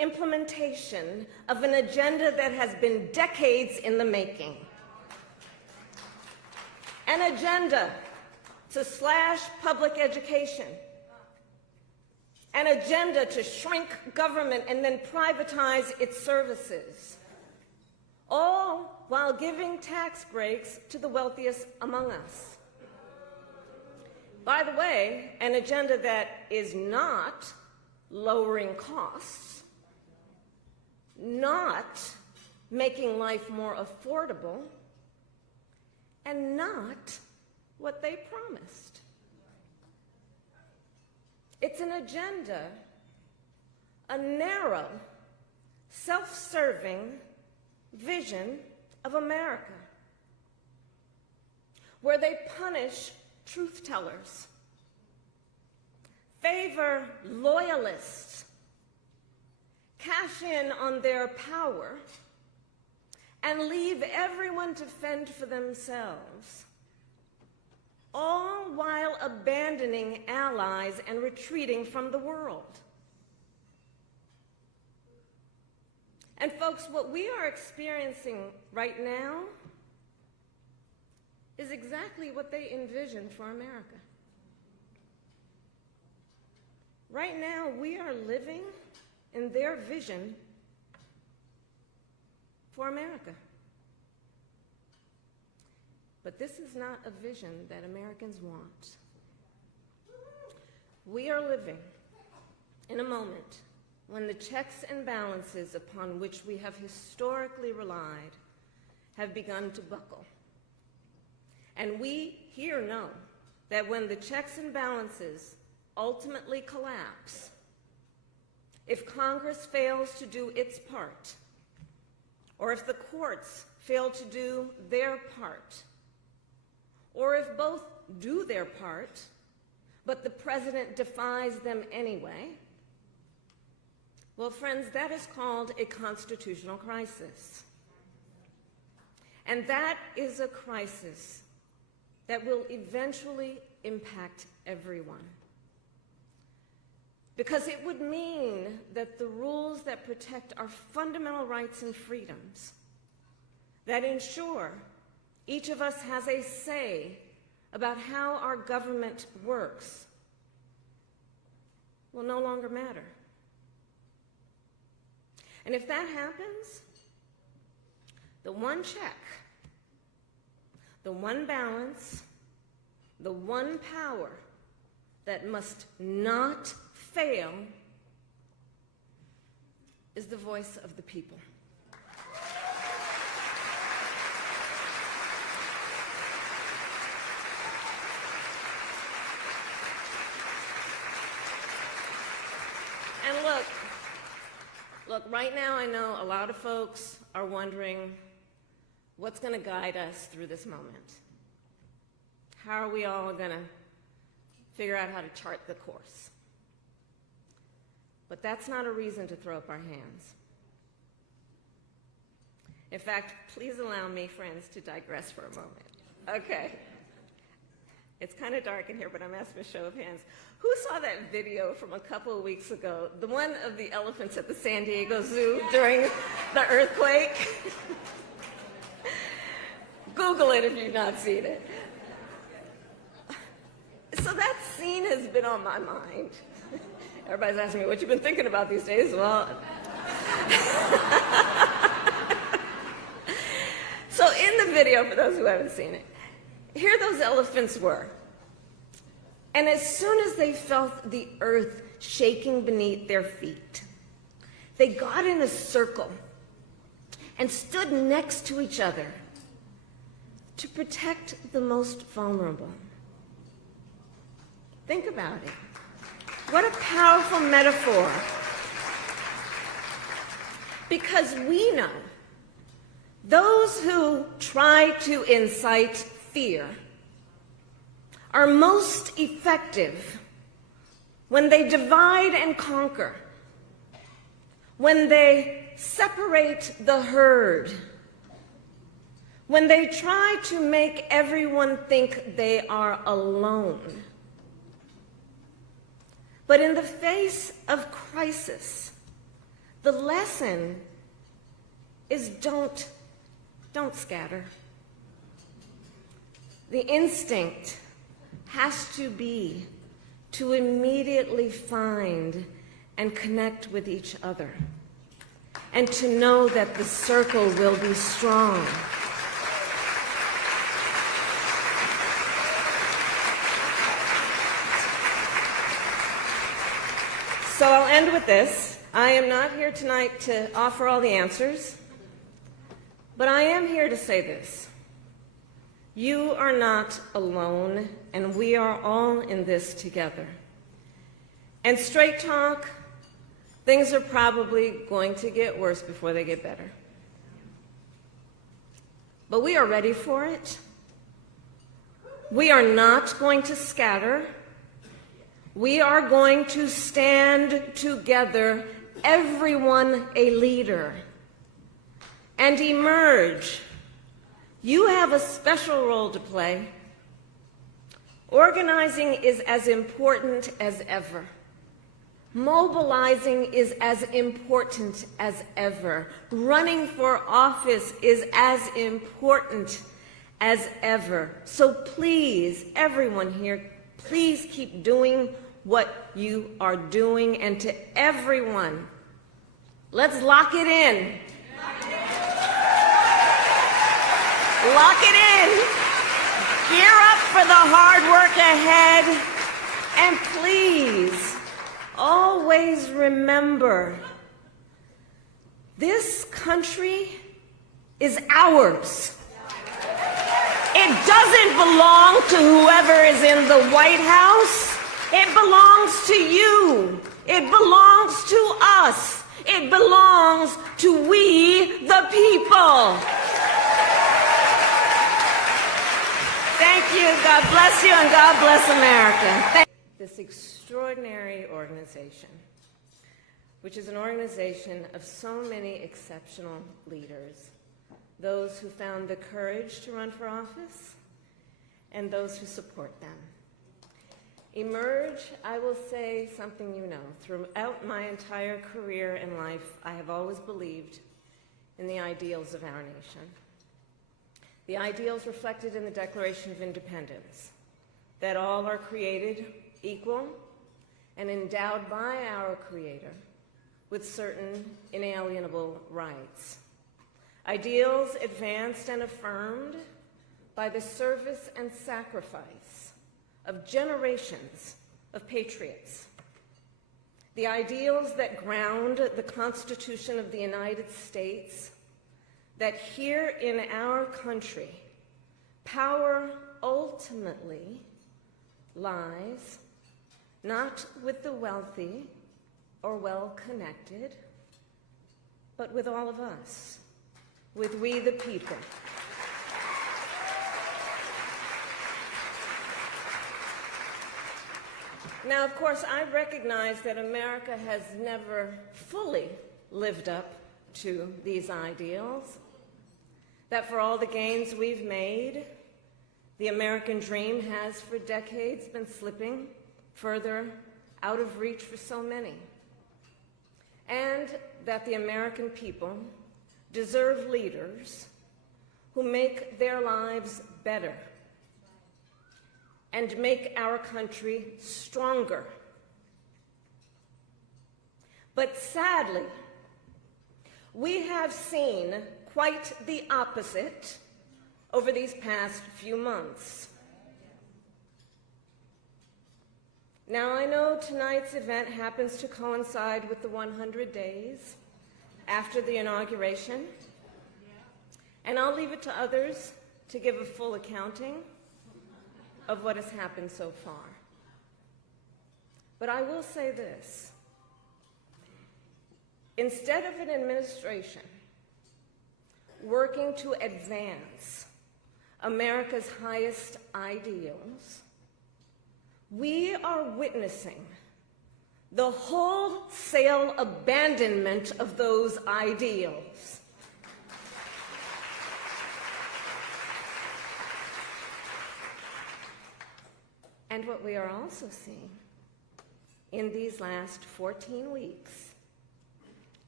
implementation of an agenda that has been decades in the making. An agenda to slash public education. An agenda to shrink government and then privatize its services. All while giving tax breaks to the wealthiest among us. By the way, an agenda that is not lowering costs, not making life more affordable, and not what they promised. It's an agenda, a narrow, self-serving vision of America, where they punish truth tellers, favor loyalists, cash in on their power, and leave everyone to fend for themselves, all while abandoning allies and retreating from the world. And folks, what we are experiencing right now is exactly what they envisioned for America. Right now, we are living in their vision for America. But this is not a vision that Americans want. We are living in a moment when the checks and balances upon which we have historically relied have begun to buckle. And we here know that when the checks and balances ultimately collapse, if Congress fails to do its part, or if the courts fail to do their part, or if both do their part, but the president defies them anyway, well, friends, that is called a constitutional crisis. And that is a crisis that will eventually impact everyone. Because it would mean that the rules that protect our fundamental rights and freedoms, that ensure each of us has a say about how our government works, will no longer matter. And if that happens, the one check, the one balance, the one power that must not fail is the voice of the people. And look, right now I know a lot of folks are wondering what's going to guide us through this moment. How are we all going to figure out how to chart the course? But that's not a reason to throw up our hands. In fact, please allow me, friends, to digress for a moment. Okay. It's kind of dark in here, but I'm asking a show of hands. Who saw that video from a couple of weeks ago, the one of the elephants at the San Diego Zoo during the earthquake? Google it if you've not seen it. So that scene has been on my mind. Everybody's asking me what you've been thinking about these days. Well, so in the video, for those who haven't seen it, here those elephants were. And as soon as they felt the earth shaking beneath their feet, they got in a circle and stood next to each other to protect the most vulnerable. Think about it. What a powerful metaphor. Because we know those who try to incite fear are most effective when they divide and conquer, when they separate the herd, when they try to make everyone think they are alone. But in the face of crisis, The lesson is don't scatter. The instinct has to be to immediately find and connect with each other, and to know that the circle will be strong. So I'll end with this. I am not here tonight to offer all the answers, but I am here to say this. You are not alone, and we are all in this together. And straight talk, things are probably going to get worse before they get better. But we are ready for it. We are not going to scatter. We are going to stand together, everyone a leader, and emerge. You have a special role to play. Organizing is as important as ever. Mobilizing is as important as ever. Running for office is as important as ever. So please, everyone here, please keep doing what you are doing. And to everyone, let's lock it in. Lock it in. Gear up for the hard work ahead. And please, always remember, this country is ours. It doesn't belong to whoever is in the White House. It belongs to you. It belongs to us. It belongs to we, the people. Thank you. God bless you, and God bless America. This extraordinary organization, which is an organization of so many exceptional leaders, those who found the courage to run for office, and those who support them. Emerge, I will say something you know. Throughout my entire career and life, I have always believed in the ideals of our nation. The ideals reflected in the Declaration of Independence, that all are created equal and endowed by our Creator with certain inalienable rights. Ideals advanced and affirmed by the service and sacrifice of generations of patriots. The ideals that ground the Constitution of the United States, that here in our country, power ultimately lies not with the wealthy or well-connected, but with all of us, with we the people. Now, of course, I recognize that America has never fully lived up to these ideals, that for all the gains we've made, the American dream has for decades been slipping further out of reach for so many, and that the American people deserve leaders who make their lives better and make our country stronger. But sadly, we have seen quite the opposite over these past few months. Now, I know tonight's event happens to coincide with the 100 days after the inauguration, and I'll leave it to others to give a full accounting of what has happened so far. But I will say this. Instead of an administration working to advance America's highest ideals, we are witnessing the wholesale abandonment of those ideals. And what we are also seeing in these last 14 weeks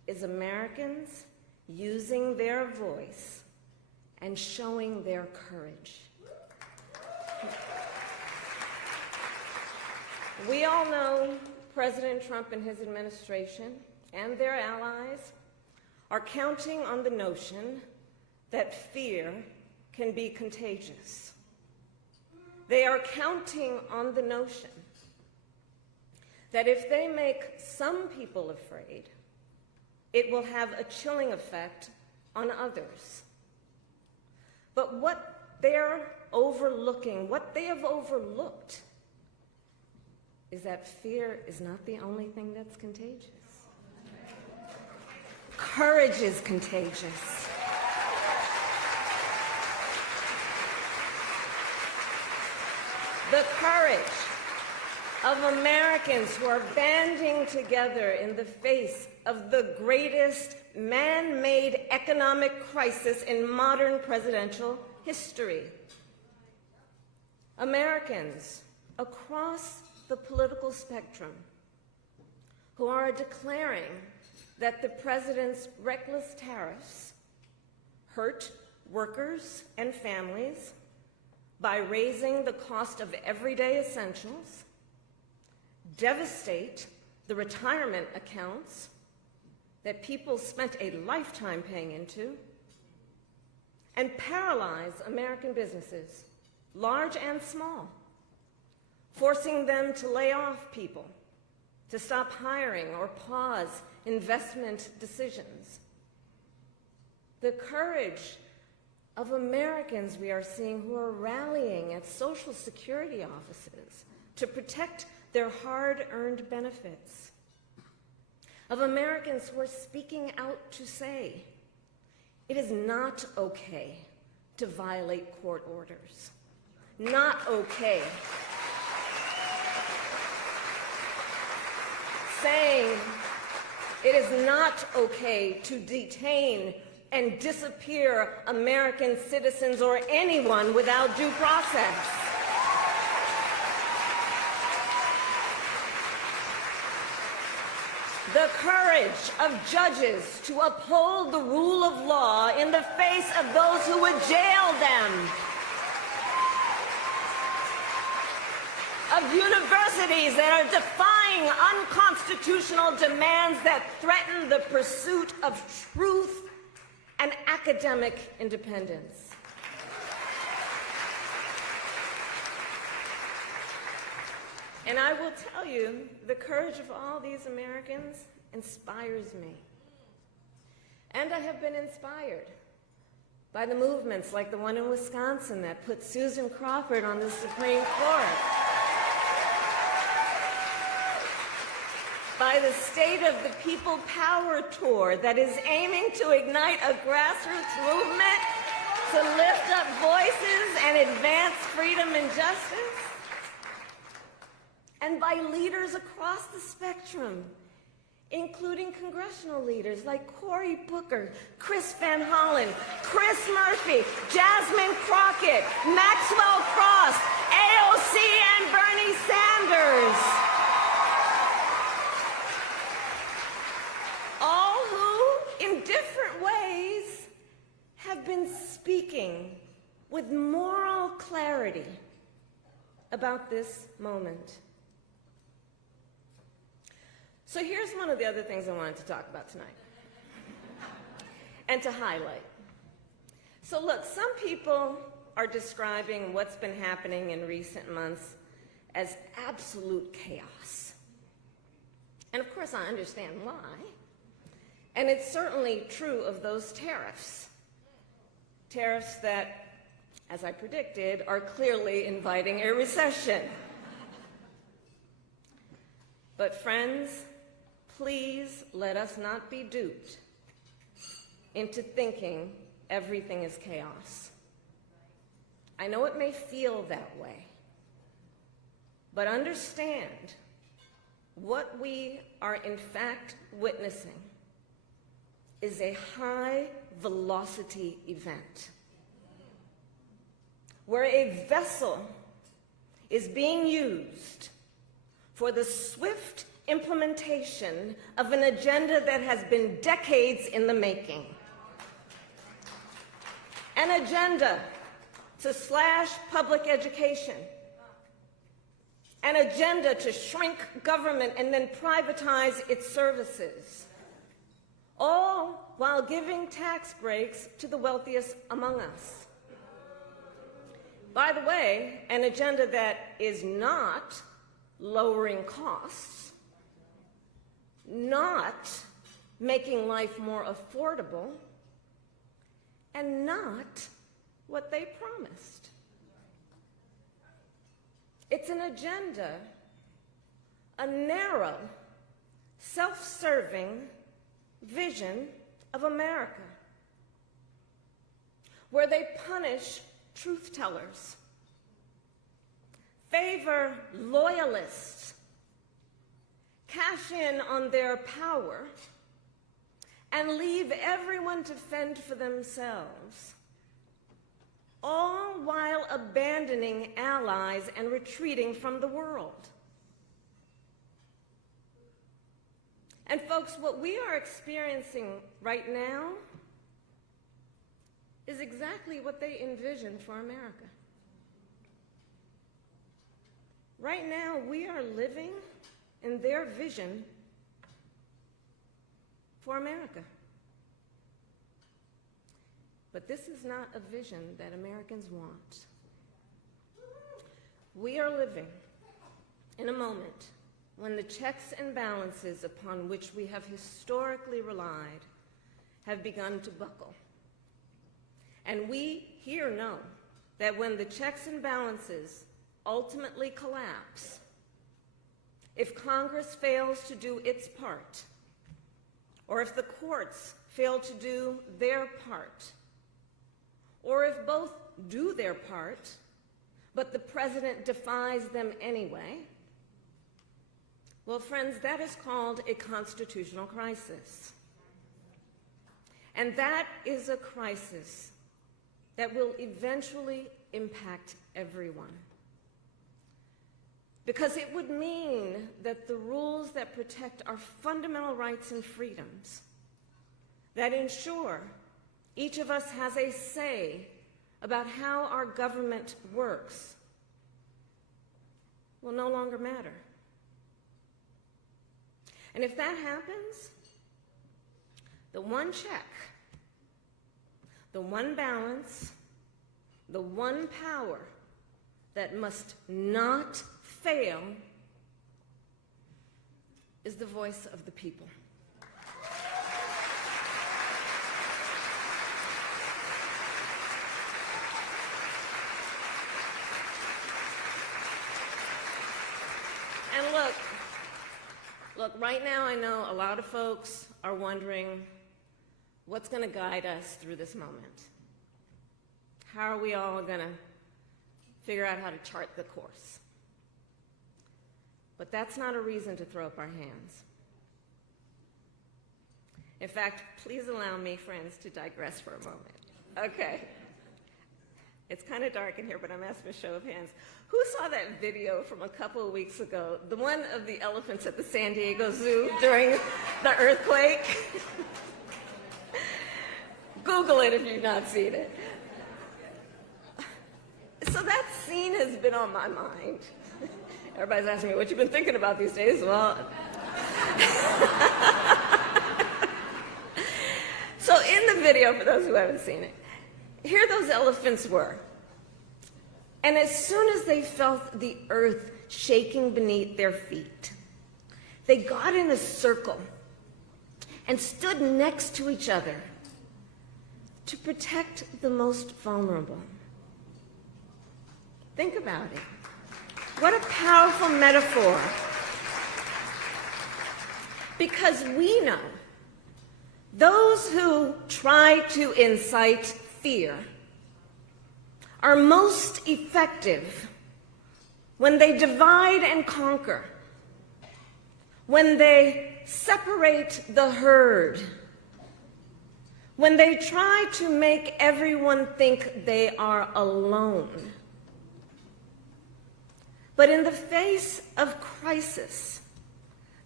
is Americans using their voice and showing their courage. We all know President Trump and his administration and their allies are counting on the notion that fear can be contagious. They are counting on the notion that if they make some people afraid, it will have a chilling effect on others. But what they're overlooking, what they have overlooked, is that fear is not the only thing that's contagious. Courage is contagious. The courage of Americans who are banding together in the face of the greatest man-made economic crisis in modern presidential history. Americans across the political spectrum who are declaring that the president's reckless tariffs hurt workers and families by raising the cost of everyday essentials, devastate the retirement accounts that people spent a lifetime paying into, and paralyze American businesses, large and small, forcing them to lay off people, to stop hiring or pause investment decisions. The courage of Americans we are seeing who are rallying at Social Security offices to protect their hard-earned benefits. Of Americans who are speaking out to say, it is not okay to violate court orders. Not okay. Saying it is not okay to detain and disappear American citizens or anyone without due process. The courage of judges to uphold the rule of law in the face of those who would jail them. Of universities that are defying unconstitutional demands that threaten the pursuit of truth and academic independence. And I will tell you, the courage of all these Americans inspires me. And I have been inspired by the movements like the one in Wisconsin that put Susan Crawford on the Supreme Court. By the State of the People Power Tour that is aiming to ignite a grassroots movement to lift up voices and advance freedom and justice. And by leaders across the spectrum, including congressional leaders like Cory Booker, Chris Van Hollen, Chris Murphy, Jasmine Crockett, Maxwell Frost, AOC, and Bernie Sanders. All who, in different ways, have been speaking with moral clarity about this moment. So here's one of the other things I wanted to talk about tonight and to highlight. So look, some people are describing what's been happening in recent months as absolute chaos. And of course I understand why. And it's certainly true of those tariffs. Tariffs that, as I predicted, are clearly inviting a recession. But friends, please let us not be duped into thinking everything is chaos. I know it may feel that way, but understand what we are in fact witnessing is a high-velocity event where a vessel is being used for the swift implementation of an agenda that has been decades in the making. An agenda to slash public education. An agenda to shrink government and then privatize its services. All while giving tax breaks to the wealthiest among us. By the way, an agenda that is not lowering costs, not making life more affordable, and not what they promised. It's an agenda, a narrow, self-serving vision of America, where they punish truth tellers, favor loyalists, cash in on their power, and leave everyone to fend for themselves, all while abandoning allies and retreating from the world. And folks, what we are experiencing right now is exactly what they envisioned for America. Right now, we are living in their vision for America. But this is not a vision that Americans want. We are living in a moment when the checks and balances upon which we have historically relied have begun to buckle. And we here know that when the checks and balances ultimately collapse, if Congress fails to do its part, or if the courts fail to do their part, or if both do their part, but the president defies them anyway, well, friends, that is called a constitutional crisis. And that is a crisis that will eventually impact everyone. Because it would mean that the rules that protect our fundamental rights and freedoms, that ensure each of us has a say about how our government works, will no longer matter. And if that happens, the one check, the one balance, the one power that must not fail is the voice of the people. And look, right now I know a lot of folks are wondering what's going to guide us through this moment. How are we all going to figure out how to chart the course? But that's not a reason to throw up our hands. In fact, please allow me, friends, to digress for a moment. Okay. It's kind of dark in here, but I'm asking a show of hands. Who saw that video from a couple of weeks ago, the one of the elephants at the San Diego Zoo during the earthquake? Google it if you've not seen it. So that scene has been on my mind. Everybody's asking me, what you've been thinking about these days? Well, so in the video, for those who haven't seen it, here those elephants were. And as soon as they felt the earth shaking beneath their feet, they got in a circle and stood next to each other to protect the most vulnerable. Think about it. What a powerful metaphor. Because we know those who try to incite fear are most effective when they divide and conquer, when they separate the herd, when they try to make everyone think they are alone. But in the face of crisis,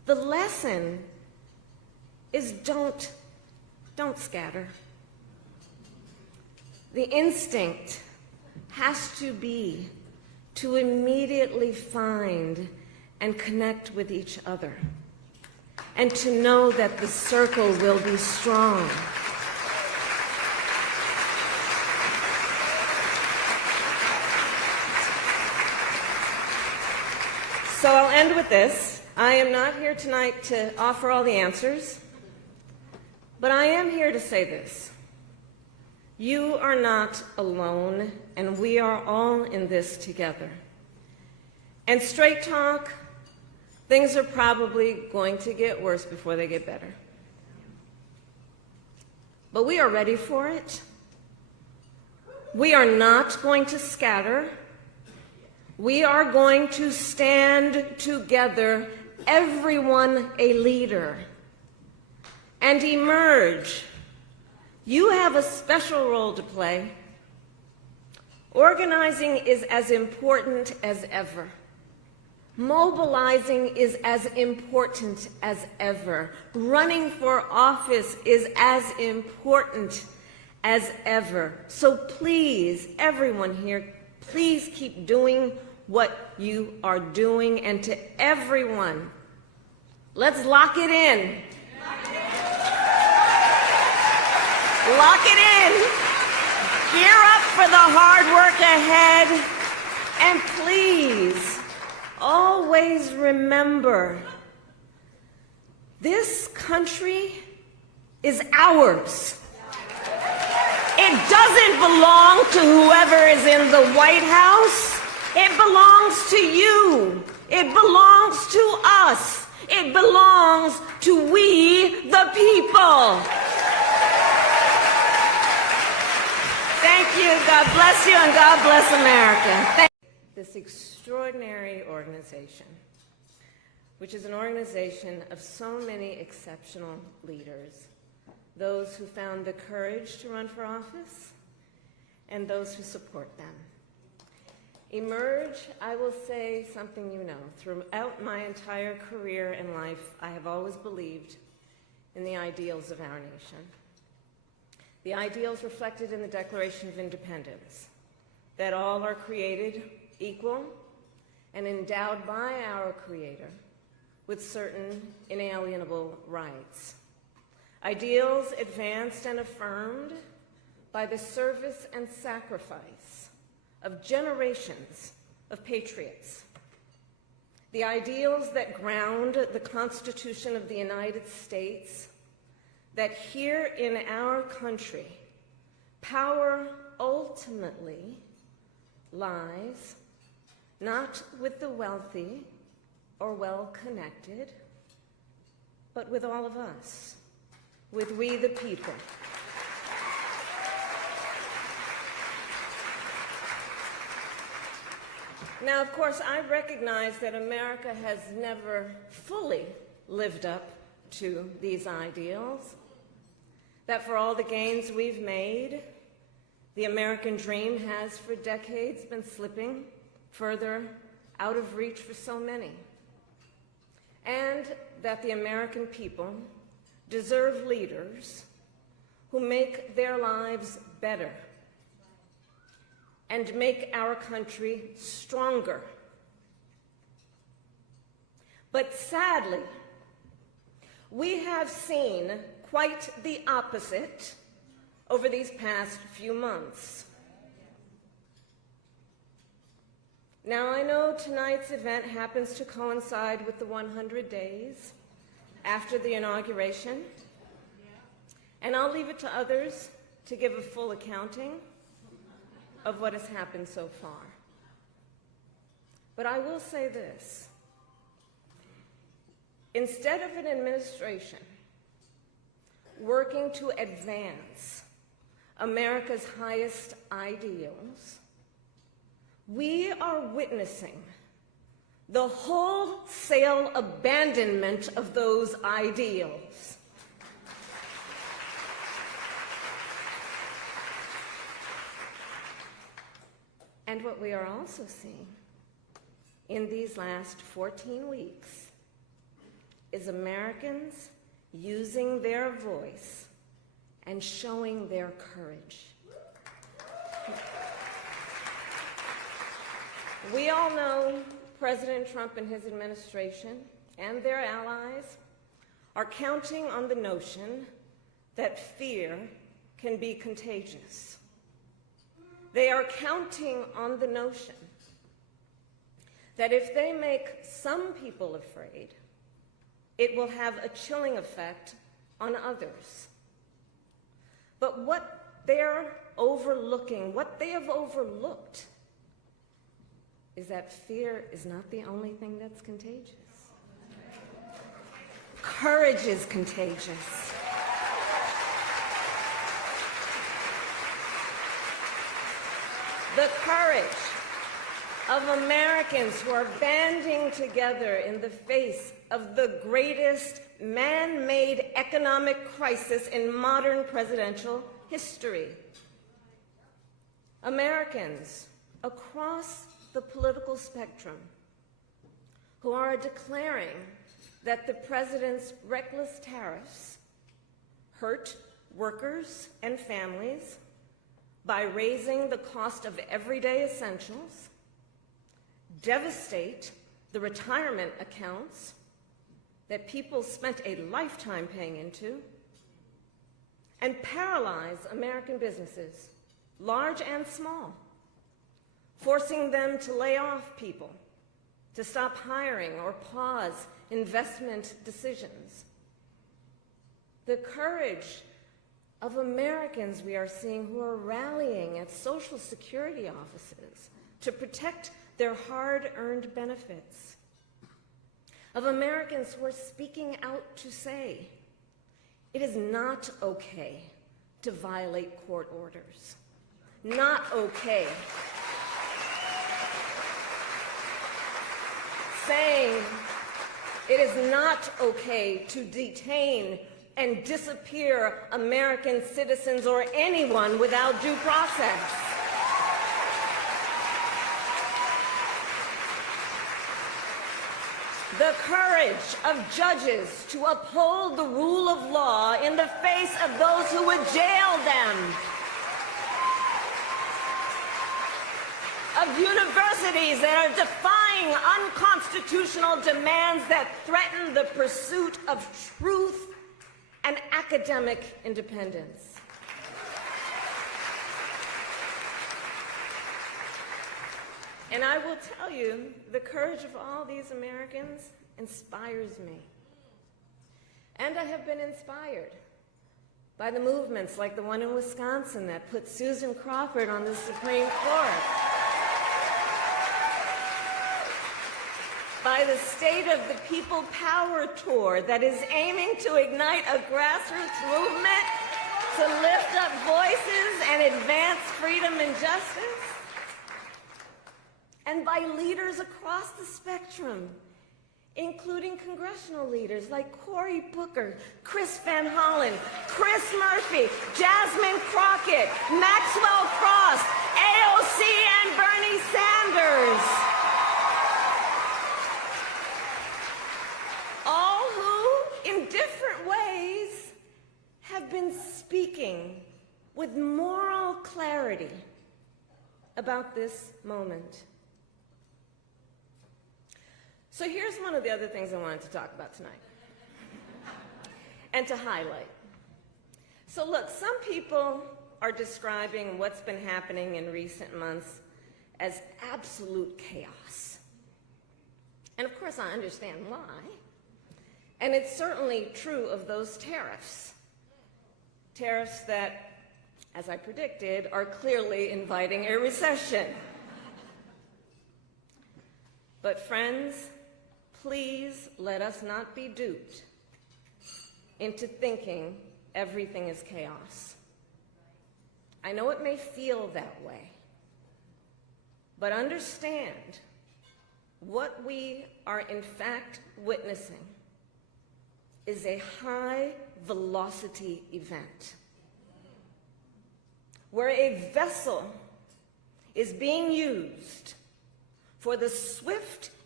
The lesson is don't scatter. The instinct has to be to immediately find and connect with each other, and to know that the circle will be strong. So I'll end with this. I am not here tonight to offer all the answers, but I am here to say this. You are not alone, and we are all in this together. And straight talk, things are probably going to get worse before they get better. But we are ready for it. We are not going to scatter. We are going to stand together, everyone a leader, and emerge. You have a special role to play. Organizing is as important as ever. Mobilizing is as important as ever. Running for office is as important as ever. So please, everyone here, please keep doing what you are doing. And to everyone, let's lock it in. Lock it in. Gear up for the hard work ahead. And please, always remember, this country is ours. It doesn't belong to whoever is in the White House. It belongs to you. It belongs to us. It belongs to we, the people. Thank you. God bless you, and God bless America. This extraordinary organization, which is an organization of so many exceptional leaders, those who found the courage to run for office, and those who support them. Emerge, I will say something you know. Throughout my entire career and life, I have always believed in the ideals of our nation. The ideals reflected in the Declaration of Independence, that all are created equal and endowed by our Creator with certain inalienable rights. Ideals advanced and affirmed by the service and sacrifice of generations of patriots. The ideals that ground the Constitution of the United States, that here in our country, power ultimately lies not with the wealthy or well-connected, but with all of us, with we the people. Now, of course, I recognize that America has never fully lived up to these ideals, that for all the gains we've made, the American dream has for decades been slipping further out of reach for so many, and that the American people deserve leaders who make their lives better and make our country stronger. But sadly, we have seen quite the opposite over these past few months. Now, I know tonight's event happens to coincide with the 100 days after the inauguration, and I'll leave it to others to give a full accounting of what has happened so far. But I will say this. Instead of an administration working to advance America's highest ideals, we are witnessing the wholesale abandonment of those ideals. And what we are also seeing in these last 14 weeks is Americans using their voice and showing their courage. We all know President Trump and his administration and their allies are counting on the notion that fear can be contagious. They are counting on the notion that if they make some people afraid, it will have a chilling effect on others. But what they're overlooking, what they have overlooked, is that fear is not the only thing that's contagious. Courage is contagious. The courage of Americans who are banding together in the face of the greatest man-made economic crisis in modern presidential history. Americans across the political spectrum who are declaring that the president's reckless tariffs hurt workers and families by raising the cost of everyday essentials, devastate the retirement accounts that people spent a lifetime paying into, and paralyze American businesses, large and small, forcing them to lay off people, to stop hiring or pause investment decisions. The courage of Americans we are seeing who are rallying at Social Security offices to protect their hard-earned benefits. Of Americans who are speaking out to say, it is not okay to violate court orders. Not okay. Saying it is not okay to detain and disappear American citizens or anyone without due process. The courage of judges to uphold the rule of law in the face of those who would jail them. Of universities that are defying unconstitutional demands that threaten the pursuit of truth and academic independence. And I will tell you, the courage of all these Americans inspires me. And I have been inspired by the movements like the one in Wisconsin that put Susan Crawford on the Supreme Court. By the State of the People Power Tour that is aiming to ignite a grassroots movement to lift up voices and advance freedom and justice. And by leaders across the spectrum, including congressional leaders like Cory Booker, Chris Van Hollen, Chris Murphy, Jasmine Crockett, Maxwell Cross, AOC, and Bernie Sanders. All who, in different ways, have been speaking with moral clarity about this moment. So here's one of the other things I wanted to talk about tonight and to highlight. So look, some people are describing what's been happening in recent months as absolute chaos. And of course I understand why. And it's certainly true of those tariffs. Tariffs that, as I predicted, are clearly inviting a recession. But friends, please let us not be duped into thinking everything is chaos. I know it may feel that way, but understand what we are in fact witnessing is a high-velocity event where a vessel is being used for the swift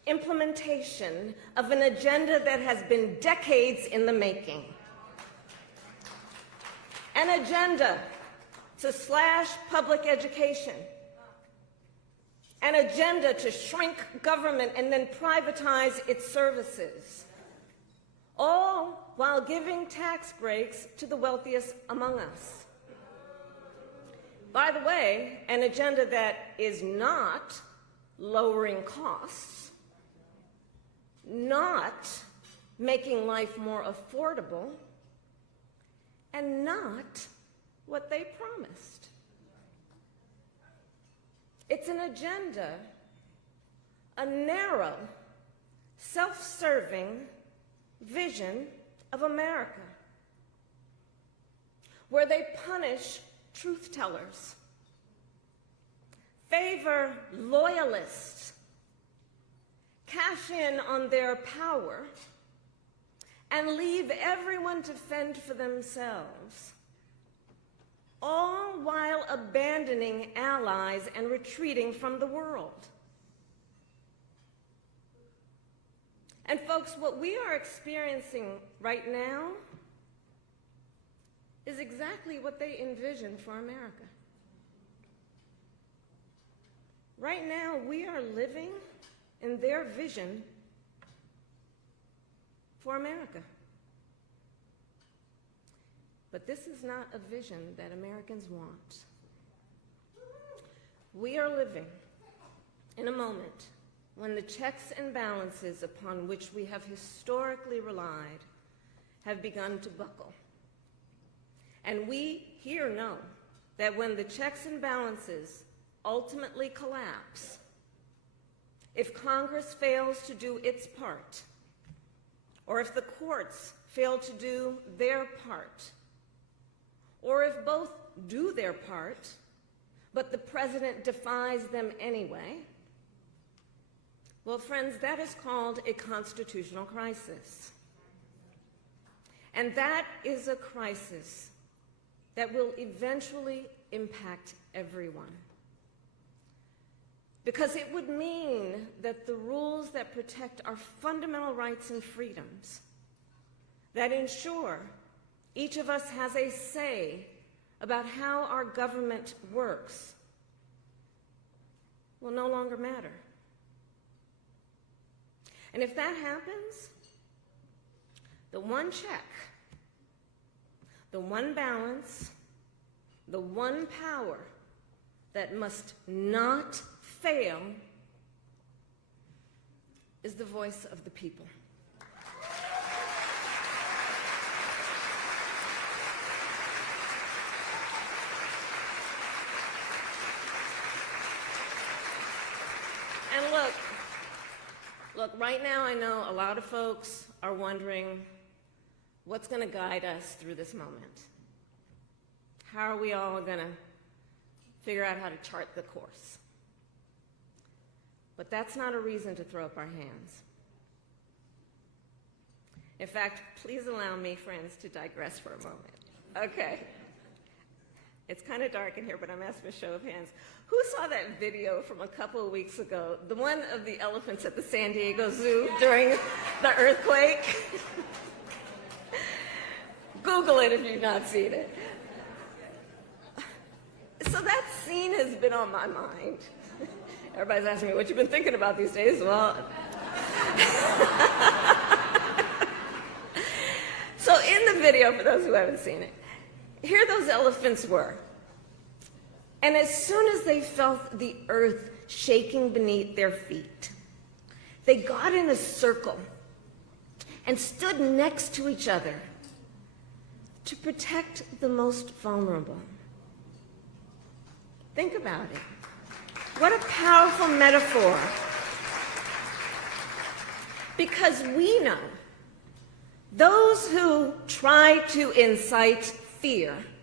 implementation of an agenda that has been decades in the making. An agenda to slash public education. An agenda to shrink government and then privatize its services. All while giving tax breaks to the wealthiest among us. By the way, an agenda that is not lowering costs, not making life more affordable, and not what they promised. It's an agenda, a narrow, self-serving vision of America, where they punish truth tellers, favor loyalists, cash in on their power, and leave everyone to fend for themselves, all while abandoning allies and retreating from the world. And folks, what we are experiencing right now is exactly what they envisioned for America. Right now, we are living in their vision for America. But this is not a vision that Americans want. We are living in a moment when the checks and balances upon which we have historically relied have begun to buckle. And we here know that when the checks and balances ultimately collapse, if Congress fails to do its part, or if the courts fail to do their part, or if both do their part, but the president defies them anyway, well, friends, that is called a constitutional crisis. And that is a crisis that will eventually impact everyone. Because it would mean that the rules that protect our fundamental rights and freedoms, that ensure each of us has a say about how our government works, will no longer matter. And if that happens, the one check, the one balance, the one power that must not fail is the voice of the people. And look, right now I know a lot of folks are wondering what's going to guide us through this moment. How are we all going to figure out how to chart the course? But that's not a reason to throw up our hands. In fact, please allow me, friends, to digress for a moment. Okay. It's kind of dark in here, but I'm asking a show of hands. Who saw that video from a couple of weeks ago, the one of the elephants at the San Diego Zoo during the earthquake? Google it if you've not seen it. So that scene has been on my mind. Everybody's asking me what you've been thinking about these days. Well, so in the video, for those who haven't seen it, here those elephants were. And as soon as they felt the earth shaking beneath their feet, they got in a circle and stood next to each other to protect the most vulnerable. Think about it. What a powerful metaphor. Because we know those who try to incite fear